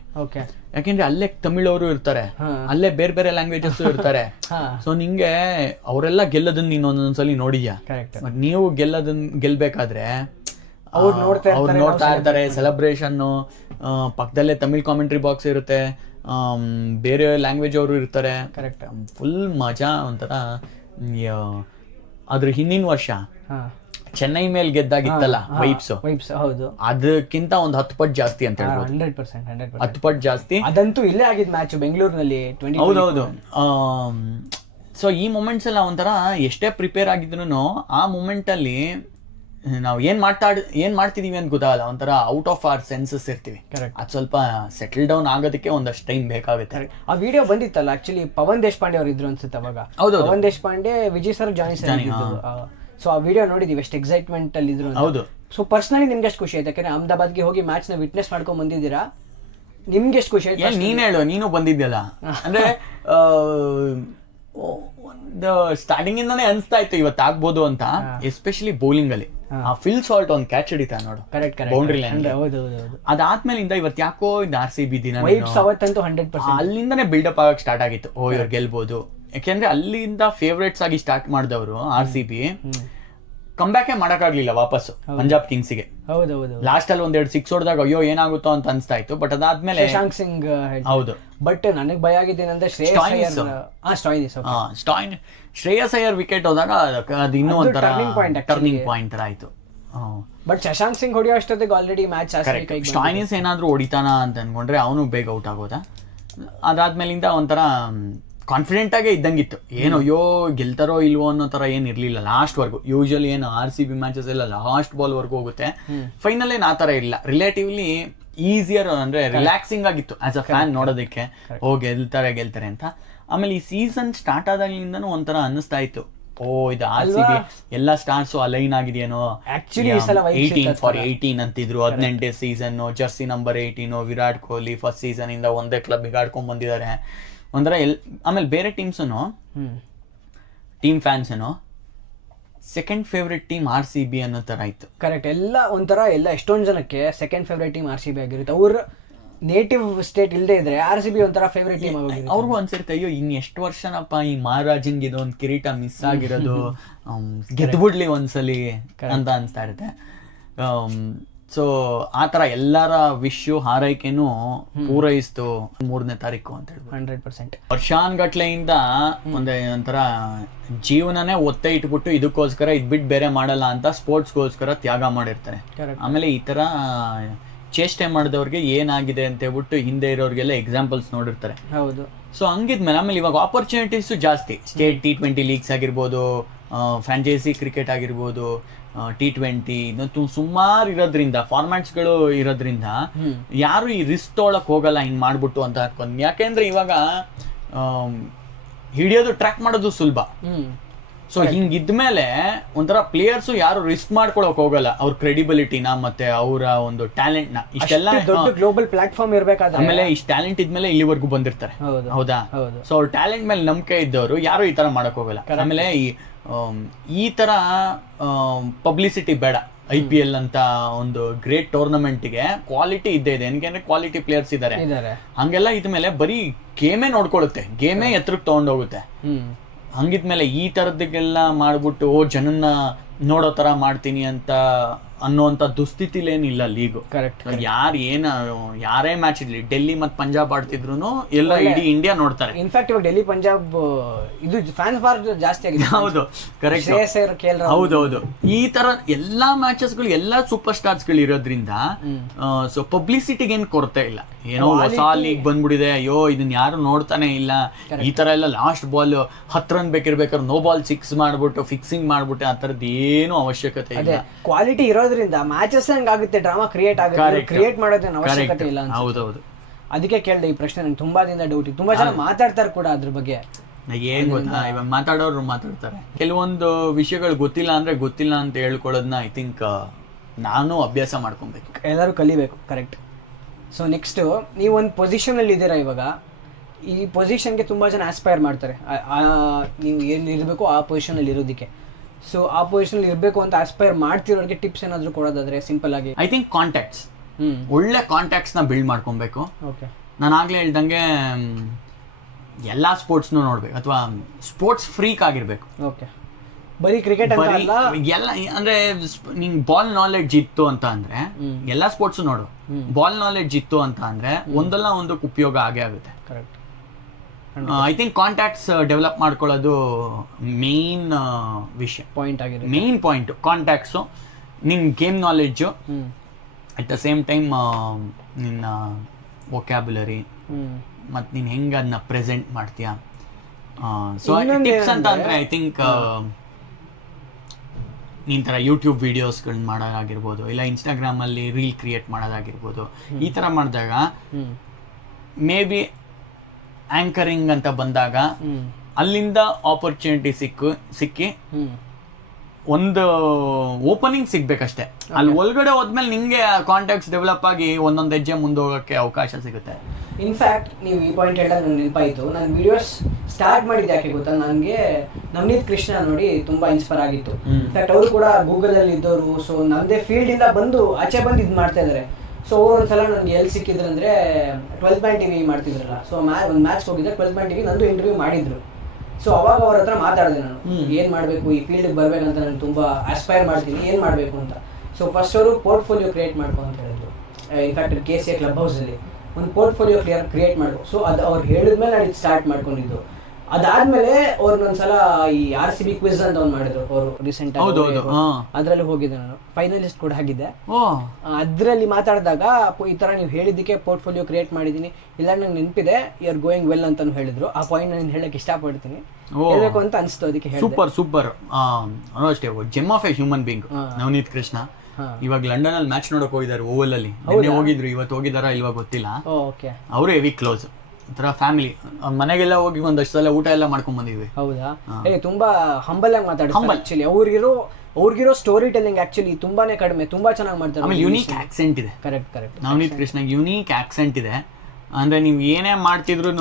ಯಾಕೆಂದ್ರೆ ಅಲ್ಲೇ ತಮಿಳವರು ಇರ್ತಾರೆ, ಅಲ್ಲೇ ಬೇರೆ ಬೇರೆ ಲ್ಯಾಂಗ್ವೇಜಸ್ ಇರ್ತಾರೆ. ಸೊ ನಿಂಗೆ ಅವರೆಲ್ಲ ಗೆಲ್ಲದನ್ನ ನೀನ್ ಒಂದೊಂದ್ಸಲಿ ನೋಡಿದ್ಯಾ. ಬಟ್ ನೀವು ಗೆಲ್ಬೇಕಾದ್ರೆ ಅವ್ರು ನೋಡ್ತಾ ಇರ್ತಾರೆ. ಸೆಲೆಬ್ರೇಷನ್ ಪಕ್ಕದಲ್ಲೇ ತಮಿಳ್ ಕಾಮೆಂಟ್ರಿ ಬಾಕ್ಸ್ ಇರುತ್ತೆ, ಬೇರೆ ಲ್ಯಾಂಗ್ವೇಜ್ ಅವರು ಇರ್ತಾರೆ. ಕರೆಕ್ಟ್, ಫುಲ್ ಮಜಾ ಒಂಥರ. ಅದ್ರ ಹಿಂದಿನ ವರ್ಷ ಚೆನ್ನೈ ಮೇಲ್ ಗೆದ್ದಾಗಿತ್ತಲ್ಲ ವೈಬ್ಸ್, ಹೌದು, ಅದಕ್ಕಿಂತ ಒಂದು 10 ಪಟ್ಟು ಜಾಸ್ತಿ ಅಂತ ಹೇಳ್ಬೋದು. 100% 10 ಪಟ್ಟು ಜಾಸ್ತಿ. ಅದಂತೂ ಇಲ್ಲೇ ಆಗಿದ್ ಮ್ಯಾಚ್ ಬೆಂಗಳೂರಿನಲ್ಲಿ. ಹೌದೌದು. ಸೊ ಈ ಮೂಮೆಂಟ್ಸ್ ಎಲ್ಲ ಒಂಥರ ಎಷ್ಟೇ ಪ್ರಿಪೇರ್ ಆಗಿದ್ರು ಆ ಮೂಮೆಂಟ್ ಅಲ್ಲಿ ನಾವು ಏನ್ ಮಾಡ್ತಿದೀವಿ ಅಂತ ಗೊತ್ತಾಗಲ್ಲ. ಒಂಥರ ಔಟ್ ಆಫ್ ಅವರ್ ಸೆನ್ಸಸ್ ಇರ್ತೀವಿ. ಅದು ಸ್ವಲ್ಪ ಸೆಟಲ್ ಡೌನ್ ಆಗೋದಕ್ಕೆ ಒಂದಷ್ಟು ಟೈಮ್ ಬೇಕಾಗುತ್ತೆ. ಆ ವಿಡಿಯೋ ಬಂದಿತ್ತಲ್ಲ, ಆಕ್ಚುಲಿ ಪವನ್ ದೇಶಪಾಂಡೆ ಅವ್ರು ಇದ್ರು ಅನ್ಸುತ್ತೆ ಅವಾಗ. ಹೌದು, Pavan Deshpande, Vijay sir, Johnny sir. So ಆ ವಿಡಿಯೋ ನೋಡಿದೀವಿ, ಎಷ್ಟು ಎಕ್ಸೈಟ್ಮೆಂಟ್ ಅಲ್ಲಿ ಇದ್ರು. ಹೌದು. ಸೊ ಪರ್ಸನಲಿ ನಿಮ್ಗೆ ಎಷ್ಟು ಖುಷಿ ಆಯ್ತು? ಯಾಕಂದ್ರೆ ಅಹಮದಾಬಾದ್ಗೆ ಹೋಗಿ ಮ್ಯಾಚ್ ನ ವಿಟ್ನೆಸ್ ಮಾಡ್ಕೊಂಡ್ ಬಂದಿದ್ದೀರಾ, ನಿಮ್ಗೆ ಎಷ್ಟು ಖುಷಿ ಆಯ್ತು? ನೀನ್ ಹೇಳು, ನೀನು ಬಂದಿದ್ಯಲ್ಲ. ಅಂದ್ರೆ ಸ್ಟಾರ್ಟಿಂಗ್ ಇಂದಾನೆ ಅನ್ಸ್ತಾ ಇತ್ತು ಇವತ್ತು ಆಗ್ಬೋದು ಅಂತ. ಎಸ್ಪೆಷಲಿ ಬೌಲಿಂಗ್ ಅಲ್ಲಿ ಫಿಲ್ ಸಾಲ್ಟ್ ಒಂದು ಕ್ಯಾಚ್ ಹಿಡಿತಾ ನೋಡು ಬೌಂಡ್ರಿ ಲೈನ್. ಅದಾದ್ಮೇಲಿಂದ ಇವತ್ತು ಯಾಕೋ ಇದು RCB ದಿನ ಅಲ್ಲಿಂದಾನೆ ಬಿಲ್ಡಪ್ ಆಗಕ್ ಸ್ಟಾರ್ಟ್ ಆಗಿತ್ತು. ಇವ್ರು ಗೆಲ್ಬಹುದು, ಯಾಕೆಂದ್ರೆ ಅಲ್ಲಿಂದ ಫೇವ್ರೇಟ್ಸ್ ಆಗಿ ಸ್ಟಾರ್ಟ್ ಮಾಡಿದವರು RCB ಕಂಬ್ಯಾಕೇ ಮಾಡಕ್ಕಾಗ್ಲಿಲ್ಲ ವಾಪಸ್ ಪಂಜಾಬ್ ಕಿಂಗ್ಸ್ಗೆ. ಲಾಸ್ಟ್ ಅಲ್ಲಿ 1-2 6 ಹೊಡೆದಾಗ ಅಯ್ಯೋ ಏನಾಗುತ್ತೋ ಅಂತ ಅನ್ಸ್ತಾ ಇತ್ತು. ಬಟ್ ಅದಾದ್ಮೇಲೆ ಶಶಾಂಕ್ ಸಿಂಗ್. ಹೌದು. ಬಟ್ ನನಗೆ ಭಯ ಆಗಿದ್ದೇನೆಂದ್ರೆ ಶ್ರೇಯಸ್ ಅಯ್ಯರ್ ವಿಕೆಟ್ ಹೋದಾಗ ಅದು ಇನ್ನೂ ಒಂಥರ ಟರ್ನಿಂಗ್ ಪಾಯಿಂಟ್ ತರ ಆಯ್ತು. ಬಟ್ ಶಶಾಂಕ್ ಸಿಂಗ್ ಹೊಡಿಯೋ ಅಷ್ಟೊತ್ತಿಗೆ ಆಲ್ರೆಡಿ ಮ್ಯಾಚ್ ಸ್ಟಾಯ್ನಿಸ್ ಏನಾದ್ರೂ ಹೊಡಿತಾನ ಅಂತ ಅನ್ಕೊಂಡ್ರೆ ಅವನು ಬೇಗ ಔಟ್ ಆಗೋದ. ಅದಾದ್ಮೇಲಿಂದ ಒಂಥರ ಕಾನ್ಫಿಡೆಂಟ್ ಆಗೇ ಇದ್ದಂಗಿತ್ತು. ಏನೋ ಅಯ್ಯೋ ಗೆಲ್ತಾರೋ ಇಲ್ವೋ ಅನ್ನೋ ತರ ಏನ್ ಇರ್ಲಿಲ್ಲ ಲಾಸ್ಟ್ ವರ್ಗು. ಯೂಶಲಿ ಏನು RCB ಮ್ಯಾಚಸ್ ಎಲ್ಲ ಲಾಸ್ಟ್ ಬಾಲ್ ವರ್ಗು ಹೋಗುತ್ತೆ. ಫೈನಲ್ ಏನ್ ಆ ತರ ಇಲ್ಲ, ರಿಲೇಟಿವ್ಲಿ ಈಸಿಯರ್, ಅಂದ್ರೆ ರಿಲ್ಯಾಕ್ಸಿಂಗ್ ಆಗಿತ್ತು ಆಸ್ ಅ ಫ್ಯಾನ್ ನೋಡೋದಕ್ಕೆ. ಗೆಲ್ತಾರೆ ಅಂತ. ಆಮೇಲೆ ಈ ಸೀಸನ್ ಸ್ಟಾರ್ಟ್ ಆದಾಗ್ಲಿಂದನೂ ಒಂಥರ ಅನ್ನಿಸ್ತಾ ಇತ್ತು ಇದು RCB ಎಲ್ಲಾ ಸ್ಟಾರ್ಸ್ ಅಲೈನ್ ಆಗಿದೆಯೇನೋ. Actually ಈ ಸಲ vibes 18 ಅಂತಿದ್ರು. 18ನೇ season, jersey number 18, Virat Kohli first season ಇಂದ ಒಂದೇ ಕ್ಲಬ್ಗೆ ಆಡ್ಕೊಂಡ್ ಬಂದಿದ್ದಾರೆ. ಒಂಥರ ಆಮೇಲೆ ಬೇರೆ ಟೀಮ್ ಫ್ಯಾನ್ಸನು ಸೆಕೆಂಡ್ ಫೇವ್ರೆಟ್ ಟೀಮ್ RCB ಅನ್ನೋ ತರ ಇತ್ತು. ಕರೆಕ್ಟ್. ಎಲ್ಲ ಒಂಥರ ಎಷ್ಟೊಂದು ಜನಕ್ಕೆ ಸೆಕೆಂಡ್ ಫೇವ್ರೆಟ್ ಟೀಮ್ RCB ಆಗಿರುತ್ತೆ. ಅವ್ರ ನೇಟಿವ್ ಸ್ಟೇಟ್ ಇಲ್ಲದೆ ಇದ್ರೆ RCB ಒಂಥರ ಫೇವ್ರೆಟ್ ಟೀಮ್ ಆಗೋಗಿದೆ. ಅವ್ರಿಗೂ ಅನ್ಸಿರುತ್ತೆ, ಅಯ್ಯೋ ಇನ್ ಎಷ್ಟು ವರ್ಷನಪ್ಪ ಈ ಮಹಾರಾಜನ್ಗೆ ಇದೊಂದು ಕಿರೀಟ ಮಿಸ್ ಆಗಿರೋದು, ಗೆದ್ಬಿಡ್ಲಿ ಒಂದ್ಸಲಿ ಅಂತ ಅನ್ಸ್ತಾ ಇರುತ್ತೆ. ಸೊ ಆ ಥರ ಎಲ್ಲರ ವಿಶ್ಯು ಹಾರೈಕೆನೂ ಪೂರೈಸ್ತು 3ನೇ ತಾರೀಕು ಅಂತ ಹೇಳಿ 100%. ವರ್ಷಾನ್ಗಟ್ಲೆಯಿಂದ ಒಂಥರ ಜೀವನನೇ ಒತ್ತೆ ಇಟ್ಬಿಟ್ಟು ಇದಕ್ಕೋಸ್ಕರ ಇದ್ಬಿಟ್ಟು ಬೇರೆ ಮಾಡಲ್ಲ ಅಂತ ಸ್ಪೋರ್ಟ್ಸ್ಗೋಸ್ಕರ ತ್ಯಾಗ ಮಾಡಿರ್ತಾರೆ. ಆಮೇಲೆ ಈ ಥರ ಚೇಷ್ಟೆ ಮಾಡಿದವ್ರಿಗೆ ಏನಾಗಿದೆ ಅಂತ ಹೇಳ್ಬಿಟ್ಟು ಹಿಂದೆ ಇರೋರಿಗೆಲ್ಲ ಎಕ್ಸಾಂಪಲ್ಸ್ ನೋಡಿರ್ತಾರೆ. ಹೌದು. ಸೊ ಹಂಗಿದ್ಮೇಲೆ ಆಮೇಲೆ ಇವಾಗ ಆಪರ್ಚುನಿಟೀಸು ಜಾಸ್ತಿ. ಸ್ಟೇಟ್ T20 ಲೀಗ್ಸ್ ಆಗಿರ್ಬೋದು, ಫ್ರಾಂಚೈಸಿ ಕ್ರಿಕೆಟ್ ಆಗಿರ್ಬೋದು, T20 ಇನ್ನೂ ಸುಮಾರು ಇರೋದ್ರಿಂದ, ಫಾರ್ಮ್ಯಾಟ್ಸ್ಗಳು ಇರೋದ್ರಿಂದ ಯಾರು ಈ ರಿಸ್ಕ್ ತೊಗೊಳಕ್ ಹೋಗಲ್ಲ ಹಿಂಗ್ ಮಾಡ್ಬಿಟ್ಟು ಅಂತ ಅನ್ಕೊಂಡು. ಯಾಕೆಂದ್ರೆ ಇವಾಗ ಹಿಡಿಯೋದು ಟ್ರ್ಯಾಕ್ ಮಾಡೋದು ಸುಲಭ. ಸೊ ಹಿಂಗಿದ್ಮೇಲೆ ಒಂಥರ ಪ್ಲೇಯರ್ಸು ಯಾರು ರಿಸ್ಕ್ ಮಾಡ್ಕೊಳಕ್ ಹೋಗಲ್ಲ ಅವ್ರ ಕ್ರೆಡಿಬಿಲಿಟಿನ ಮತ್ತೆ ಅವರ ಒಂದು ಟ್ಯಾಲೆಂಟ್ ನ. ಇಷ್ಟೆಲ್ಲ ಗ್ಲೋಬಲ್ ಪ್ಲಾಟ್ಫಾರ್ಮ್ ಇರ್ಬೇಕಾದ್ರೆ ಆಮೇಲೆ ಇಷ್ಟ ಟ್ಯಾಲೆಂಟ್ ಇದ್ಮೇಲೆ ಇಲ್ಲಿವರೆಗೂ ಬಂದಿರ್ತಾರೆ. ಹೌದಾ? ಸೊ ಅವ್ರ ಟ್ಯಾಲೆಂಟ್ ಮೇಲೆ ನಂಬಿಕೆ ಇದ್ದವರು ಯಾರು ಈ ತರ ಮಾಡಕ್ ಹೋಗಲ್ಲ. ಆಮೇಲೆ ಈ ತರ ಪಬ್ಲಿಸಿಟಿ ಬೇಡ. IPL ಅಂತ ಒಂದು ಗ್ರೇಟ್ ಟೂರ್ನಮೆಂಟ್ಗೆ ಕ್ವಾಲಿಟಿ ಇದ್ದೇ ಇದೆ. ಏನಕ್ಕೆ ಕ್ವಾಲಿಟಿ ಪ್ಲೇಯರ್ಸ್ ಇದ್ದಾರೆ. ಹಂಗೆಲ್ಲ ಇದ್ಮೇಲೆ ಬರೀ ಗೇಮೇ ನೋಡ್ಕೊಳ್ಳುತ್ತೆ, ಗೇಮೇ ಎತ್ತರಕ್ಕೆ ತಗೊಂಡೋಗುತ್ತೆ. ಹಂಗಿದ್ಮೇಲೆ ಈ ಥರದ್ದಕ್ಕೆಲ್ಲ ಮಾಡ್ಬಿಟ್ಟು ಜನನ್ನ ನೋಡೋ ಥರ ಮಾಡ್ತೀನಿ ಅಂತ ಅನ್ನೋಂಥ ದುಸ್ಥಿತಿಲೇನಿಲ್ಲ ಲೀಗು. ಕರೆಕ್ಟ್. ಯಾರೇ ಮ್ಯಾಚ್ ಇರಲಿ, ಡೆಲ್ಲಿ ಮತ್ತು ಪಂಜಾಬ್ ಆಡ್ತಿದ್ರು ಎಲ್ಲ ಇಡೀ ಇಂಡಿಯಾ ನೋಡ್ತಾರೆ. ಇನ್ಫ್ಯಾಕ್ಟ್ ಇವಾಗ ಡೆಲ್ಲಿ ಪಂಜಾಬ್ ಇದು ಫ್ಯಾನ್ಸ್ ಬಾರ್ ಜಾಸ್ತಿ ಆಗಿದೆ. ಹೌದು, ಕರೆಕ್ಟ್. ಹೌದೌದು. ಈ ತರ ಎಲ್ಲಾ ಮ್ಯಾಚಸ್ಗಳು ಎಲ್ಲಾ ಸೂಪರ್ ಸ್ಟಾರ್ಸ್ಗಳು ಇರೋದ್ರಿಂದ ಸೊ ಪಬ್ಲಿಸಿಟಿಗೆ ಏನು ಕೊರತೆ ಇಲ್ಲ. ಏನೋ ಹೊಸ ಲೀಗ್ ಬಂದ್ಬಿಟ್ಟಿದೆ, ಅಯ್ಯೋ ಇದನ್ನ ಯಾರು ನೋಡ್ತಾನೆ ಇಲ್ಲ, ಈ ತರ ಎಲ್ಲ ಲಾಸ್ಟ್ ಬಾಲ್ 10 ರನ್ ಬೇಕಿರ್ಬೇಕಾದ್ರೆ ನೋ ಬಾಲ್ 6 ಮಾಡ್ಬಿಟ್ಟು ಫಿಕ್ಸಿಂಗ್ ಮಾಡ್ಬಿಟ್ಟು ಆ ತರದ್ದು ಏನು ಅವಶ್ಯಕತೆ ಇಲ್ಲ. ಕ್ವಾಲಿಟಿ ಇರೋದ್ರಿಂದ ಮ್ಯಾಚಸ್ ಹಂಗಾಗುತ್ತೆ, ಡ್ರಾಮಾ ಕ್ರಿಯೇಟ್ ಆಗುತ್ತೆ. ಕ್ರಿಯೇಟ್ ಮಾಡೋದೇನು ಅವಶ್ಯಕತೆ ಇಲ್ಲ. ಹೌದೌದು. ಅದಕ್ಕೆ ಕೇಳಿದೆ ಈ ಪ್ರಶ್ನೆ. ನಂಗೆ ತುಂಬಾ ದಿನ ಡೌಟ್ ಇತ್ತು. ತುಂಬಾ ಜನ ಮಾತಾಡ್ತಾರೆ ಕೂಡ ಅದ್ರ ಬಗ್ಗೆ. ಏನ್ ಗೊತ್ತಾ, ಇವಾಗ ಮಾತಾಡೋರು ಮಾತಾಡ್ತಾರೆ. ಕೆಲವೊಂದು ವಿಷಯಗಳು ಗೊತ್ತಿಲ್ಲ ಅಂದ್ರೆ ಗೊತ್ತಿಲ್ಲ ಅಂತ ಹೇಳ್ಕೊಳ್ಳೋದನ್ನ ಐ ಥಿಂಕ್ ನಾನು ಅಭ್ಯಾಸ ಮಾಡ್ಕೊಬೇಕು. ಎಲ್ಲರೂ ಕಲಿಬೇಕು. ಕರೆಕ್ಟ್. ಸೊ ನೆಕ್ಸ್ಟು ನೀವು ಒಂದು ಪೊಸಿಷನಲ್ಲಿ ಇದ್ದೀರಾ. ಇವಾಗ ಈ ಪೊಸಿಷನ್ಗೆ ತುಂಬ ಜನ ಆಸ್ಪೈರ್ ಮಾಡ್ತಾರೆ. ನೀವು ಏನಿರಬೇಕು ಆ ಪೊಸಿಷನಲ್ಲಿ ಇರೋದಕ್ಕೆ. ಸೊ ಆ ಪೊಸಿಷನಲ್ಲಿ ಇರಬೇಕು ಅಂತ ಆಸ್ಪೈರ್ ಮಾಡ್ತಿರೋರಿಗೆ ಟಿಪ್ಸ್ ಏನಾದರೂ ಕೊಡೋದಾದ್ರೆ ಸಿಂಪಲ್ ಆಗಿ ಐ ಥಿಂಕ್ ಕಾಂಟ್ಯಾಕ್ಟ್ಸ್. ಒಳ್ಳೆ ಕಾಂಟ್ಯಾಕ್ಟ್ಸ್ನ ಬಿಲ್ಡ್ ಮಾಡ್ಕೊಬೇಕು. ಓಕೆ. ನಾನು ಆಗಲೇ ಹೇಳ್ದಂಗೆ ಎಲ್ಲ ಸ್ಪೋರ್ಟ್ಸ್ನೂ ನೋಡ್ಬೇಕು, ಅಥವಾ ಸ್ಪೋರ್ಟ್ಸ್ ಫ್ರೀಕ್ ಆಗಿರ್ಬೇಕು. ಓಕೆ. ಬರೀ ಕ್ರಿಕೆಟ್ ಎಲ್ಲ ಅಂದ್ರೆ ನಿಂಗೆ ಬಾಲ್ ನಾಲೆಡ್ಜ್ ಇತ್ತು ಅಂತ ಅಂದ್ರೆ ಎಲ್ಲಾ ಸ್ಪೋರ್ಟ್ಸ್ ನೋಡು. ಬಾಲ್ ನಾಲೆಡ್ಜ್ ಇತ್ತು ಅಂತ ಅಂದ್ರೆ ಒಂದಲ್ಲ ಒಂದಕ್ಕೆ ಉಪಯೋಗ ಆಗೇ ಆಗುತ್ತೆ. Correct. I think contacts develop ಮಾಡ್ಕೊಳ್ಳೋದು ಮೇನ್ ವಿಷಯ, ಪಾಯಿಂಟ್ ಆಗಿದೆ. ಮೇನ್ ಪಾಯಿಂಟ್ ಕಾಂಟ್ಯಾಕ್ಟ್ಸು, ನಿನ್ game knowledge, at the same time ನಿನ್ನ ವೊಕ್ಯಾಬ್ಯುಲರಿ, ಮತ್ತು ನೀನು ಹೆಂಗೆ ಅದನ್ನ ಪ್ರೆಸೆಂಟ್ ಮಾಡ್ತೀಯಾ. ಸೊ ಟಿಪ್ಸ್ ಅಂತ ಅಂದರೆ ಐ ಥಿಂಕ್ ನೀನ್ ಥರ ಯೂಟ್ಯೂಬ್ ವೀಡಿಯೋಸ್ಗಳನ್ನ ಮಾಡೋದಾಗಿರ್ಬೋದು, ಇಲ್ಲ ಇನ್ಸ್ಟಾಗ್ರಾಮಲ್ಲಿ ರೀಲ್ ಕ್ರಿಯೇಟ್ ಮಾಡೋದಾಗಿರ್ಬೋದು. ಈ ಥರ ಮಾಡಿದಾಗ ಮೇ ಬಿ ಆ್ಯಂಕರಿಂಗ್ ಅಂತ ಬಂದಾಗ ಅಲ್ಲಿಂದ ಆಪರ್ಚುನಿಟಿ ಸಿಕ್ಕಿ ಒಂದು ಓಪನಿಂಗ್ ಸಿಗ್ಬೇಕಷ್ಟೇ. ಅಲ್ಲಿ ಒಳಗಡೆ ಹೋದ್ಮೇಲೆ ನಿಂಗೆ ಕಾಂಟ್ಯಾಕ್ಟ್ಸ್ ಡೆವಲಪ್ ಆಗಿ ಒಂದೊಂದು ಹೆಜ್ಜೆ ಮುಂದೆ ಹೋಗೋಕ್ಕೆ ಅವಕಾಶ ಸಿಗುತ್ತೆ. ಇನ್ಫ್ಯಾಕ್ಟ್ ನೀವು ಈ ಪಾಯಿಂಟ್ ಹೇಳಿದಾಗ ನನಗೆ ನೆನಪಾಯಿತು. ನಾನು ವಿಡಿಯೋಸ್ ಸ್ಟಾರ್ಟ್ ಮಾಡಿದ್ದು ಯಾಕೆ ಗೊತ್ತಾ, ನನಗೆ ನವನೀತ್ ಕೃಷ್ಣ ನೋಡಿ ತುಂಬ ಇನ್ಸ್ಪೈರ್ ಆಗಿತ್ತು. ಇನ್ಫ್ಯಾಕ್ಟ್ ಅವರು ಕೂಡ ಗೂಗಲಲ್ಲಿ ಇದ್ದವರು. ಸೊ ನಮ್ಮದೇ ಫೀಲ್ಡಿಂದ ಬಂದು ಆಚೆ ಬಂದು ಇದು ಮಾಡ್ತಾ ಇದ್ದಾರೆ. ಸೊ ಅವ್ರು ಒಂದ್ಸಲ ನನಗೆ ಎಲ್ಲಿ ಸಿಕ್ಕಿದ್ರು ಅಂದರೆ 12 ಪಾಯಿಂಟ್ TV ಮಾಡ್ತಿದ್ರಲ್ಲ. ಸೊ ಒಂದು ಮ್ಯಾಚ್ ಹೋಗಿದ್ದೆ 12 ಪಾಯಿಂಟ್ TV, ನಂದು ಇಂಟರ್ವ್ಯೂ ಮಾಡಿದ್ರು. ಸೊ ಅವಾಗ ಅವ್ರ ಹತ್ರ ಮಾತಾಡಿದೆ ನಾನು, ಏನು ಮಾಡಬೇಕು, ಈ ಫೀಲ್ಡ್ಗೆ ಬರ್ಬೇಕಂತ ನಾನು ತುಂಬ ಆಸ್ಪೈರ್ ಮಾಡ್ತೀನಿ, ಏನು ಮಾಡಬೇಕು ಅಂತ. ಸೊ ಫಸ್ಟ್ ಅವರು ಪೋರ್ಟ್ಫೋಲಿಯೋ ಕ್ರಿಯೇಟ್ ಮಾಡ್ಕೊ ಅಂತ ಹೇಳಿದ್ರು. ಇನ್ಫ್ಯಾಕ್ಟ್ KCA ಕ್ಲಬ್ ಹೌಸಲ್ಲಿ ಒಂದು ಪೋರ್ಟ್ಫೋಲಿಯೋ ಕ್ರಿಯೇಟ್ ಮಾಡಬೇಕು. ಸೊ ಅದು ಅವ್ರು ಹೇಳಿದ್ಮೇಲೆ ನಾನು ಇದು ಸ್ಟಾರ್ಟ್ ಮಾಡ್ಕೊಂಡಿದ್ದು. ಅದಾದ್ಮೇಲೆ ಅವ್ರನ್ನೊಂದ್ಸಲ ಈ RCB ಕ್ವಿಜ್ ಅಂತ ಒಂದು ಮಾಡಿದ್ರು ಅವರು ರೀಸೆಂಟ್ ಆಗಿ. ಅದರಲ್ಲಿ ಹೋಗಿದ್ದೆ ನಾನು, ಫೈನಲಿಸ್ಟ್ ಕೂಡ ಆಗಿದ್ದೆ. ಅದರಲ್ಲಿ ಮಾತಾಡಿದಾಗ ಈ ಥರ ನೀವು ಹೇಳಿದ್ದಕ್ಕೆ ಪೋರ್ಟ್ಫೋಲಿಯೋ ಕ್ರಿಯೇಟ್ ಮಾಡಿದ್ದೀನಿ, ಇಲ್ಲ ನಂಗೆ ನೆನಪಿದೆ, ಯು ಆರ್ ಗೋಯಿಂಗ್ ವೆಲ್ ಅಂತಾನು ಹೇಳಿದ್ರು. ಆ ಪಾಯಿಂಟ್ ನಾನು ಹೇಳಕ್ಕೆ ಇಷ್ಟಪಡ್ತೀನಿ, ಹೇಳಬೇಕು ಅಂತ ಅನಿಸ್ತು, ಅದಕ್ಕೆ ಸೂಪರ್. ಅಷ್ಟೇ gem of a human being Navneet Krishna. ಇವಾಗ ಲಂಡನ್ ಅಲ್ಲಿ ಮ್ಯಾಚ್ ನೋಡಕ್ ಹೋಗಿದ್ದಾರೆ, ಓವಲ್ ಅಲ್ಲಿ ಹೋಗಿದ್ರು. ಇವತ್ತು ಹೋಗಿದಾರ ಇವಾಗ ಗೊತ್ತಿಲ್ಲ. ಅವರು ಹೆವಿ ಕ್ಲೋಸ್, ಒಂಥರ ಫ್ಯಾಮಿಲಿ. ಮನೆಗೆಲ್ಲ ಹೋಗಿ ಒಂದಷ್ಟು ಸಲ ಊಟ ಎಲ್ಲ ಮಾಡ್ಕೊಂಡ್ ಬಂದಿದ್ವಿ. ಹೌದಾ? ತುಂಬಾ ಹಂಬಲ್ ಆಗಿ ಮಾತಾಡ್ತಾರೆ ಆಕ್ಚುಲಿ. ಅವ್ರಿಗಿರೋ ಸ್ಟೋರಿ ಟೆಲ್ಲಿಂಗ್ ಆಕ್ಚುಲಿ ತುಂಬಾನೇ ಕಡಿಮೆ, ತುಂಬಾ ಚೆನ್ನಾಗಿ ಮಾಡ್ತಾರೆ. ಆಮೇಲೆ ಯುನೀಕ್ ಆಕ್ಸೆಂಟ್ ಇದೆ. Correct. Navneet Krishna unique accent ಇದೆ. ಅಂದ್ರೆ ನೀವ್ ಏನೇ ಮಾಡ್ತಿದ್ರು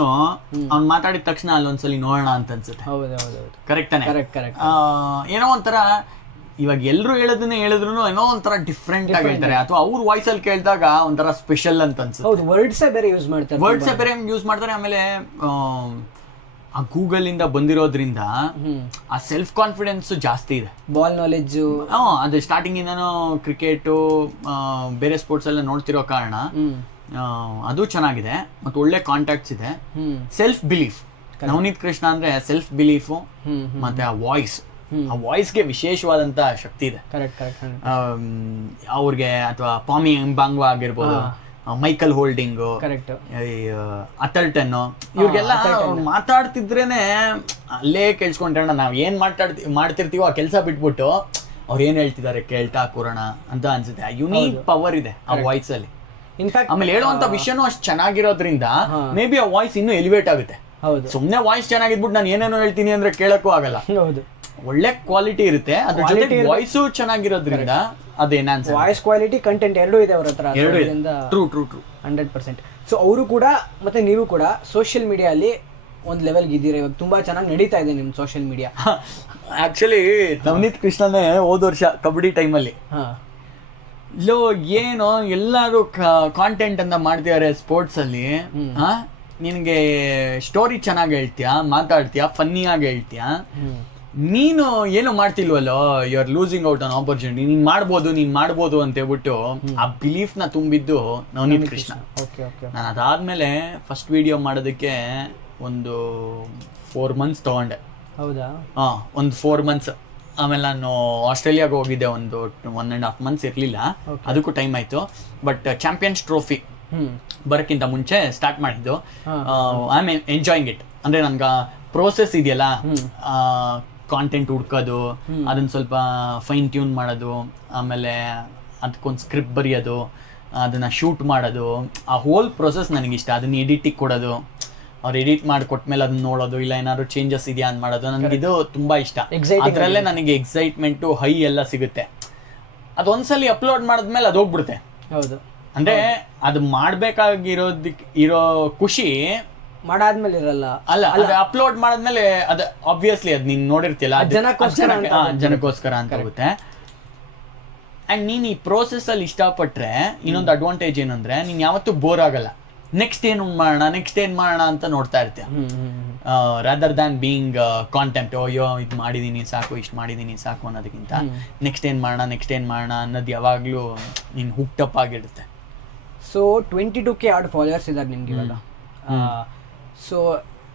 ಅವ್ನ್ ಮಾತಾಡಿದ ತಕ್ಷಣ ಅಲ್ಲೊಂದ್ಸಲಿ ನೋಡೋಣ ಅಂತ ಅನ್ಸುತ್ತೆ. ಹೌದು. ಕರೆಕ್ಟ್ ತಾನೆ? ಕರೆಕ್ಟ್. ಏನೋ ಒಂಥರ ಇವಾಗ ಎಲ್ರು ಹೇಳೋದನ್ನ ಹೇಳಿದ್ರು ಏನೋ ಒಂಥರ ಡಿಫ್ರೆಂಟ್ ಆಗಿ ಹೇಳ್ತಾರೆ, ಅಥವಾ ಅವ್ರ ವಾಯ್ಸ್ ಅಲ್ಲಿ ಕೇಳಿದಾಗ ಒಂಥರ ಸ್ಪೆಷಲ್ ಅಂತ ಅನ್ಸುತ್ತೆ. ಹೌದು, ವರ್ಡ್ಸೇ ಬೇರೆ ಯೂಸ್ ಮಾಡ್ತಾರೆ. ಆಮೇಲೆ ಆ ಗೂಗಲ್ ಇಂದ ಬಂದಿರೋದ್ರಿಂದ ಆ ಸೆಲ್ಫ್ ಕಾನ್ಫಿಡೆನ್ಸ್ ಜಾಸ್ತಿ ಇದೆ. ಬಾಲ್ ನಾಲೆಜ್ ಅದು ಸ್ಟಾರ್ಟಿಂಗ್ ಇಂದಾನು ಕ್ರಿಕೆಟ್ ಬೇರೆ ಸ್ಪೋರ್ಟ್ಸ್ ಎಲ್ಲ ನೋಡ್ತಿರೋ ಕಾರಣ ಅದು ಚೆನ್ನಾಗಿದೆ. ಮತ್ತೆ ಒಳ್ಳೆ ಕಾಂಟ್ಯಾಕ್ಟ್ಸ್ ಇದೆ. ಸೆಲ್ಫ್ ಬಿಲೀಫ್, ನವನೀತ್ ಕೃಷ್ಣ ಅಂದ್ರೆ ಸೆಲ್ಫ್ ಬಿಲೀಫು ಮತ್ತೆ ಆ ವಾಯ್ಸ್ಗೆ ವಿಶೇಷವಾದಂತ ಶಕ್ತಿ ಇದೆ. ಅವ್ರಿಗೆ ಅಥವಾ ಪಾಮಿ ಎಂಬಾಂಗ್ವಾ ಆಗಿರ್ಬೋದು, ಮೈಕಲ್ ಹೋಲ್ಡಿಂಗು, ಅಥರ್ಟನ್, ಇವ್ರಿಗೆಲ್ಲ ಮಾತಾಡ್ತಿದ್ರೇನೆ ಅಲ್ಲೇ ಕೇಳಿಸ್ಕೊಂಡ್ರೆ ನಾವ್ ಏನ್ ಮಾಡ್ತಿರ್ತೀವೋ ಆ ಕೆಲಸ ಬಿಟ್ಬಿಟ್ಟು ಅವ್ರು ಏನ್ ಹೇಳ್ತಿದ್ದಾರೆ ಕೇಳ್ತಾ ಕೂರೋಣ ಅಂತ ಅನ್ಸುತ್ತೆ. ಯುನೀಕ್ ಪವರ್ ಇದೆ ಆ ವಾಯ್ಸ್ ಅಲ್ಲಿ. ಇನ್ಫ್ಯಾಕ್ಟ್ ಆಮೇಲೆ ಹೇಳುವಂತ ವಿಷಯನೂ ಅಷ್ಟು ಚೆನ್ನಾಗಿರೋದ್ರಿಂದ ಮೇ ಬಿ ಆ ವಾಯ್ಸ್ ಇನ್ನೂ ಎಲಿವೇಟ್ ಆಗುತ್ತೆ. ಸುಮ್ನೆ ವಾಯ್ಸ್ ಚೆನ್ನಾಗಿದ್ಬಿಟ್ಟು ನಾನು ಏನೇನೋ ಹೇಳ್ತೀನಿ ಅಂದ್ರೆ ಕೇಳಕ್ಕೂ ಆಗಲ್ಲ. ಒಳ್ಳೆ ಕ್ವಾಲಿಟಿ ಇರುತ್ತೆ, ಅದ್ರ ಜೊತೆ ವಾಯ್ಸು ಚೆನ್ನಾಗಿರೋದ್ರಿಂದ ಅದೇನಾನ್ ವಾಯ್ಸ್ ಕ್ವಾಲಿಟಿ ಕಂಟೆಂಟ್ ಎರಡೂ ಇದೆ ಅವ್ರ ಹತ್ರ. ಟ್ರೂ 100%. ಸೊ ಅವರು ಕೂಡ ಮತ್ತೆ ನೀವು ಕೂಡ ಸೋಷಿಯಲ್ ಮೀಡಿಯಾ ಅಲ್ಲಿ ಒಂದ್ ಲೆವೆಲ್ಗೆ ಇದ್ದೀರಾ. ಇವಾಗ ತುಂಬಾ ಚೆನ್ನಾಗಿ ನಡೀತಾ ಇದೆ ನಿಮ್ ಸೋಷಿಯಲ್ ಮೀಡಿಯಾ. ಆಕ್ಚುಲಿ ನವನೀತ್ ಕೃಷ್ಣನೇ ಹೋದ ವರ್ಷ ಕಬಡ್ಡಿ ಟೈಮಲ್ಲಿ ಇಲ್ಲೋ ಏನೋ ಎಲ್ಲರೂ ಕಾಂಟೆಂಟ್ ಅಂತ ಮಾಡ್ತಿದ್ದಾರೆ ಸ್ಪೋರ್ಟ್ಸ್ ಅಲ್ಲಿ. ನಿನಗೆ ಸ್ಟೋರಿ ಚೆನ್ನಾಗಿ ಹೇಳ್ತೀಯಾ, ಮಾತಾಡ್ತೀಯಾ, ಫನ್ನಿ ಆಗಿ ಹೇಳ್ತೀಯಾ, ನೀನು ಏನು ಮಾಡ್ತಿಲ್ವಲ್ಲೋ, you are losing out on opportunity, ನೀನ್ ಮಾಡ್ಬೋದು ಅಂತ ಹೇಳ್ಬಿಟ್ಟು ಆ ಬಿಲೀಫ್ ನ ತುಂಬಿದ್ದು ನವನೀತ್ ಕೃಷ್ಣ. ನಾನು ಅದಾದ್ಮೇಲೆ ಫಸ್ಟ್ ವಿಡಿಯೋ ಮಾಡೋದಕ್ಕೆ ಒಂದು 4 months ತಗೊಂಡೆ. ಹೌದಾ? ಒಂದು 4 months. ಆಮೇಲೆ ನಾನು ಆಸ್ಟ್ರೇಲಿಯಾಗೆ ಹೋಗಿದ್ದೆ, ಒಂದು 1.5 months ಇರಲಿಲ್ಲ, ಅದಕ್ಕೂ ಟೈಮ್ ಆಯಿತು. ಬಟ್ ಚಾಂಪಿಯನ್ಸ್ ಟ್ರೋಫಿ ಬರೋಕ್ಕಿಂತ ಮುಂಚೆ ಸ್ಟಾರ್ಟ್ ಮಾಡಿದ್ದು. I am enjoying it. ಅಂದರೆ ನನ್ಗೆ ಪ್ರೋಸೆಸ್ ಇದೆಯಲ್ಲ, ಕಾಂಟೆಂಟ್ ಹುಡ್ಕೋದು, ಅದನ್ನ ಸ್ವಲ್ಪ ಫೈನ್ ಟ್ಯೂನ್ ಮಾಡೋದು, ಆಮೇಲೆ ಅದಕ್ಕೊಂದು ಸ್ಕ್ರಿಪ್ಟ್ ಬರೆಯೋದು, ಅದನ್ನು ಶೂಟ್ ಮಾಡೋದು, ಆ ಹೋಲ್ ಪ್ರೊಸೆಸ್ ನನಗಿಷ್ಟ. ಅದನ್ನ ಎಡಿಟಿಗೆ ಕೊಡೋದು, ಅವ್ರು ಎಡಿಟ್ ಮಾಡಿ ಕೊಟ್ಮೇಲೆ ಅದನ್ನ ನೋಡೋದು, ಇಲ್ಲ ಏನಾದ್ರು ಚೇಂಜಸ್ ಇದೆಯಾ ಅಂತ ಮಾಡೋದು, ನನಗಿದು ತುಂಬಾ ಇಷ್ಟ. ಅದರಲ್ಲೇ ನನಗೆ ಎಕ್ಸೈಟ್ಮೆಂಟು ಹೈ ಎಲ್ಲ ಸಿಗುತ್ತೆ. ಅದೊಂದ್ಸಲಿ ಅಪ್ಲೋಡ್ ಮಾಡಿದ್ಮೇಲೆ ಅದು ಹೋಗ್ಬಿಡುತ್ತೆ. ಹೌದು, ಅಂದ್ರೆ ಅದು ಇರೋ ಖುಷಿ ಮಾಡಾದ್ಮೇಲೆ ಇರಲ್ಲ. ಅಲ್ಲ, ಅಪ್ಲೋಡ್ ಮಾಡಿದ್ಮೇಲೆ ಅದು ಆಬ್ವಿಯಸ್ಲಿ ಅದು ನೀನ್ ನೋಡಿರ್ತಿಲ್ಲ, ಜನಕ್ಕೋಸ್ಕರ ಅಂತ ಹೋಗುತ್ತೆ. ಅಂಡ್ ನೀನ್ ಈ ಪ್ರೋಸೆಸ್ ಅಲ್ಲಿ ಇಷ್ಟಪಟ್ರೆ ಇನ್ನೊಂದು ಅಡ್ವಾಂಟೇಜ್ ಏನಂದ್ರೆ ನೀನ್ ಯಾವತ್ತೂ ಬೋರ್ ಆಗಲ್ಲ. ನೆಕ್ಸ್ಟ್ ಏನ್ ಮಾಡೋಣ ಅಂತ ನೋಡ್ತಾ ಇರ್ತೀಯ, ರಾದರ್ ದ್ಯಾನ್ ಬೀಯಿಂಗ್ ಕಾಂಟೆಂಟ್. ಅಯ್ಯೋ ಇದು ಮಾಡಿದೀನಿ ಸಾಕು, ಇಷ್ಟು ಮಾಡಿದೀನಿ ಸಾಕು ಅನ್ನೋದಕ್ಕಿಂತ ನೆಕ್ಸ್ಟ್ ಏನ್ ಮಾಡೋಣ ಅನ್ನೋದು ಯಾವಾಗ್ಲೂ ನೀನ್ ಹುಕ್ಟಪ್ ಆಗಿರುತ್ತೆ. ಸೊ 22K ಆಡ್ ಫಾಲೋವರ್ಸ್ ಇದ್ದಾರೆ ನಿಮ್ಗೆ ಇವಾಗ. ಸೊ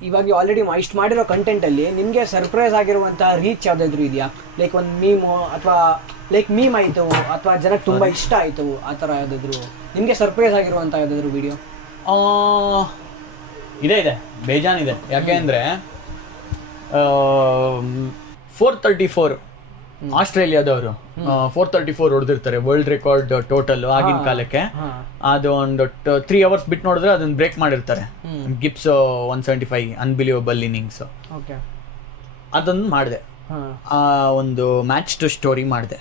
ಇವಾಗ ಆಲ್ರೆಡಿ ಇಷ್ಟು ಮಾಡಿರೋ ಕಂಟೆಂಟಲ್ಲಿ ನಿಮಗೆ ಸರ್ಪ್ರೈಸ್ ಆಗಿರುವಂಥ ರೀಚ್ ಯಾವುದಾದ್ರು ಇದೆಯಾ? ಲೈಕ್ ಒಂದು ಮೀಮು ಅಥವಾ ಲೈಕ್ ಮೀಮ್ ಆಯಿತು ಅಥವಾ ಜನಕ್ಕೆ ತುಂಬ ಇಷ್ಟ ಆಯಿತು, ಆ ಥರ ಯಾವುದಾದ್ರು ನಿಮಗೆ ಸರ್ಪ್ರೈಸ್ ಆಗಿರುವಂಥ ಯಾವುದಾದ್ರು ವಿಡಿಯೋ? ಇದೆ, ಬೇಜಾನಿದೆ. ಯಾಕೆ ಅಂದರೆ 434 ಆಸ್ಟ್ರೇಲಿಯಾದವರು 434 ಹೊಡೆದಿರ್ತಾರೆ, ವರ್ಲ್ಡ್ ರೆಕಾರ್ಡ್ ಟೋಟಲ್ ಆಗಿನ ಕಾಲಕ್ಕೆ. ಅದು ಒಂದು 3 hours ಬಿಟ್ಟು ನೋಡಿದ್ರೆ ಅದನ್ನ ಬ್ರೇಕ್ ಮಾಡಿರ್ತಾರೆ. Gibbs 175 unbelievable innings. ಅದನ್ನು ಮಾಡಿದೆ, ಆ ಒಂದು ಮ್ಯಾಚ್ ಟು ಸ್ಟೋರಿ ಮಾಡಿದೆ.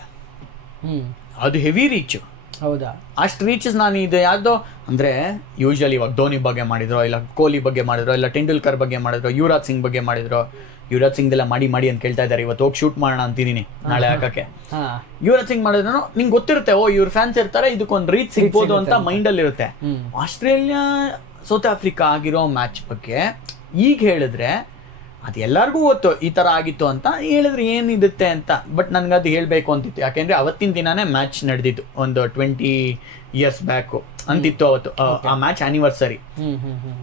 ಅದು ಹೆವಿ ರೀಚ್. ಹೌದಾ? ಅಷ್ಟು ರೀಚಸ್ ನಾನು ಇದು ಯಾವುದೋ ಅಂದರೆ ಯೂಶಲಿ ಇವಾಗ ಧೋನಿ ಬಗ್ಗೆ ಮಾಡಿದ್ರು, ಇಲ್ಲ ಕೊಹ್ಲಿ ಬಗ್ಗೆ ಮಾಡಿದ್ರು, ಇಲ್ಲ ಟೆಂಡೂಲ್ಕರ್ ಬಗ್ಗೆ ಮಾಡಿದ್ರು, ಯುವರಾಜ್ ಸಿಂಗ್ ಬಗ್ಗೆ ಮಾಡಿದ್ರು. ಯುವರಾಜ್ ಸಿಂಗ್ ಎಲ್ಲ ಮಾಡಿ ಅಂತ ಕೇಳ್ತಾ ಇದ್ದಾರೆ. ಇವತ್ತು ಹೋಗಿ ಶೂಟ್ ಮಾಡೋಣ ಅಂತಿದ್ದೀನಿ ನಾಳೆ ಹಾಕಕ್ಕೆ. ಯುವರಾಜ್ ಸಿಂಗ್ ಮಾಡಿದ್ರು ನಿಂಗೆ ಗೊತ್ತಿರುತ್ತೆ, ಇವ್ರ ಫ್ಯಾನ್ಸ್ ಇರ್ತಾರೆ, ಇದಕ್ಕೊಂದು ರೀಚ್ ಸಿಗ್ಬೋದು ಅಂತ ಮೈಂಡಲ್ಲಿ ಇರುತ್ತೆ. ಆಸ್ಟ್ರೇಲಿಯಾ ಸೌತ್ ಆಫ್ರಿಕಾ ಆಗಿರೋ ಮ್ಯಾಚ್ ಬಗ್ಗೆ ಈಗ ಹೇಳಿದ್ರೆ ಅದು ಎಲ್ಲರಿಗೂ ಗೊತ್ತು ಈ ಥರ ಆಗಿತ್ತು ಅಂತ. ಹೇಳಿದ್ರೆ ಏನಿರುತ್ತೆ ಅಂತ, ಬಟ್ ನನಗದು ಹೇಳಬೇಕು ಅಂತಿತ್ತು. ಯಾಕೆಂದರೆ ಅವತ್ತಿನ ದಿನಾನೇ ಮ್ಯಾಚ್ ನಡೆದಿತ್ತು, ಒಂದು 20 years ಬ್ಯಾಕು ಅಂತಿತ್ತು ಅವತ್ತು ಆ ಮ್ಯಾಚ್ ಆ್ಯನಿವರ್ಸರಿ.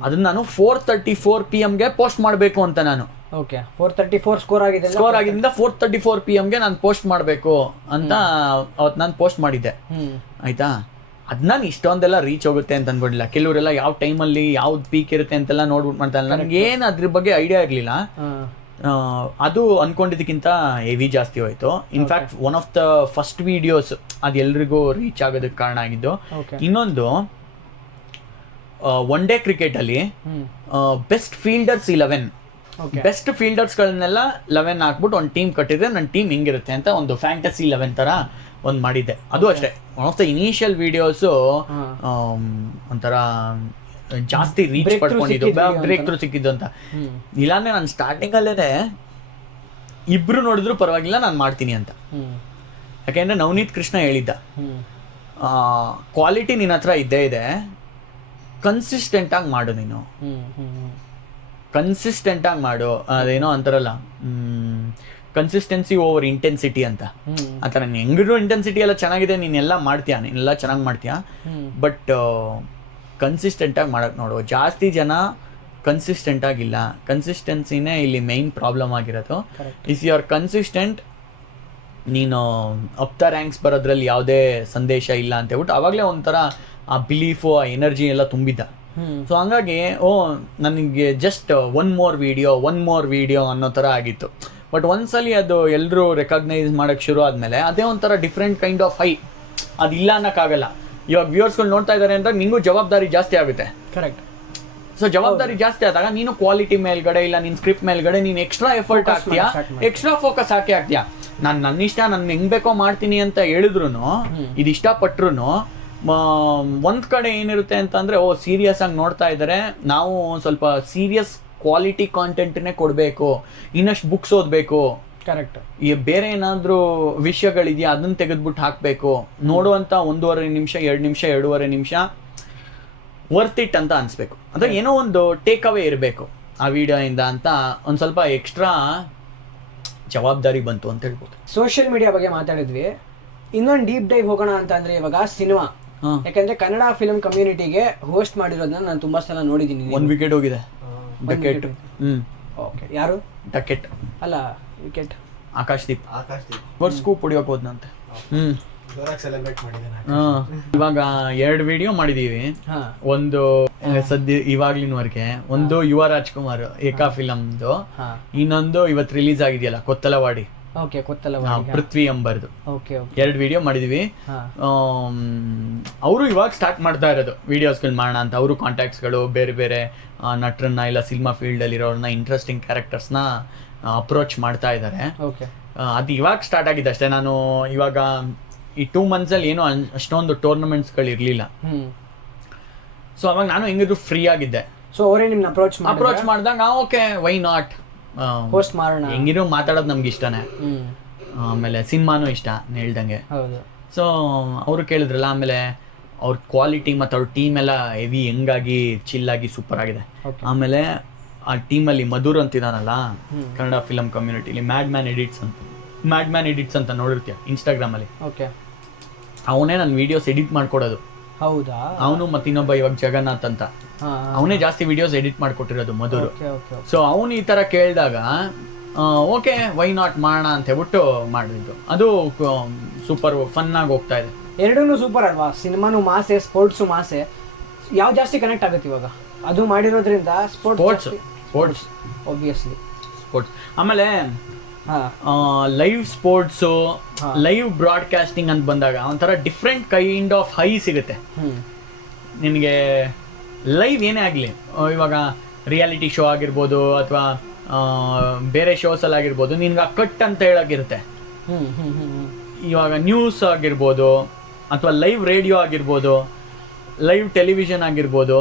ಅದನ್ನ ನಾನು 4:34 PM ಪೋಸ್ಟ್ ಮಾಡಬೇಕು ಅಂತ ನಾನು. ಓಕೆ, 434 ಸ್ಕೋರ್ ಆಗಿದ್ದರಿಂದ 4:34 PM ನಾನು ಪೋಸ್ಟ್ ಮಾಡಬೇಕು ಅಂತ ಅವತ್ತು ನಾನು ಪೋಸ್ಟ್ ಮಾಡಿದ್ದೆ. ಆಯ್ತಾ, ಅದು ನಾನು ಇಷ್ಟೊಂದೆಲ್ಲ ರೀಚ್ ಹೋಗುತ್ತೆ ಅಂತ ಅನ್ಕೊಂಡಿಲ್ಲ. ಕೆಲವರೆಲ್ಲ ಯಾವ ಟೈಮಲ್ಲಿ ಯಾವ್ದು ಪೀಕ್ ಇರುತ್ತೆ ಅಂತೆಲ್ಲ ನೋಡ್ಬಿಟ್ಟು ಮಾಡ್ತಾರೆ. ನನಗೇನು ಅದ್ರ ಬಗ್ಗೆ ಐಡಿಯಾ ಇರಲಿಲ್ಲ. ಅದು ಅನ್ಕೊಂಡಿದ್ದಕ್ಕಿಂತ ಹೆವಿ ಜಾಸ್ತಿ ಹೋಯ್ತು. In fact one of the first videos ಅದು ಎಲ್ರಿಗೂ ರೀಚ್ ಆಗೋದಕ್ಕೆ ಕಾರಣ ಆಗಿದ್ದು. ಇನ್ನೊಂದು ಒನ್ ಡೇ ಕ್ರಿಕೆಟಲ್ಲಿ ಬೆಸ್ಟ್ ಫೀಲ್ಡರ್ಸ್ 11 ಬೆಸ್ಟ್ ಫೀಲ್ಡರ್ಸ್ಗಳನ್ನೆಲ್ಲ 11 ಹಾಕ್ಬಿಟ್ಟು ಒಂದು ಟೀಮ್ ಕಟ್ಟಿದ್ರೆ ನನ್ನ ಟೀಮ್ ಹಿಂಗಿರುತ್ತೆ ಅಂತ ಒಂದು ಫ್ಯಾಂಟಸಿ 11 ಥರ ಒಂದು ಮಾಡಿದ್ದೆ. ಅದು ಅಷ್ಟೇ one of the initial videos ಒಂಥರ ಜಾಸ್ತಿ ರೀಚ್ ಪಡ್ಕೊಂಡಿದ್ದು, ಬ್ರೇಕ್ ಥ್ರೂ ಸಿಕ್ಕಿದ್ದು ಅಂತ. ಇಲ್ಲಾಂದ್ರೆ ನಾನು ಸ್ಟಾರ್ಟಿಂಗಲ್ಲೇ ಇಬ್ರು ನೋಡಿದ್ರು ಪರವಾಗಿಲ್ಲ ನಾನು ಮಾಡ್ತೀನಿ ಅಂತ. ಯಾಕೆಂದ್ರೆ ನವನೀತ್ ಕೃಷ್ಣ ಹೇಳಿದ್ದ, ಕ್ವಾಲಿಟಿ ನಿನ್ನ ಹತ್ರ ಇದ್ದೇ ಇದೆ, ಕನ್ಸಿಸ್ಟೆಂಟ್ ಆಗಿ ಮಾಡು, ನೀನು ಕನ್ಸಿಸ್ಟೆಂಟ್ ಆಗಿ ಮಾಡು. ಅದೇನೋ ಅಂತಾರಲ್ಲ, ಕನ್ಸಿಸ್ಟೆನ್ಸಿ ಓವರ್ ಇಂಟೆನ್ಸಿಟಿ ಅಂತ. ಆ ಥರ ನೀನು ಹೆಂಗಿದ್ರು ಇಂಟೆನ್ಸಿಟಿ ಎಲ್ಲ ಚೆನ್ನಾಗಿದೆ, ನೀನೆಲ್ಲ ಮಾಡ್ತೀಯಾ, ನೀನೆಲ್ಲ ಚೆನ್ನಾಗಿ ಮಾಡ್ತೀಯಾ, ಬಟ್ ಕನ್ಸಿಸ್ಟೆಂಟಾಗಿ ಮಾಡೋಕ್ಕೆ ನೋಡು. ಜಾಸ್ತಿ ಜನ ಕನ್ಸಿಸ್ಟೆಂಟ್ ಆಗಿಲ್ಲ, ಕನ್ಸಿಸ್ಟೆನ್ಸಿನೇ ಇಲ್ಲಿ ಮೈನ್ ಪ್ರಾಬ್ಲಮ್ ಆಗಿರೋದು. ಇಫ್ ಯು ಆರ್ ಕನ್ಸಿಸ್ಟೆಂಟ್, ನೀನು ಅಪ್ ದ ರ್ಯಾಂಕ್ಸ್ ಬರೋದ್ರಲ್ಲಿ ಯಾವುದೇ ಸಂದೇಶ ಇಲ್ಲ ಅಂತ ಹೇಳ್ಬಿಟ್ಟು ಆವಾಗಲೇ ಒಂಥರ ಆ ಬಿಲೀಫು, ಆ ಎನರ್ಜಿ ಎಲ್ಲ ತುಂಬಿದ್ದ. ಸೊ ಹಂಗಾಗಿ ನನಗೆ ಜಸ್ಟ್ ಒನ್ ಮೋರ್ ವಿಡಿಯೋ ಅನ್ನೋ ಥರ ಆಗಿತ್ತು. ಬಟ್ ಒಂದ್ಸಲಿ ಅದು ಎಲ್ಲರೂ ರೆಕಗ್ನೈಸ್ ಮಾಡೋಕ್ಕೆ ಶುರು ಆದಮೇಲೆ ಅದೇ ಒಂಥರ ಡಿಫ್ರೆಂಟ್ ಕೈಂಡ್ ಆಫ್ ಹೈ. ಅದಿಲ್ಲ ಅನ್ನೋಕ್ಕಾಗಲ್ಲ. ಇವಾಗ ವ್ಯೂವರ್ಸ್ಗಳು ನೋಡ್ತಾ ಇದ್ದಾರೆ ಅಂದರೆ ನಿಂಗೂ ಜವಾಬ್ದಾರಿ ಜಾಸ್ತಿ ಆಗುತ್ತೆ. ಕರೆಕ್ಟ್. ಸೊ ಜವಾಬ್ದಾರಿ ಜಾಸ್ತಿ ಆದಾಗ ನೀನು ಕ್ವಾಲಿಟಿ ಮೇಲ್ಗಡೆ ಇಲ್ಲ ನಿನ್ನ ಸ್ಕ್ರಿಪ್ಟ್ ಮೇಲ್ಗಡೆ ನೀನು ಎಕ್ಸ್ಟ್ರಾ ಎಫರ್ಟ್ ಹಾಕ್ತೀಯಾ, ಎಕ್ಸ್ಟ್ರಾ ಫೋಕಸ್ ಹಾಕ್ತೀಯಾ. ನನ್ನ ಇಷ್ಟ, ನಾನು ಹೆಂಗ್ ಬೇಕೋ ಮಾಡ್ತೀನಿ ಅಂತ ಹೇಳಿದ್ರು, ಇದು ಇಷ್ಟಪಟ್ರು ಒಂದ್ ಕಡೆ ಏನಿರುತ್ತೆ ಅಂತಂದ್ರೆ, ಸೀರಿಯಸ್ ಆಗಿ ನೋಡ್ತಾ ಇದ್ದಾರೆ, ನಾವು ಸ್ವಲ್ಪ ಸೀರಿಯಸ್ ಕ್ವಾಲಿಟಿ ಕಾಂಟೆಂಟ್ನೇ ಕೊಡಬೇಕು, ಇನ್ನಷ್ಟು ಬುಕ್ಸ್ ಓದಬೇಕು, ಕರೆಕ್ಟ್, ಈ ಬೇರೆ ಏನಾದರೂ ವಿಷಯಗಳಿದೆಯಾ ಅದನ್ನ ತೆಗೆದ್ಬಿಟ್ಟು ಹಾಕಬೇಕು, ನೋಡುವಂಥ 1.5 ನಿಮಿಷ 2 ನಿಮಿಷ 2.5 ನಿಮಿಷ ವರ್ತ್ ಇಟ್ ಅಂತ ಅನಿಸ್ಬೇಕು. ಅಂದರೆ ಏನೋ ಒಂದು ಟೇಕ್ ಅವೇ ಇರಬೇಕು ಆ ವಿಡಿಯೋಯಿಂದ ಅಂತ ಒಂದು ಸ್ವಲ್ಪ ಎಕ್ಸ್ಟ್ರಾ ಜವಾಬ್ದಾರಿ ಬಂತು ಅಂತ ಹೇಳ್ಬೋದು. ಸೋಷಿಯಲ್ ಮೀಡಿಯಾ ಬಗ್ಗೆ ಮಾತಾಡಿದ್ವಿ, ಇನ್ನೊಂದು ಡೀಪ್ ಡೈವ್ ಹೋಗೋಣ ಅಂತ ಅಂದ್ರೆ ಇವಾಗ ಸಿನಿಮಾ. ಯಾಕಂದ್ರೆ ಕನ್ನಡ ಫಿಲ್ಮ್ ಕಮ್ಯುನಿಟಿಗೆ ಹೋಸ್ಟ್ ಮಾಡಿರೋದನ್ನ ನಾನು ತುಂಬಾ ಸಲ ನೋಡಿದ್ದೀನಿ. 1 ವಿಕೆಟ್ ಹೋಗಿದೆ. ಡಕೆಟ್. ಓಕೆ, ಯಾರು? ಡಕೆಟ್ ಅಲ್ಲ, ವಿಕೆಟ್ ಆಕಾಶ್ದೀಪ್ ಸ್ಕೂಪ್ ಹೊಡಿಯೋಕೆ ಹೋದ್ನಂತೆ. ಇವಾಗ 2 ವಿಡಿಯೋ ಮಾಡಿದೀವಿ. ಒಂದು ಸದ್ಯ ಇವಾಗ್ಲಿನವರೆಗೆ, ಒಂದು ಯುವ ರಾಜ್ಕುಮಾರ್ ಏಕಾ ಫಿಲಮ್ದು, ಇನ್ನೊಂದು ಇವತ್ತು ರಿಲೀಸ್ ಆಗಿದೆಯಲ್ಲ ಕೊತ್ತಲವಾಡಿ, ಪೃಥ್ವಿ ಎಂಬರ್ದು. 2 ವಿಡಿಯೋ ಮಾಡಿದೀವಿ. ಅವರು ಇವಾಗ ಸ್ಟಾರ್ಟ್ ಮಾಡ್ತಾ ಇರೋದು ವಿಡಿಯೋಸ್ಗಳು ಮಾಡೋಣ ಅಂತ. ಅವರು ಕಾಂಟ್ಯಾಕ್ಟ್ಸ್ಗಳು ಬೇರೆ ಬೇರೆ ನಟರನ್ನ ಇಲ್ಲ ಸಿನಿಮಾ ಫೀಲ್ಡಲ್ಲಿ ಇರೋರನ್ನ, ಇಂಟ್ರೆಸ್ಟಿಂಗ್ ಕ್ಯಾರೆಕ್ಟರ್ಸ್ನ ಅಪ್ರೋಚ್ ಮಾಡ್ತಾ ಇದ್ದಾರೆ. ಅದು ಇವಾಗ ಸ್ಟಾರ್ಟ್ ಆಗಿದೆ ಅಷ್ಟೇ. ನಾನು ಇವಾಗ ಈ 2 ಮಂತ್ಸಲ್ಲಿ ಏನೋ ಅಷ್ಟೊಂದು ಟೂರ್ನಮೆಂಟ್ಸ್ಗಳು ಇರಲಿಲ್ಲ. ಸೊ ಅವಾಗ ನಾನು ಹೆಂಗಿದ್ರು ಫ್ರೀ ಆಗಿದ್ದೆ. ಸೊ ಅವರೇ ನಿಮ್ನ ಅಪ್ರೋಚ್ ಮಾಡಿದಾಗ ಓಕೆ, ವೈ ನಾಟ್, ಹೋಸ್ಟ್ ಮಾಡೋಣ, ಹೆಂಗಿರೋ ಮಾತಾಡೋದು ನಮ್ಗೆ ಇಷ್ಟನೇ. ಆಮೇಲೆ ಸಿನಿಮಾನು ಇಷ್ಟ ಹೇಳ್ದಂಗೆ. ಸೊ ಅವರು ಕೇಳಿದ್ರಲ್ಲ, ಆಮೇಲೆ ಅವ್ರ ಕ್ವಾಲಿಟಿ ಮತ್ತು ಅವ್ರ ಟೀಮ್ ಎಲ್ಲ ಹೆವಿ ಹೆಂಗಾಗಿ ಚಿಲ್ಲಾಗಿ ಸೂಪರ್ ಆಗಿದೆ. ಆಮೇಲೆ ಆ ಟೀಮಲ್ಲಿ ಮಧುರ್ ಅಂತಿದಾನಲ್ಲ, ಕನ್ನಡ ಫಿಲಮ್ ಕಮ್ಯುನಿಟಿಲಿ ಮ್ಯಾಡ್ ಮ್ಯಾನ್ ಎಡಿಟ್ಸ್ ಅಂತ ನೋಡಿರ್ತೀಯ ಇನ್ಸ್ಟಾಗ್ರಾಮಲ್ಲಿ. ಅವನೇ ನನ್ನ ವಿಡಿಯೋಸ್ ಎಡಿಟ್ ಮಾಡ್ಕೊಡೋದು. ಹೌದಾ? ಅವನು ಮತ್ತು ಇನ್ನೊಬ್ಬ ಇವಾಗ ಜಗನ್ನಾಥ್ ಅಂತ, ಅವನೇ ಜಾಸ್ತಿ ವಿಡಿಯೋಸ್ ಎಡಿಟ್ ಮಾಡ್ಕೊಟ್ಟಿರೋದು ಮಧುರು. ಸೊ ಅವನು ಈ ಥರ ಕೇಳಿದಾಗ ಓಕೆ, ವೈ ನಾಟ್ ಮಾಡೋಣ ಅಂತ ಹೇಳ್ಬಿಟ್ಟು ಮಾಡಿದ್ದು. ಅದು ಸೂಪರ್ ಫನ್ ಆಗಿ ಹೋಗ್ತಾ ಇದೆ. ಎರಡೂ ಸೂಪರ್ ಅಲ್ವಾ? ಸಿನಿಮಾನು ಮಾಸೆ, ಸ್ಪೋರ್ಟ್ಸು ಮಾಸೆ. ಯಾವ್ದು ಜಾಸ್ತಿ ಕನೆಕ್ಟ್ ಆಗುತ್ತೆ ಇವಾಗ? ಅದು ಮಾಡಿರೋದ್ರಿಂದ ಸ್ಪೋರ್ಟ್ಸ್ ಆಬ್ವಿಯಸ್ಲಿ ಸ್ಪೋರ್ಟ್ಸ್. ಆಮೇಲೆ ಲೈವ್ ಸ್ಪೋರ್ಟ್ಸು, ಲೈವ್ ಬ್ರಾಡ್ಕಾಸ್ಟಿಂಗ್ ಅಂತ ಬಂದಾಗ ಒಂಥರ ಡಿಫ್ರೆಂಟ್ ಕೈಂಡ್ ಆಫ್ ಹೈ ಸಿಗುತ್ತೆ ನಿನಗೆ. ಲೈವ್ ಏನೇ ಆಗಲಿ, ಇವಾಗ ರಿಯಾಲಿಟಿ ಶೋ ಆಗಿರ್ಬೋದು ಅಥವಾ ಬೇರೆ ಶೋಸಲ್ಲಿ ಆಗಿರ್ಬೋದು, ನಿನ್ಗೆ ಕಟ್ ಅಂತ ಹೇಳೋಗಿರುತ್ತೆ. ಇವಾಗ ನ್ಯೂಸ್ ಆಗಿರ್ಬೋದು ಅಥವಾ ಲೈವ್ ರೇಡಿಯೋ ಆಗಿರ್ಬೋದು, ಲೈವ್ ಟೆಲಿವಿಷನ್ ಆಗಿರ್ಬೋದು,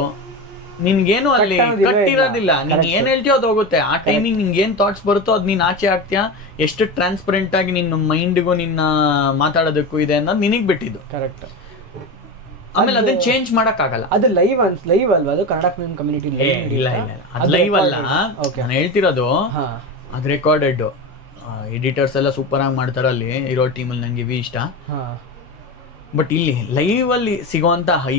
ನಿನ್ಗೇನು ಅಲ್ಲಿ ಕಟ್ಟಿರೋದಿಲ್ಲ. ನೀನ್ ಏನ್ ಹೇಳ್ತೀಯೋ ಅದು ಹೋಗುತ್ತೆ. ಆ ಟೈಮಿಂಗ್ ನಿಂಗೆ ಏನ್ ಥಾಟ್ಸ್ ಬರುತ್ತೋ ಅದು ನೀನ್ ಆಚೆ ಹಾಕ್ತೀಯಾ. ಎಷ್ಟು ಟ್ರಾನ್ಸ್ಪರೆಂಟ್ ಆಗಿ ನಿನ್ನ ಮೈಂಡ್ಗೂ ನಿನ್ನ ಮಾತಾಡೋದಕ್ಕೂ ಇದೆ ಅನ್ನೋದು ನಿನಗ್ ಬಿಟ್ಟಿದ್ದು. ಕರೆಕ್ಟ್. ಆಮೇಲೆ ಅದನ್ನ ಚೇಂಜ್ ಮಾಡಕ್ ಆಗಲ್ಲ. ಅದು ಲೈವ್ ಅಲ್ವಾ? ಅದು ಕನ್ನಡ ಫಿಲ್ಮ್ ಕಮ್ಯುನಿಟಿ ಇಲ್ಲ, ಅದು ಲೈವ್ ಅಲ್ಲ. ನಾನು ಹೇಳ್ತಿರೋದು ಅದು ರೆಕಾರ್ಡೆಡ್. ಎಡಿಟರ್ಸ್ ಎಲ್ಲ ಸೂಪರ್ ಆಗಿ ಮಾಡ್ತಾರ ಅಲ್ಲಿ ಇರೋ ಟೀಮಲ್ಲಿ. ನಂಗೆ ಇವಿ ಇಷ್ಟ. ಬಟ್ ಇಲ್ಲಿ ಲೈವ್ ಅಲ್ಲಿ ಸಿಗುವಂತ ಹೈ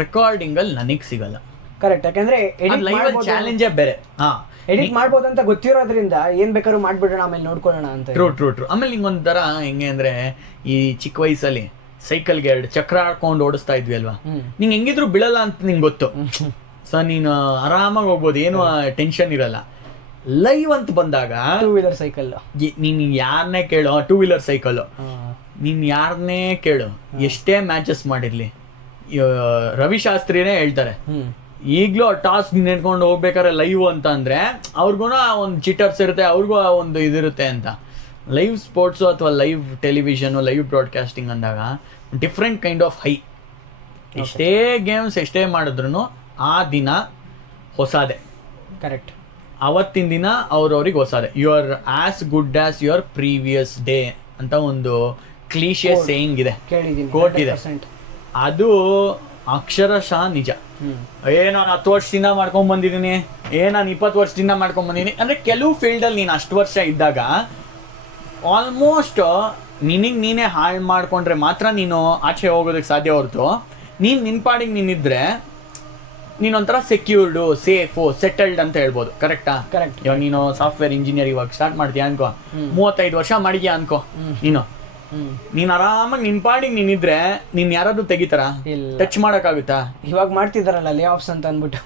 ರೆಕಾರ್ಡಿಂಗ್ ಅಲ್ಲಿ ನನಗ್ ಸಿಗಲ್ಲ. ಕರೆಕ್ಟ್. ಯಾಕಂದ್ರೆ ಚಾಲೆಂಜೇ ಬೇರೆ. ಎಡಿಟ್ ಮಾಡ್ಬೋದು ಅಂತ ಗೊತ್ತಿರೋದ್ರಿಂದ ಏನ್ ಬೇಕಾದ್ರೂ ಮಾಡ್ಬಿಡೋಣ, ಆಮೇಲೆ ನೋಡ್ಕೊಳ್ಳೋಣ ಅಂತ. ಟ್ರೂ. ಆಮೇಲೆ ನಿಂಗೊಂಥರ ಹೆಂಗೆ ಅಂದ್ರೆ, ಈ ಚಿಕ್ಕ ವಯಸ್ಸಲ್ಲಿ ಸೈಕಲ್ಗೆ 2 ಚಕ್ರ ಹಾಕೊಂಡು ಓಡಿಸ್ತಾ ಇದ್ವಿ ಅಲ್ವಾ, ನಿಂಗೆ ಹೆಂಗಿದ್ರು ಬೀಳಲ್ಲ ಅಂತ ನಿಂಗೆ ಗೊತ್ತು. ಸೊ ನೀನು ಆರಾಮಾಗಿ ಹೋಗ್ಬೋದು, ಏನು ಟೆನ್ಷನ್ ಇರಲ್ಲ. ಲೈವ್ ಅಂತ ಬಂದಾಗ 2 ವೀಲರ್ ಸೈಕಲ್, ನೀನ್ ಯಾರನ್ನೇ ಕೇಳು, 2 ವೀಲರ್ ಸೈಕಲ್, ನೀನ್ ಯಾರನ್ನೇ ಕೇಳು, ಎಷ್ಟೇ ಮ್ಯಾಚಸ್ ಮಾಡಿರ್ಲಿ, ರವಿಶಾಸ್ತ್ರಿನೇ ಹೇಳ್ತಾರೆ, ಈಗಲೂ ಟಾಸ್ಕ್ ನೆಡ್ಕೊಂಡು ಹೋಗ್ಬೇಕಾದ್ರೆ ಲೈವ್ ಅಂತ ಅಂದ್ರೆ ಅವ್ರಿಗೂ ಒಂದು ಚಿಟರ್ಸ್ ಇರುತ್ತೆ, ಅವ್ರಿಗೂ ಒಂದು ಇದಿರುತ್ತೆ ಅಂತ. ಲೈವ್ ಸ್ಪೋರ್ಟ್ಸು ಅಥವಾ ಲೈವ್ ಟೆಲಿವಿಷನು, ಲೈವ್ ಬ್ರಾಡ್ಕಾಸ್ಟಿಂಗ್ ಅಂದಾಗ ಡಿಫ್ರೆಂಟ್ ಕೈಂಡ್ ಆಫ್ ಹೈ. ಎಷ್ಟೇ ಗೇಮ್ಸ್ ಎಷ್ಟೇ ಮಾಡಿದ್ರು ಆ ದಿನ ಹೊಸದೇ. ಕರೆಕ್ಟ್. ಅವತ್ತಿನ ದಿನ ಅವ್ರವ್ರಿಗೆ ಹೊಸದೇ. You are as good as your previous day ಅಂತ ಒಂದು ಕ್ಲೀಶೆ ಸೇಯಿಂಗ್ ಇದೆ, ಕೋಟ್ ಇದೆ. ಅದು ಅಕ್ಷರಶಃ ನಿಜ. ನಾನು 10 ವರ್ಷದಿಂದ ಮಾಡ್ಕೊಂಡ್ ಬಂದಿದ್ದೀನಿ, ನಾನು 20 ವರ್ಷದಿಂದ ಮಾಡ್ಕೊಂಡ್ ಬಂದಿದ್ದೀನಿ ಅಂದ್ರೆ ಕೆಲವು ಫೀಲ್ಡಲ್ಲಿ ನೀನು ಅಷ್ಟು ವರ್ಷ ಇದ್ದಾಗ ಆಲ್ಮೋಸ್ಟ್ ನೀನೇ ಹಾಳು ಮಾಡ್ಕೊಂಡ್ರೆ ಮಾತ್ರ ನೀನು ಆಚೆ ಹೋಗೋದಕ್ಕೆ ಸಾಧ್ಯ ಹೊರತು, ನೀನು ನಿನ್ನ ಪಾಡಿಗೆ ನೀನಿದ್ರೆ ನೀನೊಂಥರ ಸೆಕ್ಯೂರ್ಡು, ಸೇಫು, ಸೆಟಲ್ಡ್ ಅಂತ ಹೇಳ್ಬೋದು. ಕರೆಕ್ಟಾ? ಕರೆಕ್ಟ್. ಇವಾಗ ನೀನು ಸಾಫ್ಟ್ವೇರ್ ಇಂಜಿನಿಯರ್ ಇವಾಗ ಸ್ಟಾರ್ಟ್ ಮಾಡ್ತೀಯ ಅನ್ಕೋ, 35 ವರ್ಷ ಮಾಡಿದ್ಯಾ ಅನ್ಕೋ, ನೀನು ಆರಾಮಾಗಿ ನಿನ್ ಪಾಡಿಗೆ ನೀನಿದ್ರೆ ನೀನ್ ಯಾರಾದ್ರೂ ತೆಗಿತಾರ? ಟಚ್ ಮಾಡಕ್ಕಾಗುತ್ತಾ? ಇವಾಗ ಮಾಡ್ತಿದಾರಲ್ಲ ಲೇ ಆಫ್ಸ್ ಅಂತ ಅಂದ್ಬಿಟ್ಟು.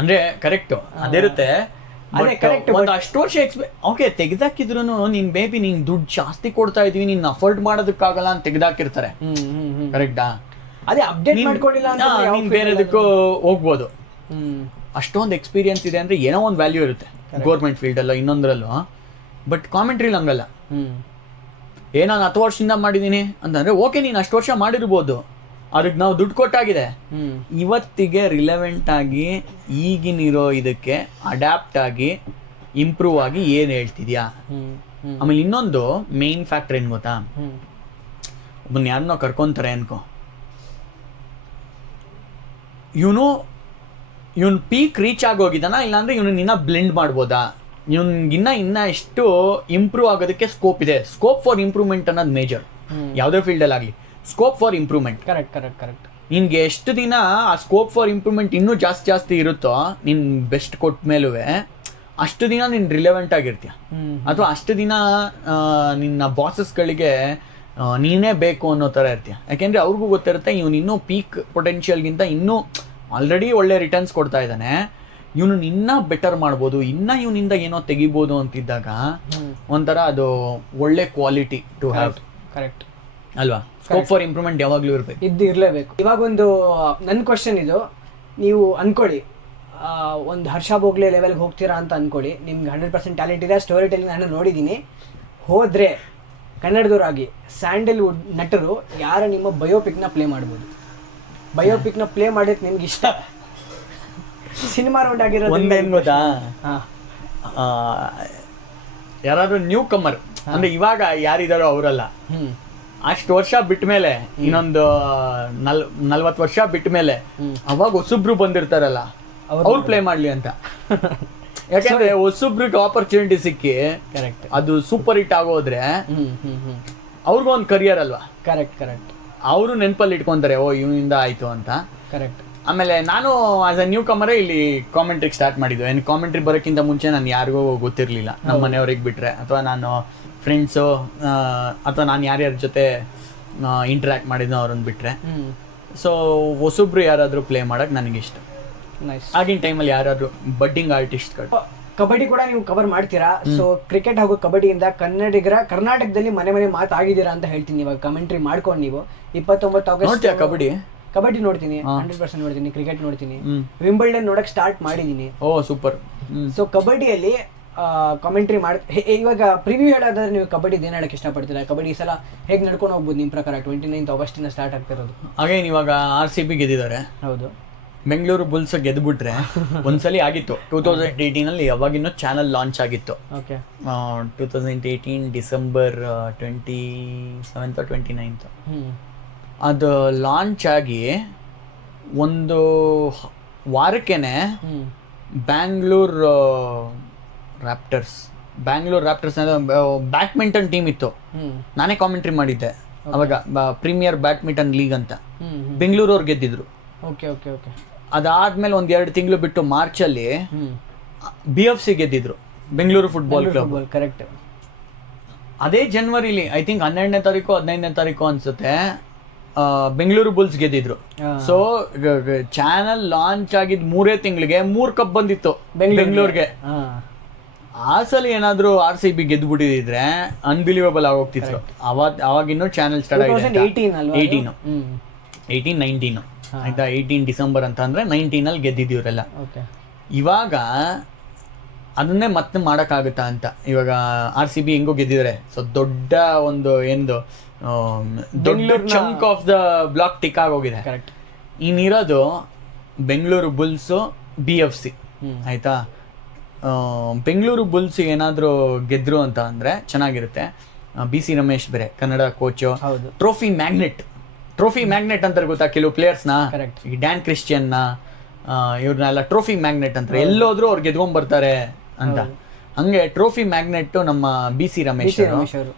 ಅಂದ್ರೆ ಕರೆಕ್ಟ್ ಅದಿರುತ್ತೆ. ಒಂದು ಅಷ್ಟು ವರ್ಷ ಓಕೆ ತೆಗ್ದಾಕಿದ್ರು ನೀನ್ ಬೇಬಿ ನೀನ್ ದುಡ್ಡು ಜಾಸ್ತಿ ಕೊಡ್ತಾ ಇದೀವಿ, ನೀನ್ ಅಫೋರ್ಡ್ ಮಾಡೋದಕ್ಕಾಗಲ್ಲ ಅಂತ ತೆಗ್ದಾಕಿರ್ತಾರೆ. ಕರೆಕ್ಟಾ? ಅದೇ ಅಪ್ಡೇಟ್ ಮಾಡ್ಕೊಂಡಿಲ್ಲ ಅಂತ ನೀನ್ ಬೇರೆದಕ್ಕೂ ಹೋಗ್ಬೋದು. ಅಷ್ಟೊಂದು ಎಕ್ಸ್ಪೀರಿಯನ್ಸ್ ಇದೆ ಅಂದ್ರೆ ಏನೋ ಒಂದು ವ್ಯಾಲ್ಯೂ ಇರುತ್ತೆ ಗೌರ್ಮೆಂಟ್ ಫೀಲ್ಡ್ ಅಲ್ಲ ಇನ್ನೊಂದ್ರಲ್ಲೂ. ಬಟ್ ಕಾಮೆಂಟ್ರಿಲಿ ಹಂಗಲ್ಲ. ನಾನು 10 ವರ್ಷದಿಂದ ಮಾಡಿದೀನಿ ಅಂತಂದ್ರೆ ಓಕೆ, ನೀನು ಅಷ್ಟು ವರ್ಷ ಮಾಡಿರ್ಬೋದು, ಅದಕ್ಕೆ ನಾವು ದುಡ್ಡು ಕೊಟ್ಟಾಗಿದೆ. ಇವತ್ತಿಗೆ ರಿಲೆವೆಂಟ್ ಆಗಿ ಈಗಿನಿರೋ ಇದಕ್ಕೆ ಅಡ್ಯಾಪ್ಟ್ ಆಗಿ ಇಂಪ್ರೂವ್ ಆಗಿ ಏನ್ ಹೇಳ್ತಿದ್ಯಾ. ಆಮೇಲೆ ಇನ್ನೊಂದು ಮೇನ್ ಫ್ಯಾಕ್ಟರ್ ಏನ್ ಗೊತ್ತಾ, ಒಬ್ಬನ ಯಾರನ್ನೋ ಕರ್ಕೊಂತಾರೆ ಅನ್ಕೋ, ಇವನು ಪೀಕ್ ರೀಚ್ ಆಗೋಗಿದ್ದಾನ, ಇಲ್ಲಾಂದ್ರೆ ಇವನು ಇನ್ನ ಬ್ಲೆಂಡ್ ಮಾಡ್ಬೋದಾ, ಇನ್ನ ಎಷ್ಟು ಇಂಪ್ರೂವ್ ಆಗೋದಕ್ಕೆ ಸ್ಕೋಪ್ ಇದೆ. ಸ್ಕೋಪ್ ಫಾರ್ ಇಂಪ್ರೂವ್ಮೆಂಟ್ ಅನ್ನೋದು ಮೇಜರ್. ಯಾವುದೇ ಫೀಲ್ಡಲ್ಲಿ ಆಗಲಿ ಸ್ಕೋಪ್ ಫಾರ್ ಇಂಪ್ರೂವ್ಮೆಂಟ್. ಕರೆಕ್ಟ್. ನಿನ್ಗೆ ಎಷ್ಟು ದಿನ ಆ ಸ್ಕೋಪ್ ಫಾರ್ ಇಂಪ್ರೂವ್ಮೆಂಟ್ ಇನ್ನೂ ಜಾಸ್ತಿ ಇರುತ್ತೋ, ನಿನ್ ಬೆಸ್ಟ್ ಕೊಟ್ಟ ಮೇಲೂ ಅಷ್ಟು ದಿನ ನೀನು ರಿಲೆವೆಂಟ್ ಆಗಿರ್ತೀಯ. ಅಥವಾ ಅಷ್ಟು ದಿನ ನಿನ್ನ ಬಾಸಸ್ಗಳಿಗೆ ನೀನೇ ಬೇಕು ಅನ್ನೋ ಥರ ಇರ್ತೀಯ. ಯಾಕೆಂದರೆ ಅವ್ರಿಗೂ ಗೊತ್ತಿರುತ್ತೆ ಇವನು ಇನ್ನೂ ಪೀಕ್ ಪೊಟೆನ್ಷಿಯಲ್ಗಿಂತ ಇನ್ನೂ ಆಲ್ರೆಡಿ ಒಳ್ಳೆ ರಿಟರ್ನ್ಸ್ ಕೊಡ್ತಾ ಇದ್ದಾನೆ, ಇವನು ಇನ್ನ ಬೆಟರ್ ಮಾಡ್ಬೋದು, ಇನ್ನ ಇವನಿಂದ ಏನೋ ತೆಗಿಬೋದು ಅಂತಿದ್ದಾಗ ಒಂಥರ ಅದು ಒಳ್ಳೆ ಕ್ವಾಲಿಟಿ ಟು ಹ್ಯಾವ್. ಕರೆಕ್ಟ್ ಅಲ್ವಾ? ಸ್ಕೋಪ್ ಫಾರ್ ಇಂಪ್ರೂವ್ಮೆಂಟ್ ಯಾವಾಗಲೂ ಇರಲೇಬೇಕು. ಇವಾಗ ಒಂದು ನನ್ನ ಕ್ವಶನ್ ಇದು, ನೀವು ಅನ್ಕೊಳ್ಳಿ ಒಂದು ಹರ್ಷ ಬೋಗ್ಲೆ ಲೆವೆಲ್ಗೆ ಹೋಗ್ತೀರಾ ಅಂತ ಅನ್ಕೊಳ್ಳಿ, ನಿಮ್ಗೆ 100% ಟ್ಯಾಲೆಂಟ್ ಇದೆ, ಸ್ಟೋರಿ ಟೆಲ್ಲಿಂಗ್ ನಾನು ನೋಡಿದ್ದೀನಿ. ಹೋದರೆ ಕನ್ನಡದವರಾಗಿ ಸ್ಯಾಂಡಲ್ವುಡ್ ನಟರು ಯಾರ ನಿಮ್ಮ ಬಯೋಪಿಕ್ನ ಪ್ಲೇ ಮಾಡ್ಬೋದು? ಬಯೋಪಿಕ್ನ ಪ್ಲೇ ಮಾಡೋಕ್ಕೆ ನಿಮ್ಗೆ ಇಷ್ಟ? ಸಿನಿಮಾ ರೌಂಡ್ ಆಗಿರೋದು ಒಂದೇನು ಗೊತ್ತಾ, ಯಾರಾದ್ರೂ ನ್ಯೂ ಕಮ್ಮರ್ ಅಂದ್ರೆ ಇವಾಗ ಯಾರಿದಾರೋ ಅವರಲ್ಲ, ಅಷ್ಟು ವರ್ಷ ಬಿಟ್ಟ ಮೇಲೆ ಇನ್ನೊಂದು 40 ವರ್ಷ ಬಿಟ್ಟ ಮೇಲೆ ಅವಾಗ ಹೊಸಬ್ರು ಬಂದಿರ್ತಾರಲ್ಲ ಅವ್ರು ಪ್ಲೇ ಮಾಡ್ಲಿ ಅಂತ. ಯಾಕಂದ್ರೆ ಹೊಸಬ್ರಿಗೆ ಆಪರ್ಚುನಿಟಿ ಸಿಕ್ಕಿ ಕರೆಕ್ಟ್ ಅದು ಸೂಪರ್ ಹಿಟ್ ಆಗೋದ್ರೆ ಅವ್ರಿಗೂ ಒಂದು ಕರಿಯರ್ ಅಲ್ವಾ. ಕರೆಕ್ಟ್ ಅವರು ನೆನಪಲ್ಲಿ ಇಟ್ಕೊಂತಾರೆ, ಓ ಇವನಿಂದ ಆಯ್ತು ಅಂತ. ಕರೆಕ್ಟ್. ಆಮೇಲೆ ನಾನು ಆಸ್ ಅ ನ್ಯೂ ಕಮರೇ ಇಲ್ಲಿ ಕಾಮೆಂಟ್ರಿಗೆ ಸ್ಟಾರ್ಟ್ ಮಾಡಿದ್ದು. ಏನು ಕಾಮೆಂಟ್ರಿ ಬರೋಕ್ಕಿಂತ ಮುಂಚೆ ನಾನು ಯಾರಿಗೂ ಗೊತ್ತಿರಲಿಲ್ಲ, ನಮ್ಮ ಮನೆಯವ್ರಿಗೆ ಬಿಟ್ಟರೆ, ಅಥವಾ ನಾನು ಫ್ರೆಂಡ್ಸು ಅಥವಾ ನಾನು ಯಾರ್ಯಾರ ಜೊತೆ ಇಂಟ್ರ್ಯಾಕ್ಟ್ ಮಾಡಿದ್ನೋ ಅವ್ರನ್ನ ಬಿಟ್ಟರೆ. ಸೊ ಹೊಸಬ್ರು ಯಾರಾದರೂ ಪ್ಲೇ ಮಾಡೋಕ್ಕೆ ನನಗಿಷ್ಟ. ಆಗಿನ ಟೈಮಲ್ಲಿ ಯಾರಾದರೂ ಬಡ್ಡಿಂಗ್ ಆರ್ಟಿಸ್ಟ್ಗಳು. ಕಬಡ್ಡಿ ಕೂಡ ನೀವು ಕವರ್ ಮಾಡ್ತೀರಾ. ಸೊ ಕ್ರಿಕೆಟ್ ಹಾಗೂ ಕಬಡ್ಡಿಯಿಂದ ಕರ್ನಾಟಕದಲ್ಲಿ ಮನೆ ಮಾತಾಗಿದ್ದೀರಾ ಅಂತ ಹೇಳ್ತೀನಿ. ಇವಾಗ ಕಮೆಂಟ್ರಿ ಮಾಡ್ಕೊಂಡು ನೀವು 29 ಆಗಸ್ಟ್ ಕಬಡ್ಡಿ ನೋಡ್ತೀನಿ, 100% ನೋಡ್ತೀನಿ, ಕ್ರಿಕೆಟ್ ನೋಡ್ತೀನಿ, ವಿಂಬಲ್ಡನ್ ನೋಡಕ್ ಸ್ಟಾರ್ಟ್ ಮಾಡಿದೀನಿ. ಓ ಸೂಪರ್. ಸೊ ಕಬಡ್ಡಿಯಲ್ಲಿ ಕಾಮೆಂಟ್ರಿ ಇವಾಗ ಪ್ರಿವ್ಯೂ ಹೇಳೋದಾದ್ರೆ ನೀವು ಕಬಡ್ಡಿ ಏನ್ ಹೇಳಕ್ ಇಷ್ಟಪಡ್ತೀರಾ? ಕಬಡ್ಡಿ ಈ ಸಲ ಹೇಗೆ ನಡ್ಕೊಂಡು ಹೋಗ್ಬೋದು ನಿಮ್ಮ ಪ್ರಕಾರ? 29 ಆಗಸ್ಟ್ ಸ್ಟಾರ್ಟ್ ಆಗ್ತಿರೋದು. ಹಾಗೇನು ಇವಾಗ RCB ಗೆದ್ದಿದ್ದಾರೆ. ಹೌದು. ಬೆಂಗಳೂರು ಬುಲ್ಸ್ ಗೆದ್ದುಬಿಟ್ರೆ ಒಂದ್ಸಲಿ ಆಗಿತ್ತು 2018 ಅವಾಗಿನ್ನೂ ಚಾನಲ್ ಲಾಂಚ್ ಆಗಿತ್ತು. ಓಕೆ. 2018 ಡಿಸೆಂಬರ್ 27th 29th ಅದು ಲಾಂಚ್ ಆಗಿ ಒಂದು ವಾರಕ್ಕೇನೆ ಬ್ಯಾಂಗ್ಳೂರ್ ರ್ಯಾಪ್ಟರ್ಸ್ ಬ್ಯಾಡ್ಮಿಂಟನ್ ಟೀಮ್ ಇತ್ತು. ನಾನೇ ಕಾಮೆಂಟ್ರಿ ಮಾಡಿದ್ದೆ ಅವಾಗ, ಪ್ರೀಮಿಯರ್ ಬ್ಯಾಡ್ಮಿಂಟನ್ ಲೀಗ್ ಅಂತ. ಬೆಂಗಳೂರು ಅವ್ರು ಗೆದ್ದಿದ್ರು. ಅದಾದ್ಮೇಲೆ 1-2 ತಿಂಗಳು ಬಿಟ್ಟು ಮಾರ್ಚಲ್ಲಿ BFC ಗೆದ್ದಿದ್ರು, ಬೆಂಗಳೂರು ಫುಟ್ಬಾಲ್ ಕ್ಲಬ್. ಕರೆಕ್ಟ್. ಅದೇ ಜನವರಿಲಿ ಐ ಥಿಂಕ್ 12ನೇ ತಾರೀಕು 15ನೇ ತಾರೀಕು ಅನ್ಸುತ್ತೆ ಬೆಂಗಳೂರು ಬುಲ್ಸ್ ಗೆದ್ದಿದ್ರು. ಸೊ ಚಾನಲ್ ಲಾಂಚ್ ಆಗಿದ್ 3 ತಿಂಗಳಿಗೆ 3 ಕಪ್ ಬಂದಿತ್ತು ಬೆಂಗಳೂರಿಗೆ. ಆ ಸಲ ಏನಾದ್ರು RCB ಗೆದ್ದುಬಿಟ್ಟಿದ್ರೆ ಅನ್ಬಿಲೀವಬಲ್ ಆಗೋಗ್ತಿತ್ತು. ಅವಾಗಿನ್ನೂ ಚಾನಲ್ ಸ್ಟಾರ್ಟ್ ಆಗಿದೆ 18. 18-19 ಆಯ್ತಾ. 18 ಡಿಸೆಂಬರ್ ಅಂತ ಅಂದರೆ 19 ಗೆದ್ದಿದ್ದೀವರೆಲ್ಲ. ಓಕೆ, ಇವಾಗ ಅದನ್ನೇ ಮತ್ತೆ ಮಾಡೋಕ್ಕಾಗುತ್ತಾ ಅಂತ. ಇವಾಗ RCB ಹೆಂಗೋ ಗೆದ್ದಿದ್ದಾರೆ, ಸೊ ದೊಡ್ಡ ಒಂದು ಎಂದು ದೊಡ್ಡ chunk of the block tick ಆಗೋಗಿದೆ. ಕರೆಕ್ಟ್. ಇನ್ನಿರೋದು ಬೆಂಗಳೂರು ಬುಲ್ಸು, BFC ಆಯಿತಾ. ಬೆಂಗಳೂರು ಬುಲ್ಸ್ ಏನಾದರೂ ಗೆದ್ರು ಅಂತ ಅಂದರೆ ಚೆನ್ನಾಗಿರುತ್ತೆ. BC ರಮೇಶ್ ಬೇರೆ ಕನ್ನಡ ಕೋಚು. ಹೌದು. ಟ್ರೋಫಿ ಮ್ಯಾಗ್ನೆಟ್ ಅಂತಾರೆ ಗೊತ್ತಾ ಕೆಲವು ಪ್ಲೇಯರ್ಸ್ನ. ಕರೆಕ್ಟ್. ಈ ಡ್ಯಾನ್ ಕ್ರಿಶ್ಚಿಯನ್ನ ಇವ್ರನ್ನೆಲ್ಲ ಟ್ರೋಫಿ ಮ್ಯಾಗ್ನೆಟ್ ಅಂತಾರೆ. ಎಲ್ಲೋದ್ರೂ ಅವ್ರು ಗೆದ್ಕೊಂಡ್ಬರ್ತಾರೆ ಅಂತ. ಹಂಗೆ ಟ್ರೋಫಿ ಮ್ಯಾಗ್ನೆಟ್ ನಮ್ಮ BC ರಮೇಶ್ ಅವರು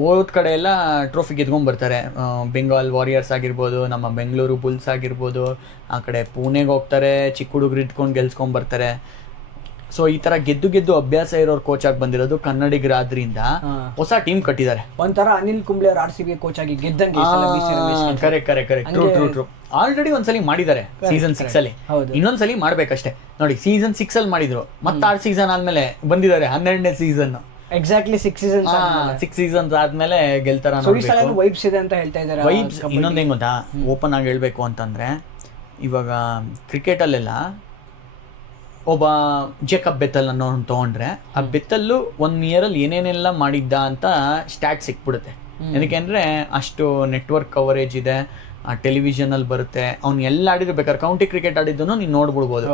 ಹೋದ ಕಡೆ ಎಲ್ಲ ಟ್ರೋಫಿ ಗೆದ್ಕೊಂಡ್ಬರ್ತಾರೆ. ಬೆಂಗಾಲ್ ವಾರಿಯರ್ಸ್ ಆಗಿರ್ಬೋದು, ನಮ್ಮ ಬೆಂಗಳೂರು ಬುಲ್ಸ್ ಆಗಿರ್ಬೋದು, ಆ ಕಡೆ ಪುಣೆಗೆ ಹೋಗ್ತಾರೆ, ಚಿಕ್ಕ ಹುಡುಗರು ಇಟ್ಕೊಂಡು ಗೆಲ್ಸ್ಕೊಂಡ್ಬರ್ತಾರೆ. ಸೊ ಈ ತರ ಗೆದ್ದು ಅಭ್ಯಾಸ ಇರೋರು ಕೋಚ್ ಆಗಿ ಬಂದಿರೋದು ಕನ್ನಡಿಗರಾದ್ರಿಂದ ಹೊಸ ಟೀಮ್ ಕಟ್ಟಿದ್ದಾರೆ. ಒಂಥರ ಅನಿಲ್ ಕುಂಬ್ಳೆ ಅವರು RCB ಕೋಚ್ ಆಗಿ ಗೆದ್ದಂಗೆ. ಕರೆಕ್ಟ್. ಟ್ರೂ. ಆಲ್ರೆಡಿ ಒಂದ್ಸಲಿ ಮಾಡಿದ್ದಾರೆ ಸೀಸನ್ 6 ಅಲ್ಲಿ. ಇನ್ನೊಂದ್ಸಲಿ ಮಾಡ್ಬೇಕಷ್ಟೇ. ನೋಡಿ, ಸೀಸನ್ 6 ಅಲ್ಲಿ ಮಾಡಿದ್ರು, ಮತ್ತೆ 6 ಸೀಸನ್ ಆದ್ಮೇಲೆ ಬಂದಿದ್ದಾರೆ 12ನೇ ಸೀಸನ್. ಎಕ್ಸಾಕ್ಟ್ಲಿ 6 ಸೀಸನ್ಸ್ ಆದ್ಮೇಲೆ ಗೆಲ್ತಾರ. ವೈಬ್ಸ್ ಇದೆ ಅಂತ ಹೇಳ್ತಾ ಇದ್ದಾರೆ. ವೈಬ್ಸ್ ಇನ್ನೊಂದ್ ಹೆಂಗ್ ಗೊತ್ತಾ, ಓಪನ್ ಆಗಿ ಹೇಳ್ಬೇಕು ಅಂತಂದ್ರೆ, ಇವಾಗ ಕ್ರಿಕೆಟ್ ಅಲ್ಲೆಲ್ಲ ಒಬ್ಬ ಜೇಕಬ್ ಬೆತ್ತಲ್ ಅನ್ನೋನ್ ತಗೊಂಡ್ರೆ, ಆ ಬೆತ್ತಲ್ಲು 1 ಇಯರ್ ಅಲ್ಲಿ ಏನೇನೆಲ್ಲ ಮಾಡಿದ್ದ ಅಂತ ಸ್ಟ್ಯಾಟ್ ಸಿಕ್ಬಿಡುತ್ತೆ. ಏನಕ್ಕೆ ಅಷ್ಟು ನೆಟ್ವರ್ಕ್ ಕವರೇಜ್ ಇದೆ, ಟೆಲಿವಿಷನ್ ಅಲ್ಲಿ ಬರುತ್ತೆ. ಅವ್ನು ಎಲ್ಲ ಆಡಿದ್ರು, ಬೇಕಾದ್ರೆ ಕೌಂಟಿ ಕ್ರಿಕೆಟ್ ಆಡಿದ್ದನ್ನು ನೀನು ನೋಡ್ಬಿಡ್ಬೋದು.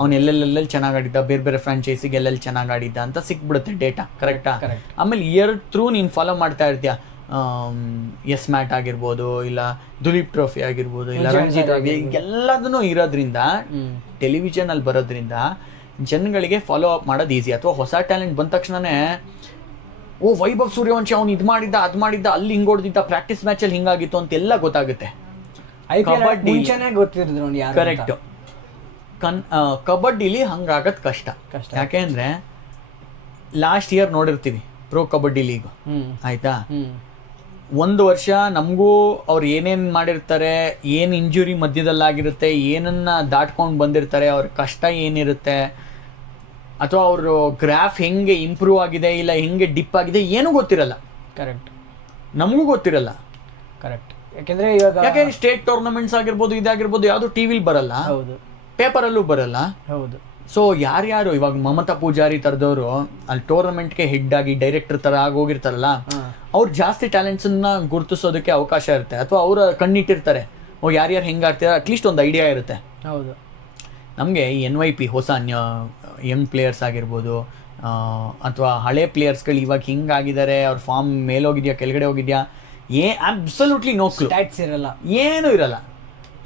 ಅವ್ನು ಎಲ್ಲೆಲ್ಲೆಲ್ಲಿ ಚೆನ್ನಾಗಿ ಆಡಿದ್ದ, ಬೇರೆ ಬೇರೆ ಫ್ರಾಂಚೈಸಿಗೆ ಎಲ್ಲೆಲ್ಲಿ ಚೆನ್ನಾಗಿ ಆಡಿದ್ದ ಅಂತ ಸಿಕ್ಬಿಡುತ್ತೆ ಡೇಟಾ. ಕರೆಕ್ಟಾ? ಆಮೇಲೆ ಇಯರ್ ಥ್ರೂ ನೀನು ಫಾಲೋ ಮಾಡ್ತಾ ಇರ್ತೀಯ. ಎಸ್ ಮ್ಯಾಟ್ ಆಗಿರ್ಬೋದು, ಇಲ್ಲ ದುಲೀಪ್ ಟ್ರೋಫಿ ಆಗಿರ್ಬೋದು, ಇಲ್ಲ ರಣಜಿ ಟ್ರೋಫಿ, ಎಲ್ಲದನ್ನು ಇರೋದ್ರಿಂದ ಟೆಲಿವಿಷನ್ ಅಲ್ಲಿ ಬರೋದ್ರಿಂದ ಜನಗಳಿಗೆ ಫಾಲೋ ಅಪ್ ಮಾಡೋದು ಈಸಿ. ಅಥವಾ ಹೊಸ ಟ್ಯಾಲೆಂಟ್ ಬಂದ ತಕ್ಷಣನೇ ವೈಭವ್ ಸೂರ್ಯವಂಶಿ ಅವ್ನು ಇದು ಮಾಡಿದ್ದ, ಅದು ಮಾಡಿದ್ದ, ಅಲ್ಲಿ ಹಿಂಗೆ ಹೊಡೆದಿದ್ದ, ಪ್ರಾಕ್ಟೀಸ್ ಮ್ಯಾಚಲ್ಲಿ ಹಿಂಗಾಗಿತ್ತು ಅಂತೆಲ್ಲ ಗೊತ್ತಾಗುತ್ತೆ. ಕರೆಕ್ಟ್. ಕಬಡ್ಡಿಲಿ ಹಂಗಾಗದ್ ಕಷ್ಟ. ಯಾಕೆಂದ್ರೆ ಲಾಸ್ಟ್ ಇಯರ್ ನೋಡಿರ್ತೀವಿ ಪ್ರೋ ಕಬಡ್ಡಿ ಲೀಗ್ ಆಯ್ತಾ. 1 ವರ್ಷ ನಮಗೂ ಅವ್ರು ಏನೇನು ಮಾಡಿರ್ತಾರೆ, ಏನು ಇಂಜುರಿ ಮಧ್ಯದಲ್ಲಾಗಿರುತ್ತೆ, ಏನನ್ನ ದಾಟ್ಕೊಂಡು ಬಂದಿರ್ತಾರೆ, ಅವ್ರ ಕಷ್ಟ ಏನಿರುತ್ತೆ, ಅಥವಾ ಅವರು ಗ್ರಾಫ್ ಹೆಂಗೆ ಇಂಪ್ರೂವ್ ಆಗಿದೆ ಇಲ್ಲ ಹೆಂಗೆ ಡಿಪ್ ಆಗಿದೆ ಏನೂ ಗೊತ್ತಿರಲ್ಲ. ಕರೆಕ್ಟ್. ನಮಗೂ ಗೊತ್ತಿರಲ್ಲ. ಕರೆಕ್ಟ್. ಯಾಕೆಂದ್ರೆ ಸ್ಟೇಟ್ ಟೂರ್ನಮೆಂಟ್ಸ್ ಆಗಿರ್ಬೋದು, ಇದಾಗಿರ್ಬೋದು, ಯಾವುದು ಟಿವಿಲಿ ಬರಲ್ಲ, ಪೇಪರಲ್ಲೂ ಬರಲ್ಲ. ಹೌದು. ಸೊ ಯಾರ್ಯಾರು ಇವಾಗ ಮಮತಾ ಪೂಜಾರಿ ತರದವರು ಅಲ್ಲಿ ಟೂರ್ನಮೆಂಟ್ಗೆ ಹೆಡ್ ಆಗಿ ಡೈರೆಕ್ಟರ್ ತರ ಆಗೋಗಿರ್ತಾರಲ್ಲ, ಅವ್ರು ಜಾಸ್ತಿ ಟ್ಯಾಲೆಂಟ್ಸನ್ನ ಗುರುತಿಸೋದಕ್ಕೆ ಅವಕಾಶ ಇರುತ್ತೆ. ಅಥವಾ ಅವ್ರ ಕಣ್ಣಿಟ್ಟಿರ್ತಾರೆ, ಯಾರ್ಯಾರು ಹೆಂಗೆ ಆಡ್ತಿದ್ದಾರೆ, ಅಟ್ಲೀಸ್ಟ್ ಒಂದು ಐಡಿಯಾ ಇರುತ್ತೆ. ಹೌದು. ನಮಗೆ NYP ಹೊಸ ಯಂಗ್ ಪ್ಲೇಯರ್ಸ್ ಆಗಿರ್ಬೋದು, ಅಥವಾ ಹಳೆ ಪ್ಲೇಯರ್ಸ್ಗಳು ಇವಾಗ ಹಿಂಗಾಗಿದ್ದಾರೆ, ಅವ್ರ ಫಾರ್ಮ್ ಮೇಲೋಗಿದ್ಯಾ ಕೆಳಗಡೆ ಹೋಗಿದ್ಯಾ, ಅಬ್ಸಲ್ಯೂಟ್ಲಿ ನೋ ಕ್ಲೂ, ಇರಲ್ಲ, ಏನೂ ಇರಲ್ಲ.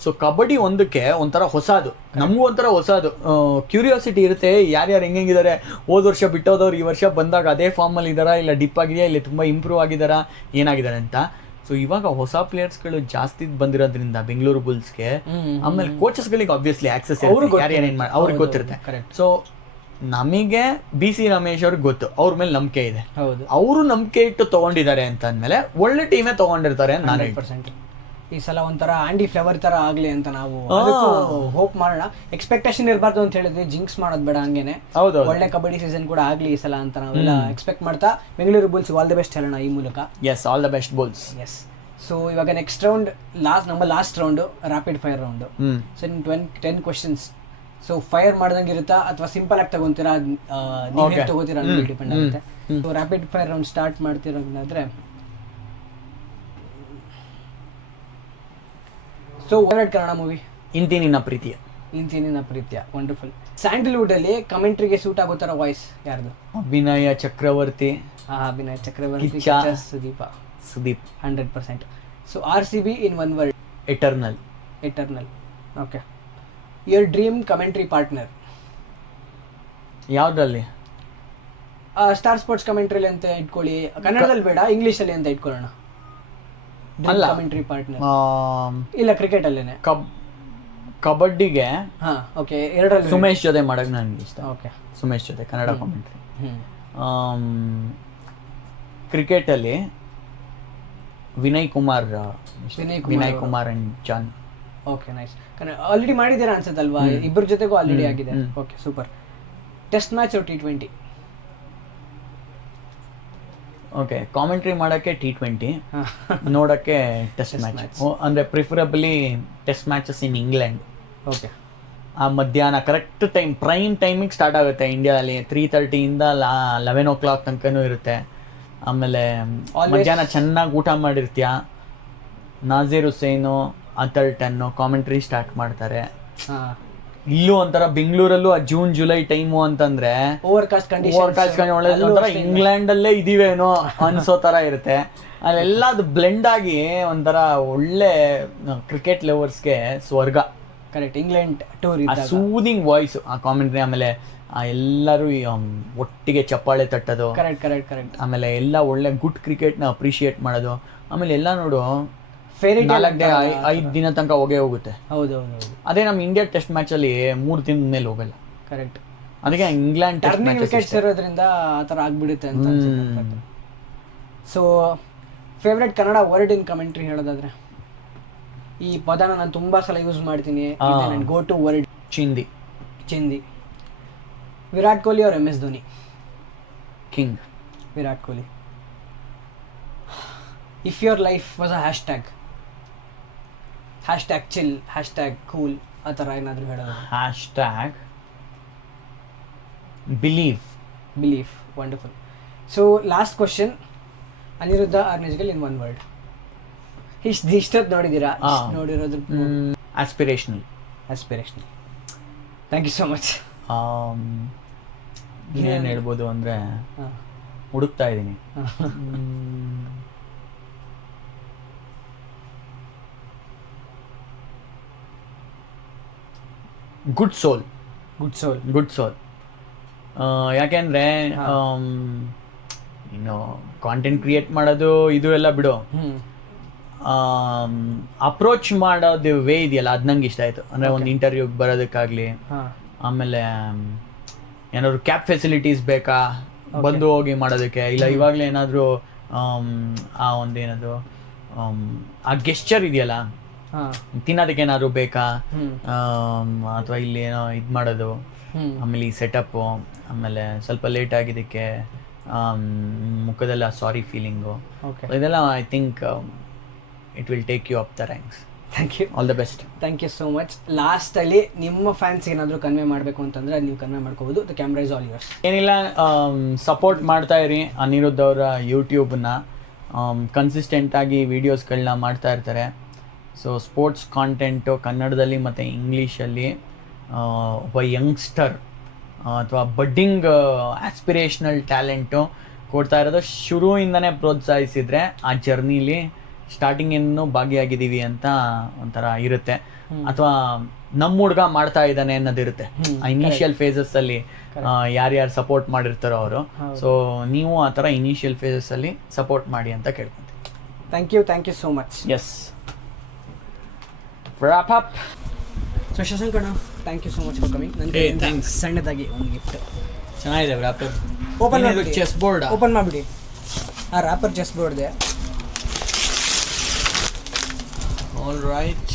ಸೊ ಕಬಡ್ಡಿ ಒಂದಕ್ಕೆ ಒಂಥರ ಹೊಸದು, ನಮಗೂ ಒಂಥರ ಹೊಸದು ಕ್ಯೂರಿಯಾಸಿಟಿ ಇರುತ್ತೆ. ಯಾರ್ಯಾರು ಹೆಂಗಿದ್ದಾರೆ, ಹೋದ ವರ್ಷ ಬಿಟ್ಟೋದವ್ರು ಈ ವರ್ಷ ಬಂದಾಗ ಅದೇ ಫಾರ್ಮಲ್ಲಿ ಇದ್ದಾರಾ, ಇಲ್ಲ ಡಿಪ್ ಆಗಿದೆಯಾ, ಇಲ್ಲ ತುಂಬ ಇಂಪ್ರೂವ್ ಆಗಿದ್ದಾರಾ, ಏನಾಗಿದ್ದಾರೆ ಅಂತ. ಸೊ ಇವಾಗ ಹೊಸ ಪ್ಲೇಯರ್ಸ್ಗಳು ಜಾಸ್ತಿ ಬಂದಿರೋದ್ರಿಂದ ಬೆಂಗಳೂರು ಬುಲ್ಸ್ಗೆ, ಆಮೇಲೆ ಕೋಚಸ್ಗಳಿಗೆ ಆಬ್ವಿಯಸ್ಲಿ ಆಕ್ಸೆಸ್ ಇರುತ್ತೆ, ಯಾರ್ಯಾರೇನು ಮಾಡಿ ಅವ್ರಿಗೆ ಗೊತ್ತಿರುತ್ತೆ. ಸೊ ನಮಗೆ BC ರಮೇಶ್ ಅವ್ರಿಗೆ ಗೊತ್ತು, ಅವ್ರ ಮೇಲೆ ನಂಬಿಕೆ ಇದೆ. ಅವರು ನಂಬಿಕೆ ಇಟ್ಟು ತಗೊಂಡಿದ್ದಾರೆ ಅಂತ ಅಂದಮೇಲೆ ಒಳ್ಳೆ ಟೀಮೇ ತಗೊಂಡಿರ್ತಾರೆ ಅಂತ ನಾನು 100%. ಈ ಸಲ ಒಂಥರ ಆಂಡಿ ಫ್ಲೇವರ್ ತರ ಆಗ್ಲಿ ಅಂತ ನಾವು ಹೋಪ್ ಮಾಡೋಣ. ಎಕ್ಸ್ಪೆಕ್ಟೇಷನ್ ಇರಬಾರ್ದು ಅಂತ ಹೇಳಿದ್ವಿ, ಜಿಂಕ್ಸ್ ಮಾಡೋದು ಬೇಡ, ಹಂಗೇನೆ ಒಳ್ಳೆ ಕಬಡ್ಡಿ ಸೀಸನ್ ಕೂಡ ಆಗ್ಲಿ ಈ ಸಲ ಅಂತ ನಾವೆಲ್ಲ ಎಕ್ಸ್ಪೆಕ್ಟ್ ಮಾಡ್ತಾ Bengaluru Bulls all the best ಹೇಳೋಣ ಈ ಮೂಲಕ. Yes, all the best Bulls. Yes. So ಇವಾಗ ನೆಕ್ಸ್ಟ್ ರೌಂಡ್, ನಮ್ಮ last round rapid fire round. So 10 questions. So fire ಮಾಡ್ದಂಗೆ ಇರುತ್ತಾ ಅಥವಾ ಸಿಂಪಲ್ ಆಗಿ ತಗೊಂತೀರಾ, ನೀವು ಹೇಗೆ ತಗೋತೀರಾ ಅನ್ನೋದು ಡಿಪೆಂಡ್ ಆಗುತ್ತೆ. So rapid fire round start ಮಾಡ್ತಿರೋದಾದ್ರೆ, so favourite Kannada movie? Inthi Ninna ಪ್ರೀತಿಯ. ವಂಡರ್ಫುಲ್. ಸ್ಯಾಂಡಲ್ವುಡ್ ಅಲ್ಲಿ ಕಮೆಂಟ್ರಿಗೆ ಸೂಟ್ ಆಗೋ ತರ ವಾಯ್ಸ್ ಯಾರ್ದು? ಅಭಿನಯ ಚಕ್ರವರ್ತಿ. ಅಭಿನಯ ಚಕ್ರವರ್ತಿ. ಸುದೀಪ್ 100%. ಸೊ RCB in one word? Eternal. Okay. Your dream commentary partner ಯಾವ್ದ್ರಲ್ಲಿ? ಸ್ಟಾರ್ ಸ್ಪೋರ್ಟ್ಸ್ ಕಮೆಂಟ್ರಿಲಿ ಅಂತ ಇಟ್ಕೊಳ್ಳಿ, ಕನ್ನಡದಲ್ಲಿ ಬೇಡ, ಇಂಗ್ಲಿಷ್ ಅಲ್ಲಿ ಅಂತ ಇಟ್ಕೊಳ್ಳೋಣ. ಕಮೆಂಟ್ರಿ ಪಾರ್ಟ್ನರ್ ಇಲ್ಲ ಕ್ರಿಕೆಟ್ ಅಲ್ಲೇನೆ. ಕಬಡ್ಡಿಗೆ ಓಕೆ, ಎರಡರಲ್ಲಿ ಸುಮೇಶ್ ಜೊತೆ ಮಾಡಕ್ ನನಗೆ ಇಷ್ಟ. ಓಕೆ, ಸುಮೇಶ್ ಜೊತೆ ಕನ್ನಡ ಕಾಮೆಂಟ್ರಿ. ಕ್ರಿಕೆಟ್ ಅಲ್ಲಿ Vinay Kumar and John. Okay, nice. Already ಮಾಡಿದ್ದೀರಾ ಅನ್ಸುತ್ತಲ್ವಾ? ಇಬ್ಬರ ಜೊತೆಗೂ ಆಲ್ರೆಡಿ ಆಗಿದೆ. Okay, super. Test match T20? Okay, commentary ಮಾಡೋಕ್ಕೆ T20, ನೋಡೋಕ್ಕೆ ಟೆಸ್ಟ್ ಮ್ಯಾಚ್. ಅಂದರೆ preferably test matches in England. Okay. ಆ ಮಧ್ಯಾಹ್ನ ಕರೆಕ್ಟ್ ಟೈಮ್, ಪ್ರೈಮ್ ಟೈಮಿಗೆ ಸ್ಟಾರ್ಟ್ ಆಗುತ್ತೆ ಇಂಡಿಯಾದಲ್ಲಿ. 3:30 11 o'clock ತನಕನೂ ಇರುತ್ತೆ. ಆಮೇಲೆ ಮಧ್ಯಾಹ್ನ ಚೆನ್ನಾಗಿ ಊಟ ಮಾಡಿರ್ತೀಯ. ನಾಜೀರ್ ಹುಸೇನು, ಅಥರ್ಟನ್ನು ಕಾಮೆಂಟ್ರಿ ಸ್ಟಾರ್ಟ್ ಮಾಡ್ತಾರೆ. ಇಲ್ಲೂ ಒಂಥರ ಬೆಂಗಳೂರಲ್ಲೂ ಆ ಜೂನ್ ಜುಲೈ ಟೈಮು ಅಂತಂದ್ರೆ ಓವರ್ಕಾಸ್ಟ್ ಒಂಥರ ಇಂಗ್ಲೆಂಡಲ್ಲೇ ಇದೀವೇನೋ ಅನ್ಸೋ ಥರ ಇರುತ್ತೆ. ಅಲ್ಲೆಲ್ಲ ಅದು ಬ್ಲೆಂಡ್ ಆಗಿ ಒಂಥರ ಒಳ್ಳೆ ಕ್ರಿಕೆಟ್ ಲವರ್ಸ್ಗೆ ಸ್ವರ್ಗ. Correct. England tour soothing voice ಆ ಕಾಮೆಂಟ್ರಿ. ಆಮೇಲೆ ಎಲ್ಲರೂ ಒಟ್ಟಿಗೆ ಚಪ್ಪಾಳೆ ತಟ್ಟೋದು. ಕರೆಕ್ಟ್. ಆಮೇಲೆ ಎಲ್ಲ ಒಳ್ಳೆ ಗುಡ್ ಕ್ರಿಕೆಟ್ನ ಅಪ್ರಿಷಿಯೇಟ್ ಮಾಡೋದು. ಆಮೇಲೆ ಎಲ್ಲ ನೋಡು, 4 ಡೇ 5 ದಿನ ತನಕ ಹೋಗುತ್ತೆ. ಹೌದು. ಅದೇ ನಮ್ಮ ಇಂಡಿಯಾ ಟೆಸ್ಟ್ ಮ್ಯಾಚಲ್ಲಿ 3 ದಿನದ ಮೇಲೆ ಹೋಗಲ್ಲ. ಕರೆಕ್ಟ್. ಅದಕ್ಕೆ ಇಂಗ್ಲೆಂಡ್ ಟರ್ನಿಂಗ್ ವಿಕೆಟ್ಸ್ ಇರೋದ್ರಿಂದ ಆ ಥರ ಆಗ್ಬಿಡುತ್ತೆ ಅಂತ ಅನ್ಸುತ್ತೆ. So favourite Kannada word in commentary ಹೇಳೋದಾದ್ರೆ, ಈ ಪದನ ನಾನು ತುಂಬಾ ಸಲ ಯೂಸ್ ಮಾಡ್ತೀನಿ. ಗೋ ಟು ವರ್ಡ್ ಚಿಂದಿ. ವಿರಾಟ್ ಕೊಹ್ಲಿ और MS Dhoni? King. Virat Kohli. If your life was a #chill, #cool ಆ ಥರ ಏನಾದರೂ ಹೇಳೋದು? Believe. Wonderful. So last question, Aniruddha or ನಿಜ್ಗಲ್ ಇನ್ ಒನ್ ವರ್ಡ್. ಇಷ್ಟೊತ್ತು ನೋಡಿದ್ದೀರಾ? ನೋಡಿರೋದ್ರ aspirational. Thank you so much. ಏನು ಹೇಳ್ಬೋದು ಅಂದರೆ, ಹುಡುಕ್ತಾ ಇದ್ದೀನಿ. Good soul. ಯಾಕೆಂದರೆ ಇನ್ನು ಕಾಂಟೆಂಟ್ ಕ್ರಿಯೇಟ್ ಮಾಡೋದು ಇದು ಎಲ್ಲ ಬಿಡು, ಅಪ್ರೋಚ್ ಮಾಡೋದು ವೇ ಇದೆಯಲ್ಲ, ಅದು ನಂಗೆ ಇಷ್ಟ ಆಯಿತು. ಅಂದರೆ ಒಂದು ಇಂಟರ್ವ್ಯೂಗೆ ಬರೋದಕ್ಕಾಗಲಿ, ಆಮೇಲೆ ಏನಾದ್ರು ಕ್ಯಾಬ್ ಫೆಸಿಲಿಟೀಸ್ ಬೇಕಾ ಬಂದು ಹೋಗಿ ಮಾಡೋದಕ್ಕೆ, ಇಲ್ಲ ಇವಾಗಲೇ ಏನಾದರೂ ಆ ಒಂದೇನದು ಆ ಗೆಸ್ಚರ್ ಇದೆಯಲ್ಲ, ತಿನ್ನೋದಕ್ಕೆ ಏನಾದ್ರು ಬೇಕಾ, ಅಥವಾ ಇಲ್ಲಿ ಏನೋ ಇದು ಮಾಡೋದು, ಆಮೇಲೆ ಈ ಸೆಟಪ್ಪು, ಆಮೇಲೆ ಸ್ವಲ್ಪ ಲೇಟ್ ಆಗಿದ್ದಕ್ಕೆ ಮುಖದಲ್ಲ ಸಾರಿ ಫೀಲಿಂಗು, ಇದೆಲ್ಲ I think it will take you up the ranks. Thank you. All the best. Thank you so much. ಲಾಸ್ಟಲ್ಲಿ ನಿಮ್ಮ ಫ್ಯಾನ್ಸ್ ಏನಾದರೂ ಕನ್ವೆ ಮಾಡಬೇಕು ಅಂತಂದರೆ ನೀವು ಕನ್ವೆ ಮಾಡ್ಕೋಬೋದು. The camera is all yours. ಏನಿಲ್ಲ, ಸಪೋರ್ಟ್ ಮಾಡ್ತಾ ಇರಿ ಅನಿರುದ್ಧ್ ಅವರ ಯೂಟ್ಯೂಬನ್ನ. ಕನ್ಸಿಸ್ಟೆಂಟಾಗಿ ವೀಡಿಯೋಸ್ಗಳನ್ನ ಮಾಡ್ತಾ ಇರ್ತಾರೆ. ಸೊ ಸ್ಪೋರ್ಟ್ಸ್ ಕಾಂಟೆಂಟು ಕನ್ನಡದಲ್ಲಿ ಮತ್ತು ಇಂಗ್ಲೀಷಲ್ಲಿ ಒಬ್ಬ ಯಂಗ್ಸ್ಟರ್ ಅಥವಾ ಬಡ್ಡಿಂಗ್ ಆಸ್ಪಿರೇಷನಲ್ ಟ್ಯಾಲೆಂಟು ಕೊಡ್ತಾ ಇರೋದು ಶುರುವಿಂದನೇ ಪ್ರೋತ್ಸಾಹಿಸಿದರೆ ಆ ಜರ್ನಿಲಿ ಸ್ಟಾರ್ಟಿಂಗ್ ಏನು ಭಾಗಿಯಾಗಿದ್ದೀವಿ ಅಂತ ಒಂಥರ ಇರುತ್ತೆ. ಅಥವಾ ನಮ್ಮ ಹುಡುಗ ಮಾಡ್ತಾ ಇದ್ದಾನೆ ಅನ್ನೋದಿರುತ್ತೆ ಆ ಇನಿಷಿಯಲ್ ಫೇಸಸ್ಸಲ್ಲಿ. ಯಾರ್ಯಾರು ಸಪೋರ್ಟ್ ಮಾಡಿರ್ತಾರೋ ಅವರು. ಸೊ ನೀವು ಆ ಥರ ಇನಿಷಿಯಲ್ ಫೇಸಸ್ಸಲ್ಲಿ ಸಪೋರ್ಟ್ ಮಾಡಿ ಅಂತ ಕೇಳ್ಕೊತೀನಿ. Thank you so much. Yes, wrap up. So ಶಶಾಂಕಣ್ಣ, thank you so much for coming. ನನಗೆ ಸಣ್ಣದಾಗಿ ಒಂದು ಗಿಫ್ಟ್. ಚೆನ್ನಾಗಿದೆ ರ್ಯಾಪರ್. ಓಪನ್ ಮಾಡಿಬಿಡಿ. ಚೆಸ್ ಬೋರ್ಡ್ ಓಪನ್ ಮಾಡಿಬಿಡಿ. ಆ ರ್ಯಾಪರ್ ಚೆಸ್ ಬೋರ್ಡ್ದೆ. All right.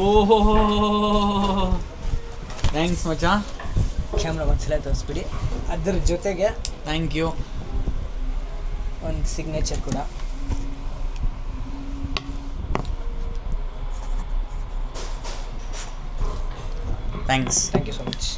ಓಹೋ, ಥ್ಯಾಂಕ್ಸ್ ಮಚಾ. ಕ್ಯಾಮ್ರಾ ಒಂದ್ಸಲ ತೋರಿಸ್ಬಿಡಿ. ಅದ್ರ ಜೊತೆಗೆ ಥ್ಯಾಂಕ್ ಯು. ಒಂದು ಸಿಗ್ನೇಚರ್ ಕೂಡ. Thanks. Thank you so much.